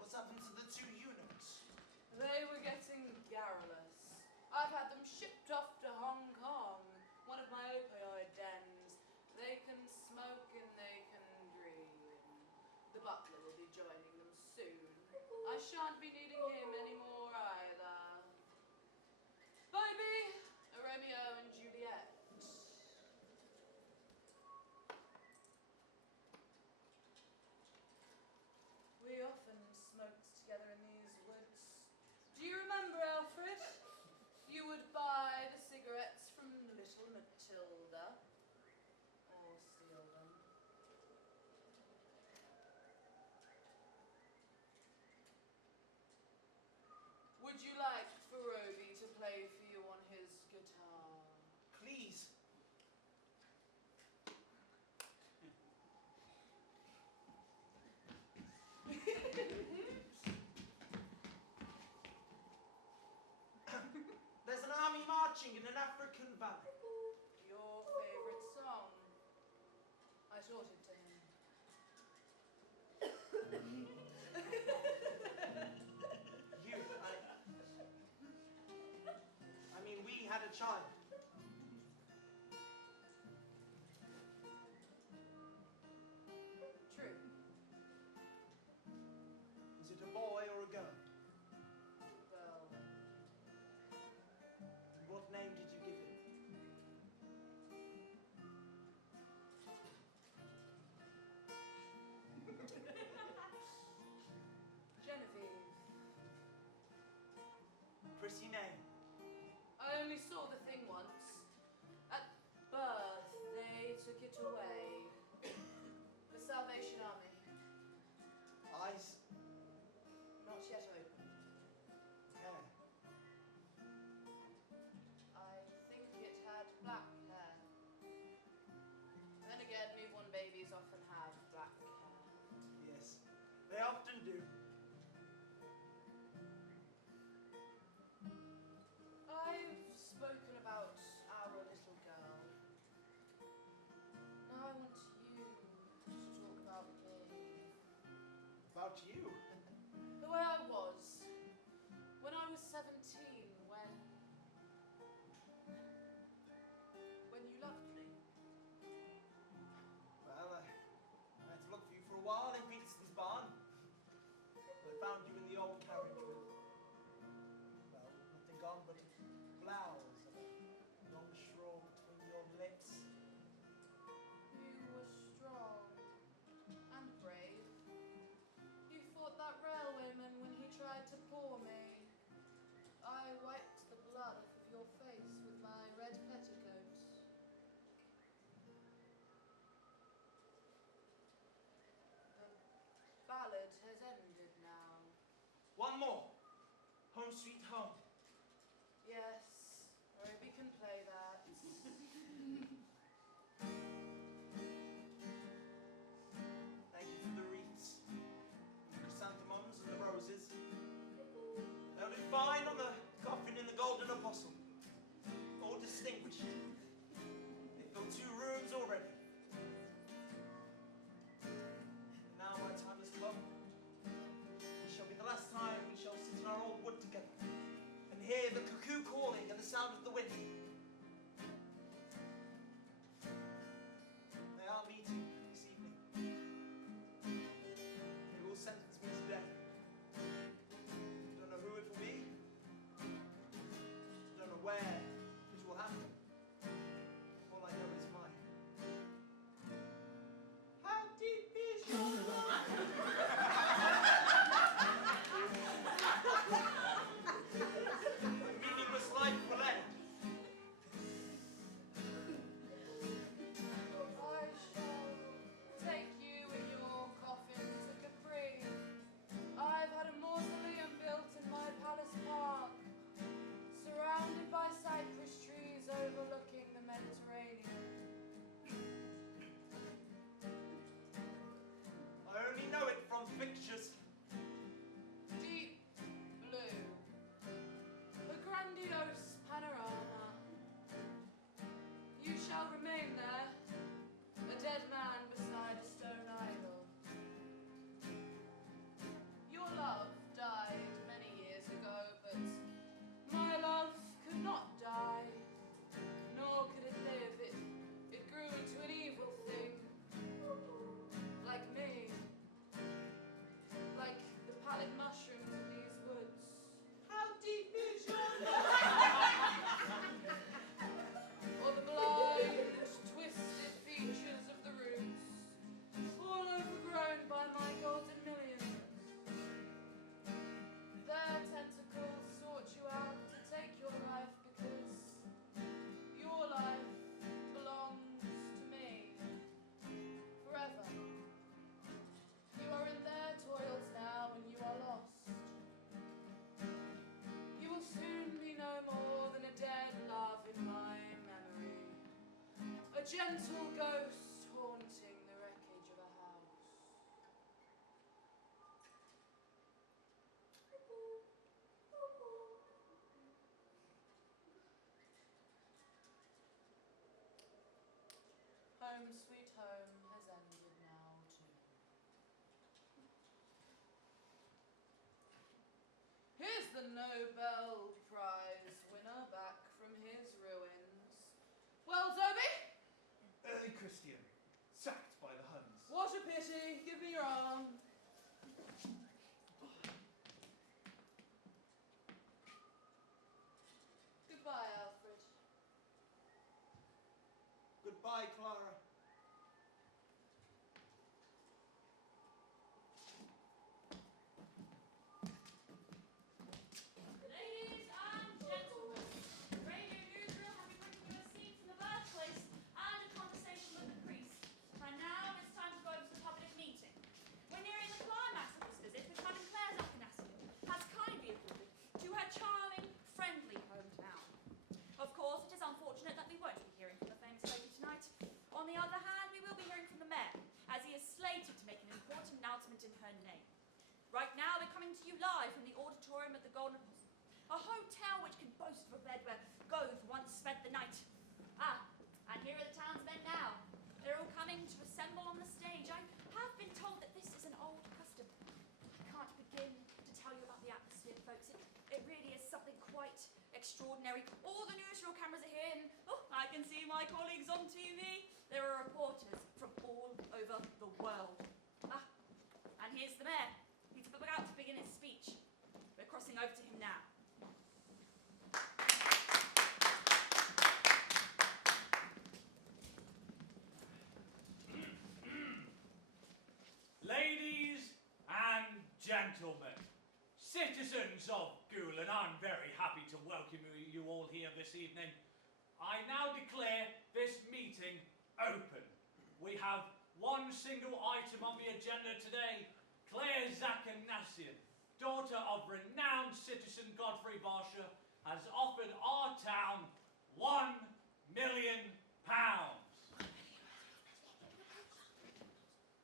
What's happened to the 2 eunuchs? They were getting garrulous. I've had them shipped off to Hong Kong, one of my opioid dens. They can smoke and they can dream. The butler will be joining them soon. I shan't be needing him anymore either. Baby, Romeo and Juliet. smoked together in these woods. Do you remember, Alfred? You would buy the cigarettes from little Matilda. Or steal them. Would you like for Roby to play for you on his guitar? Please. There's an army marching in an African valley. Your favorite song. I taught it to him. I mean, we had a child. True. Was it a boy or a girl? Well, What name did you give him? Genevieve. Pretty name. I only saw the thing once. At birth, they took it away. The Salvation Army. Eyes, Not yet open. hair. I think it had black hair. Then again, newborn babies often have black hair. Yes, they often do. I've spoken about our little girl. Now I want you to talk about me. About you. The way I was when I was 17, when you loved me. Well, I had to look for you for a while in Peterson's barn. I found you in the old carriage with, well, nothing gone but flowers and a long straw between your lips. You were strong and brave. You fought that railwayman when he tried to paw me. I wiped the blood off of your face with my red petticoat. The ballad has ended now. One more. Home Sweet Home. Yes, Roby can play that. Thank you for the wreaths, the chrysanthemums and the roses. They'll do fine on the coffin in the Golden Apostle. All distinguished. They fill 2 rooms already. And now my time has come. It shall be the last time we shall sit in our old wood together and hear the cuckoo calling and the sound of the wind. They are meeting this evening. They will sentence me to death. Don't know who it will be. Don't know where it will happen. All I know is mine. How deep is your love? A meaningless life will end. gentle ghost haunting the wreckage of a house. Home sweet home has ended now too. Here's the Nobel Prize winner back from his ruins. Well, Toby? Early Christian, sacked by the Huns. What a pity. Give me your arm. Goodbye, Alfred. Goodbye, Clara. Ladies and gentlemen, Radio Newsreel has been bringing you a scene from the birthplace and a conversation with the priest. And now it's time to go to the public meeting. We're nearing the climax of this visit, which Madame Claire Zaccanasio has kindly afforded to her charming, friendly hometown. Of course, it is unfortunate that we won't be hearing from the famous lady tonight. On the other hand, we will be hearing from the mayor, as he is slated to make an important announcement in her name. Right now, we're coming to you live from the auditorium at the Golden Horse, a hotel which can boast of a bed where Goethe once spent the night. Ah, and here are the townsmen now. They're all coming to assemble on the stage. I have been told that this is an old custom. I can't begin to tell you about the atmosphere, folks. It really is something quite extraordinary. All the newsreel cameras are here, and I can see my colleagues on TV. There are reporters from all over the world. Ah, and here's the mayor. He's about to begin his speech. We're crossing over to him now. Ladies and gentlemen, citizens of Gulen, I'm very happy to welcome you all here this evening. I now declare this meeting open. We have one single item on the agenda today. Claire Zaccanasio, daughter of renowned citizen Godfrey Barsha, has offered our town £1 million.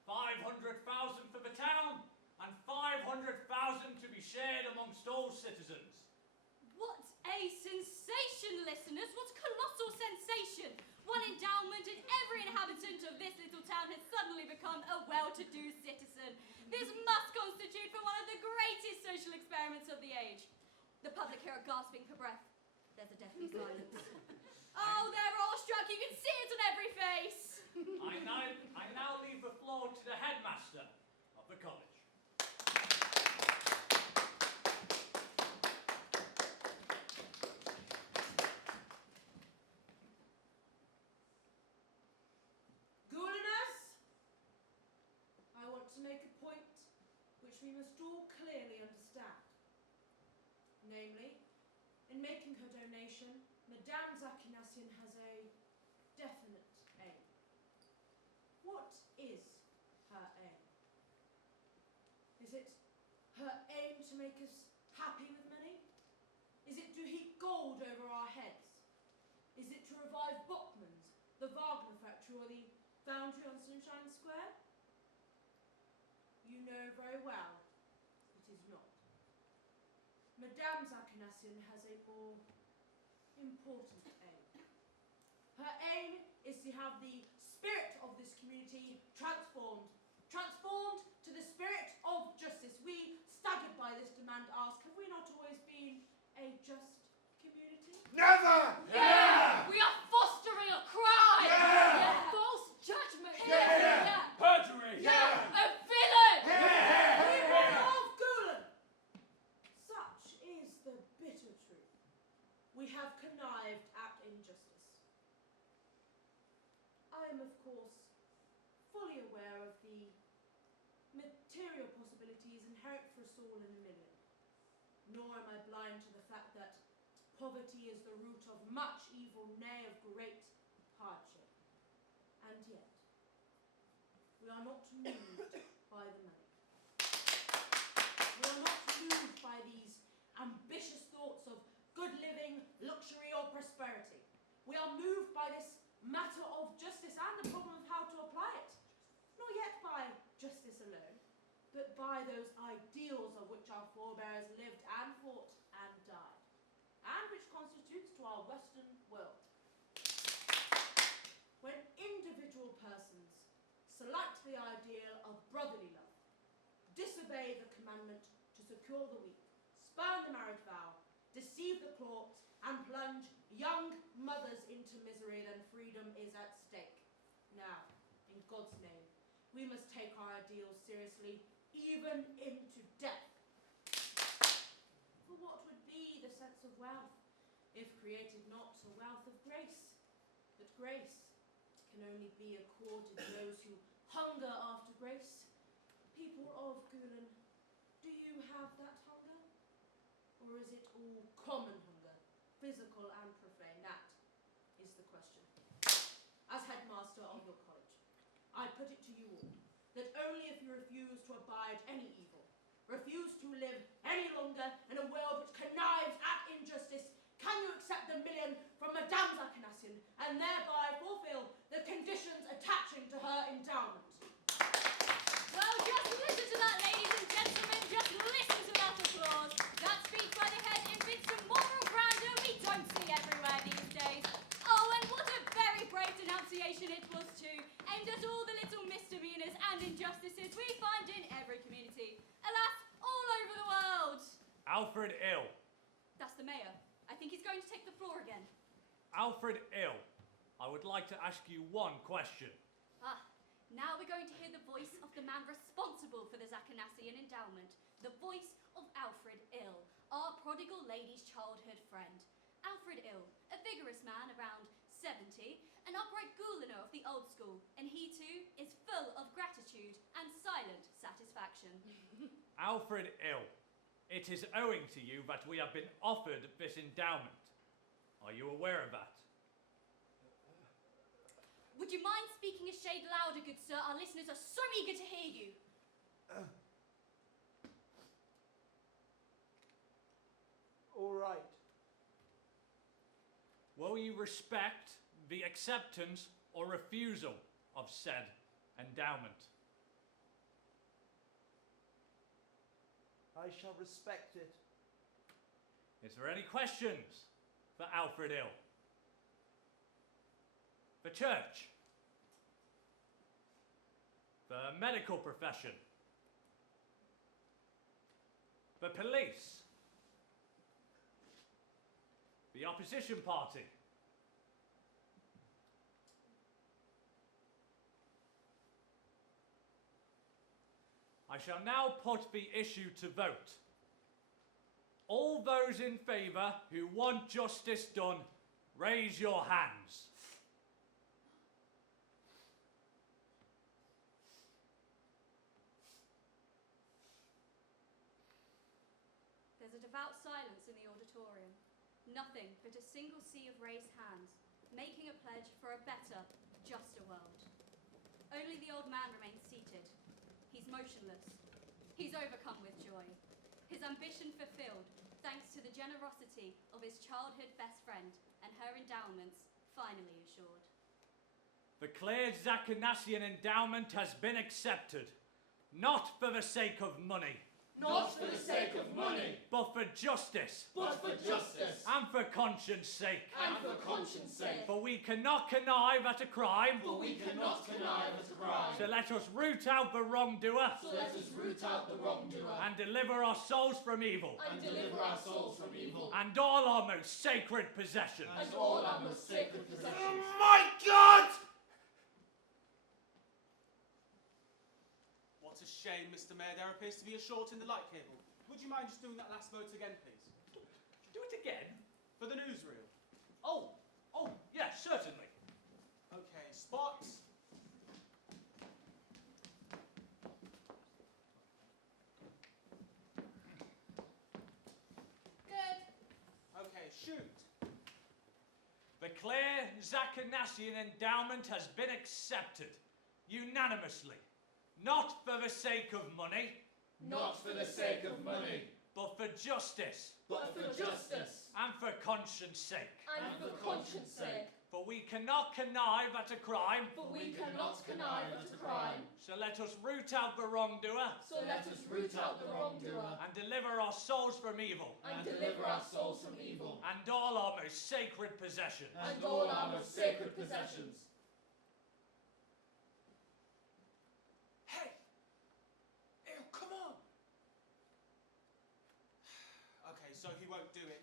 500,000 for the town, and 500,000 to be shared amongst all citizens. What a sensation, listeners! What a colossal sensation! One endowment, and every inhabitant of this little town has suddenly become a well-to-do citizen. This must constitute for one of the greatest social experiments of the age. The public here are gasping for breath. There's a deathly silence. Oh, they're awestruck. You can see it on every face. I now leave the floor to the headmaster of the college. Guleners, I want to make a point which we must all clearly understand. Namely, in making her donation, Madame Zaccanasio has a definite aim. What is her aim? Is it her aim to make us happy with money? Is it to heap gold over our heads? Is it to revive Bockman's, the Wagner factory, or the foundry on Sunshine Square? You know very well it is not. Madame Zaccanasio has a more important aim. Her aim is to have the spirit of this community transformed to the spirit of justice. We, staggered by this demand, ask, have we not always been a just community? Never! Yeah! We are fostering a crime! Yeah! False judgment! Yeah! Perjury! Yeah! A villain! People of Gulen! Such is the bitter truth. We have connived at injustice. I am, of course, fully aware of the material possibilities inherent for us all in a million. Nor am I blind to the fact that poverty is the root of much evil, nay, of great hardship. And yet, we are not moved by the money. We are not moved by these ambitious thoughts of good living, luxury, or prosperity. We are moved by this matter of justice by those ideals of which our forebears lived and fought and died, and which constitutes to our Western world. When individual persons slight the ideal of brotherly love, disobey the commandment to secure the weak, spurn the marriage vow, deceive the corpse, and plunge young mothers into misery, then freedom is at stake. Now, in God's name, we must take our ideals seriously, even into death. For what would be the sense of wealth, if created not a wealth of grace? But grace can only be accorded those who hunger after grace. People of Gulen, do you have that hunger? Or is it all common hunger, physical and profane? That is the question. As headmaster of your college, I put it to you all, that only if you refuse to abide any evil, refuse to live any longer in a world which connives at injustice, can you accept the million from Madame Zakanassian and thereby fulfill the conditions attaching to her endowment. Well, just listen to that, ladies and gentlemen. Just listen to that applause. That speech by the head invents a moral grandeur we don't see everywhere these days. Oh, and what a very brave denunciation it was too, aimed at all the little misdemeanors and injustices we find in every community. Alas, all over the world. Alfred Ill. That's the mayor. I think he's going to take the floor again. Alfred Ill, I would like to ask you one question. Now we're going to hear the voice of the man responsible for the Zakanassian endowment, the voice of Alfred Ill, our prodigal lady's childhood friend. Alfred Ill, a vigorous man around 70, an upright Goulener of the old school, and he too is full of gratitude and silent satisfaction. Alfred Ill, it is owing to you that we have been offered this endowment. Are you aware of that? Would you mind speaking a shade louder, good sir? Our listeners are so eager to hear you. All right. Will you respect the acceptance or refusal of said endowment? I shall respect it. Is there any questions for Alfred Ill? The church, the medical profession, the police, the opposition party, I shall now put the issue to vote. All those in favour who want justice done, raise your hands. There's a devout silence in the auditorium. Nothing but a single sea of raised hands, making a pledge for a better, juster world. Only the old man remains seated. He's motionless. He's overcome with joy. His ambition fulfilled, thanks to the generosity of his childhood best friend and her endowments finally assured. The Clare Zakanassian endowment has been accepted, not for the sake of money, Not for the sake of money, but for justice, but for justice, and for conscience sake. and for conscience sake. For we cannot connive at a crime, For we cannot connive at a crime. so let us root out the wrongdoer So let us root out the wrongdoer and deliver our souls from evil, and deliver our souls from evil and all our most sacred possessions. and all our most sacred possessions. My God! What a shame, Mr. Mayor. There appears to be a short in the light cable. Would you mind just doing that last vote again, please? Do it again? For the newsreel. Oh, yes, certainly. Okay, Spot. Good. Okay, shoot. The Clare Zakanassian endowment has been accepted, unanimously, not for the sake of money, Not for the sake of money, but for justice but for justice and for conscience sake. and for conscience sake. For we cannot connive at a crime. For we cannot connive at a crime. So let us root out the wrongdoer. So let us root out the wrongdoer. And deliver our souls from evil. And deliver our souls from evil. And all our most sacred possessions. And all our most sacred possessions. Hey! Ew, come on! Okay, so he won't do it.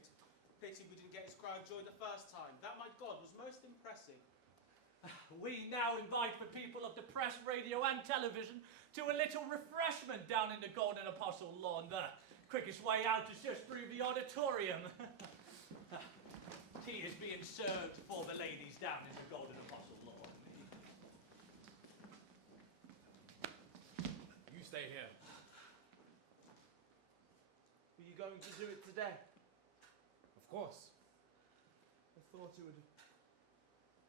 Pity we didn't get his cry of joy the first time. That, my God, was most impressive. We now invite the people of the press, radio and television to a little refreshment down in the Golden Apostle lawn. The quickest way out is just through the auditorium. Tea is being served for the ladies down in the Golden Apostle lawn. You stay here. Were you going to do it today? Of course. I thought it would have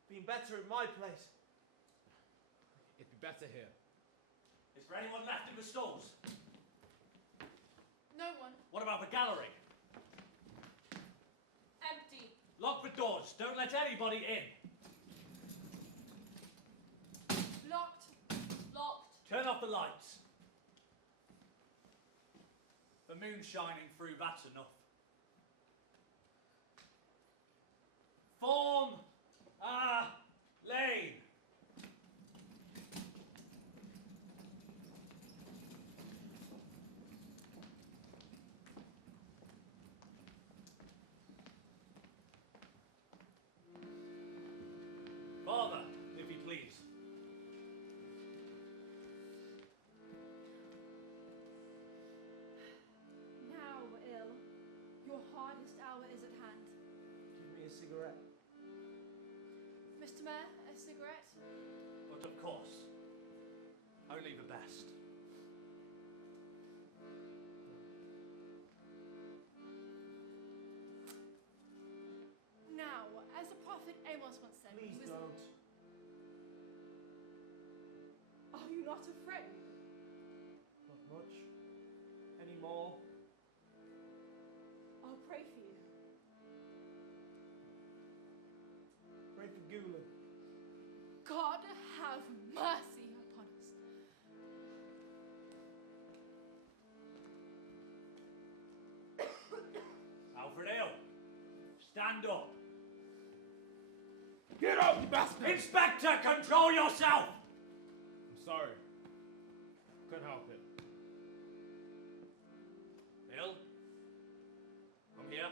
been better in my place. It'd be better here. Is there anyone left in the stalls? No one. What about the gallery? Empty. Lock the doors. Don't let anybody in. Locked. Locked. Turn off the lights. The moon's shining through, that's enough. Form a lane. Father, if you please. Now, ill, your hardest hour is at hand. Give me a cigarette. Mr. Mayor, a cigarette? But of course, only the best. Now, as the prophet Amos once said, Please he was- don't. Are you not afraid? Not much. Any more? I'll pray for you. Pray for Gulen. God have mercy upon us. Alfred Ale, stand up. Get up, you bastard! Inspector, control yourself! I'm sorry. Couldn't help it. Bill, come here.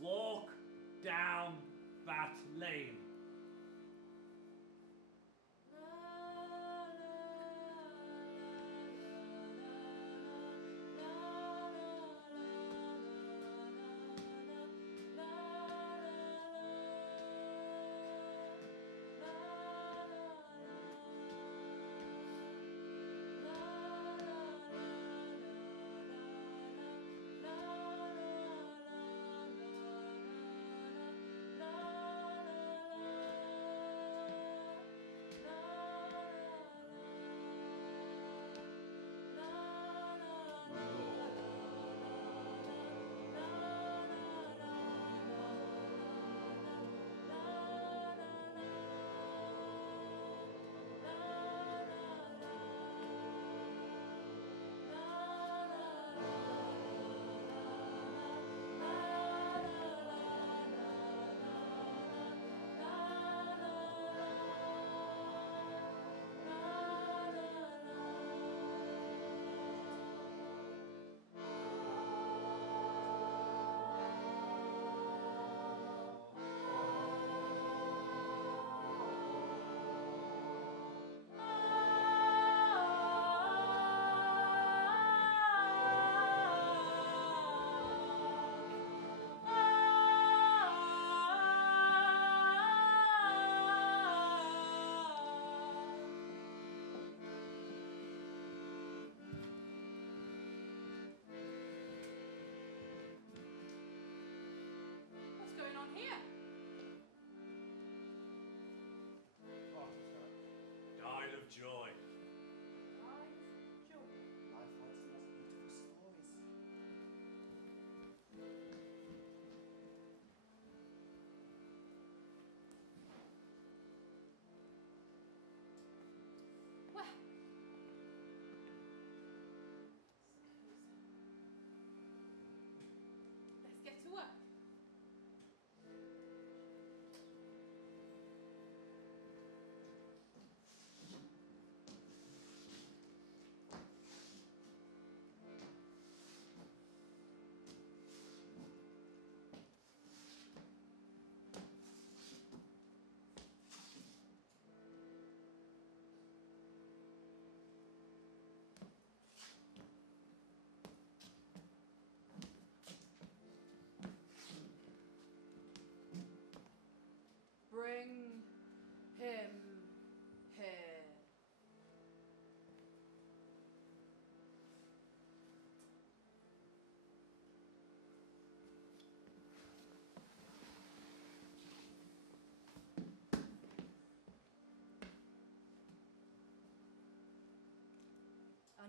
Walk down that lane.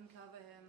Uncover him.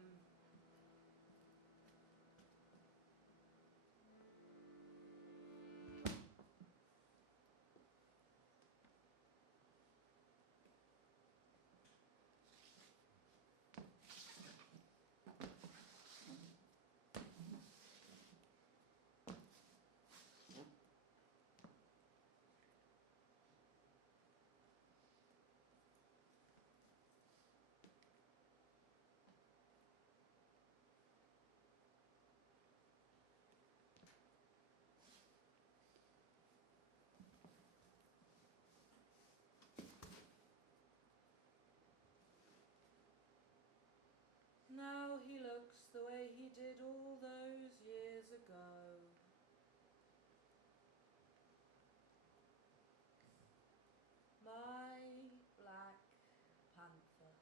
Now he looks the way he did all those years ago. My Black Panther.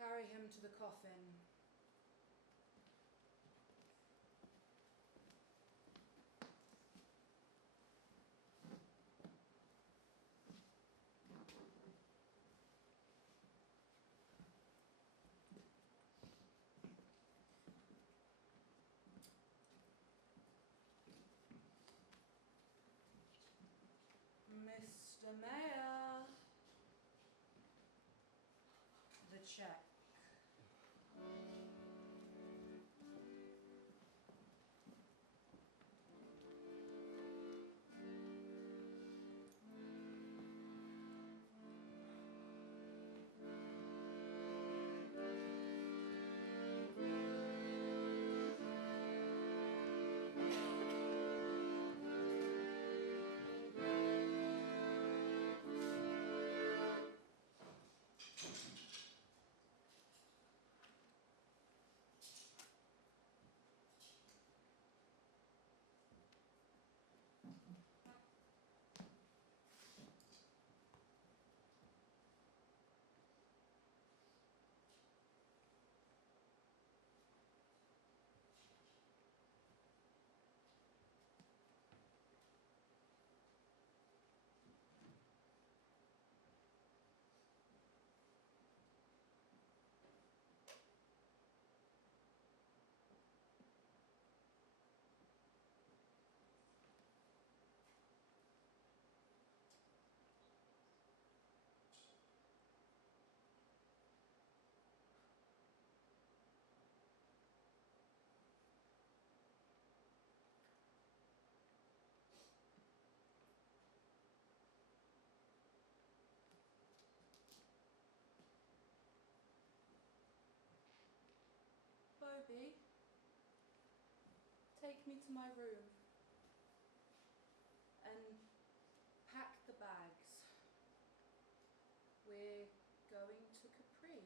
Carry him to the coffin. Mr. Mayor, the check. Bobby, take me to my room and pack the bags. We're going to Capri.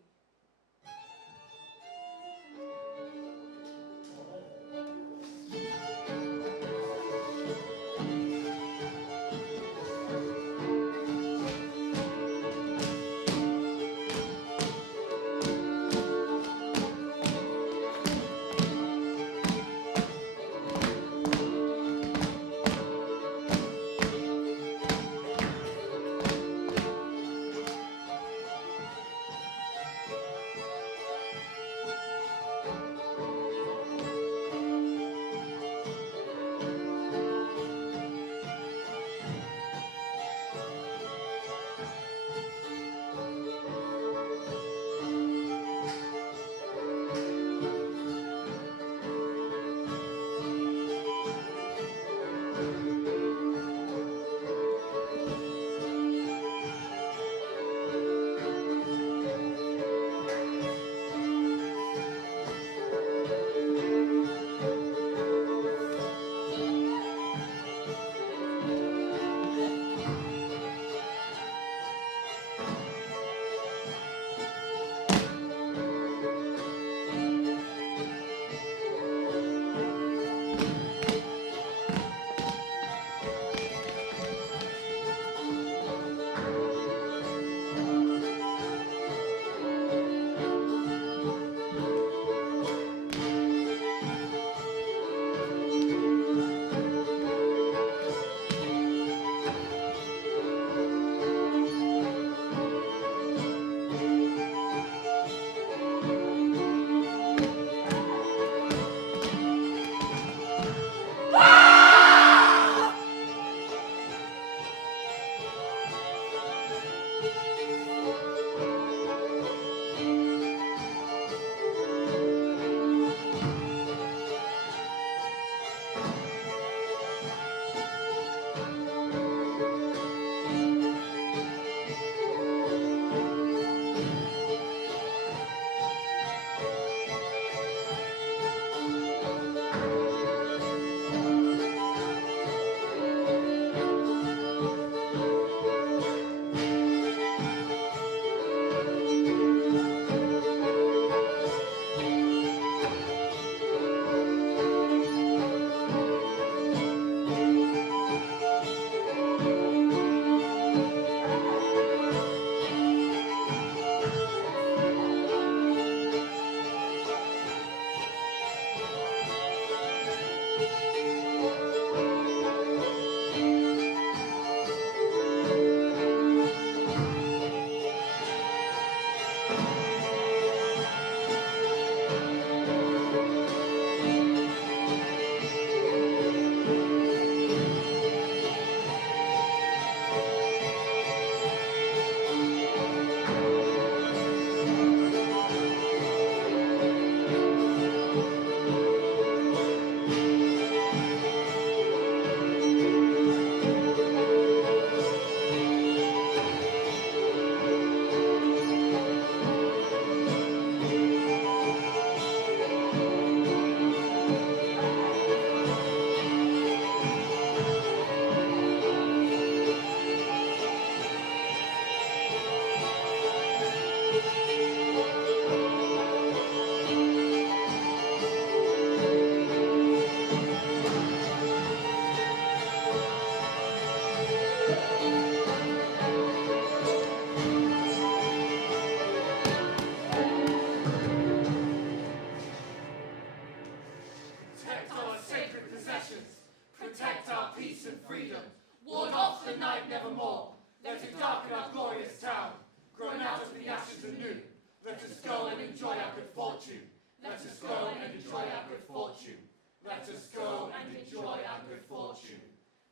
Let it darken our glorious town, growing out of the ashes anew. Let us go and enjoy our good fortune. Let us go and enjoy our good fortune. Let us go and enjoy our good fortune.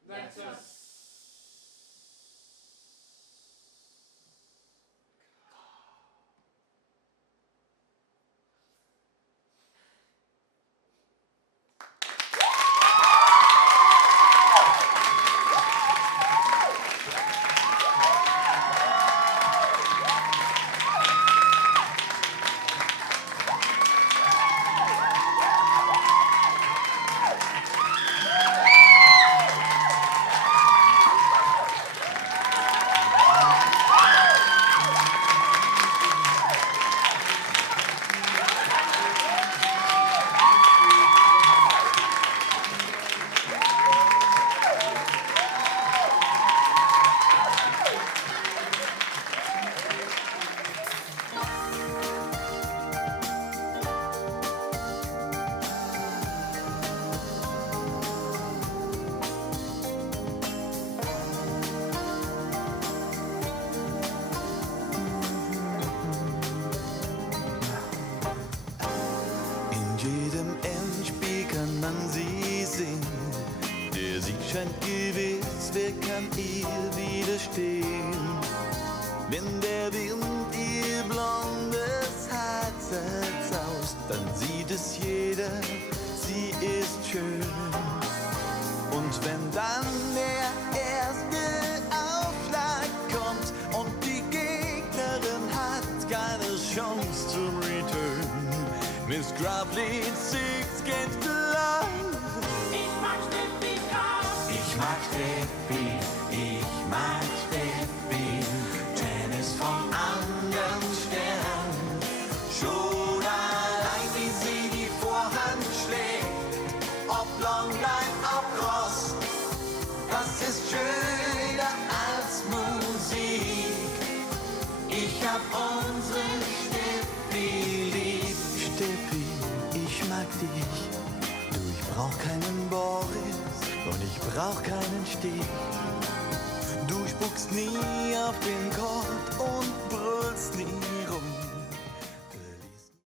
Let us... Wenn der Wind ihr blondes Haar zerzaust, dann sieht es jeder, sie ist schön. Und wenn dann der erste Aufschlag kommt und die Gegnerin hat keine Chance zum Return, Miss Grafley sings against the line. Ich mag Steffi Graf. Ich mag Steffi, ich mag Steffi. Tennis vom anderen Stern. Schon allein wie sie die Vorhand schlägt, ob Longline, ob Cross, das ist schöner als Musik. Ich hab unsere Steffi lieb. Steffi, ich mag dich. Du, ich brauch keinen Boris und ich brauch keinen Stich. Du spuckst nie auf den Court und brüllst nie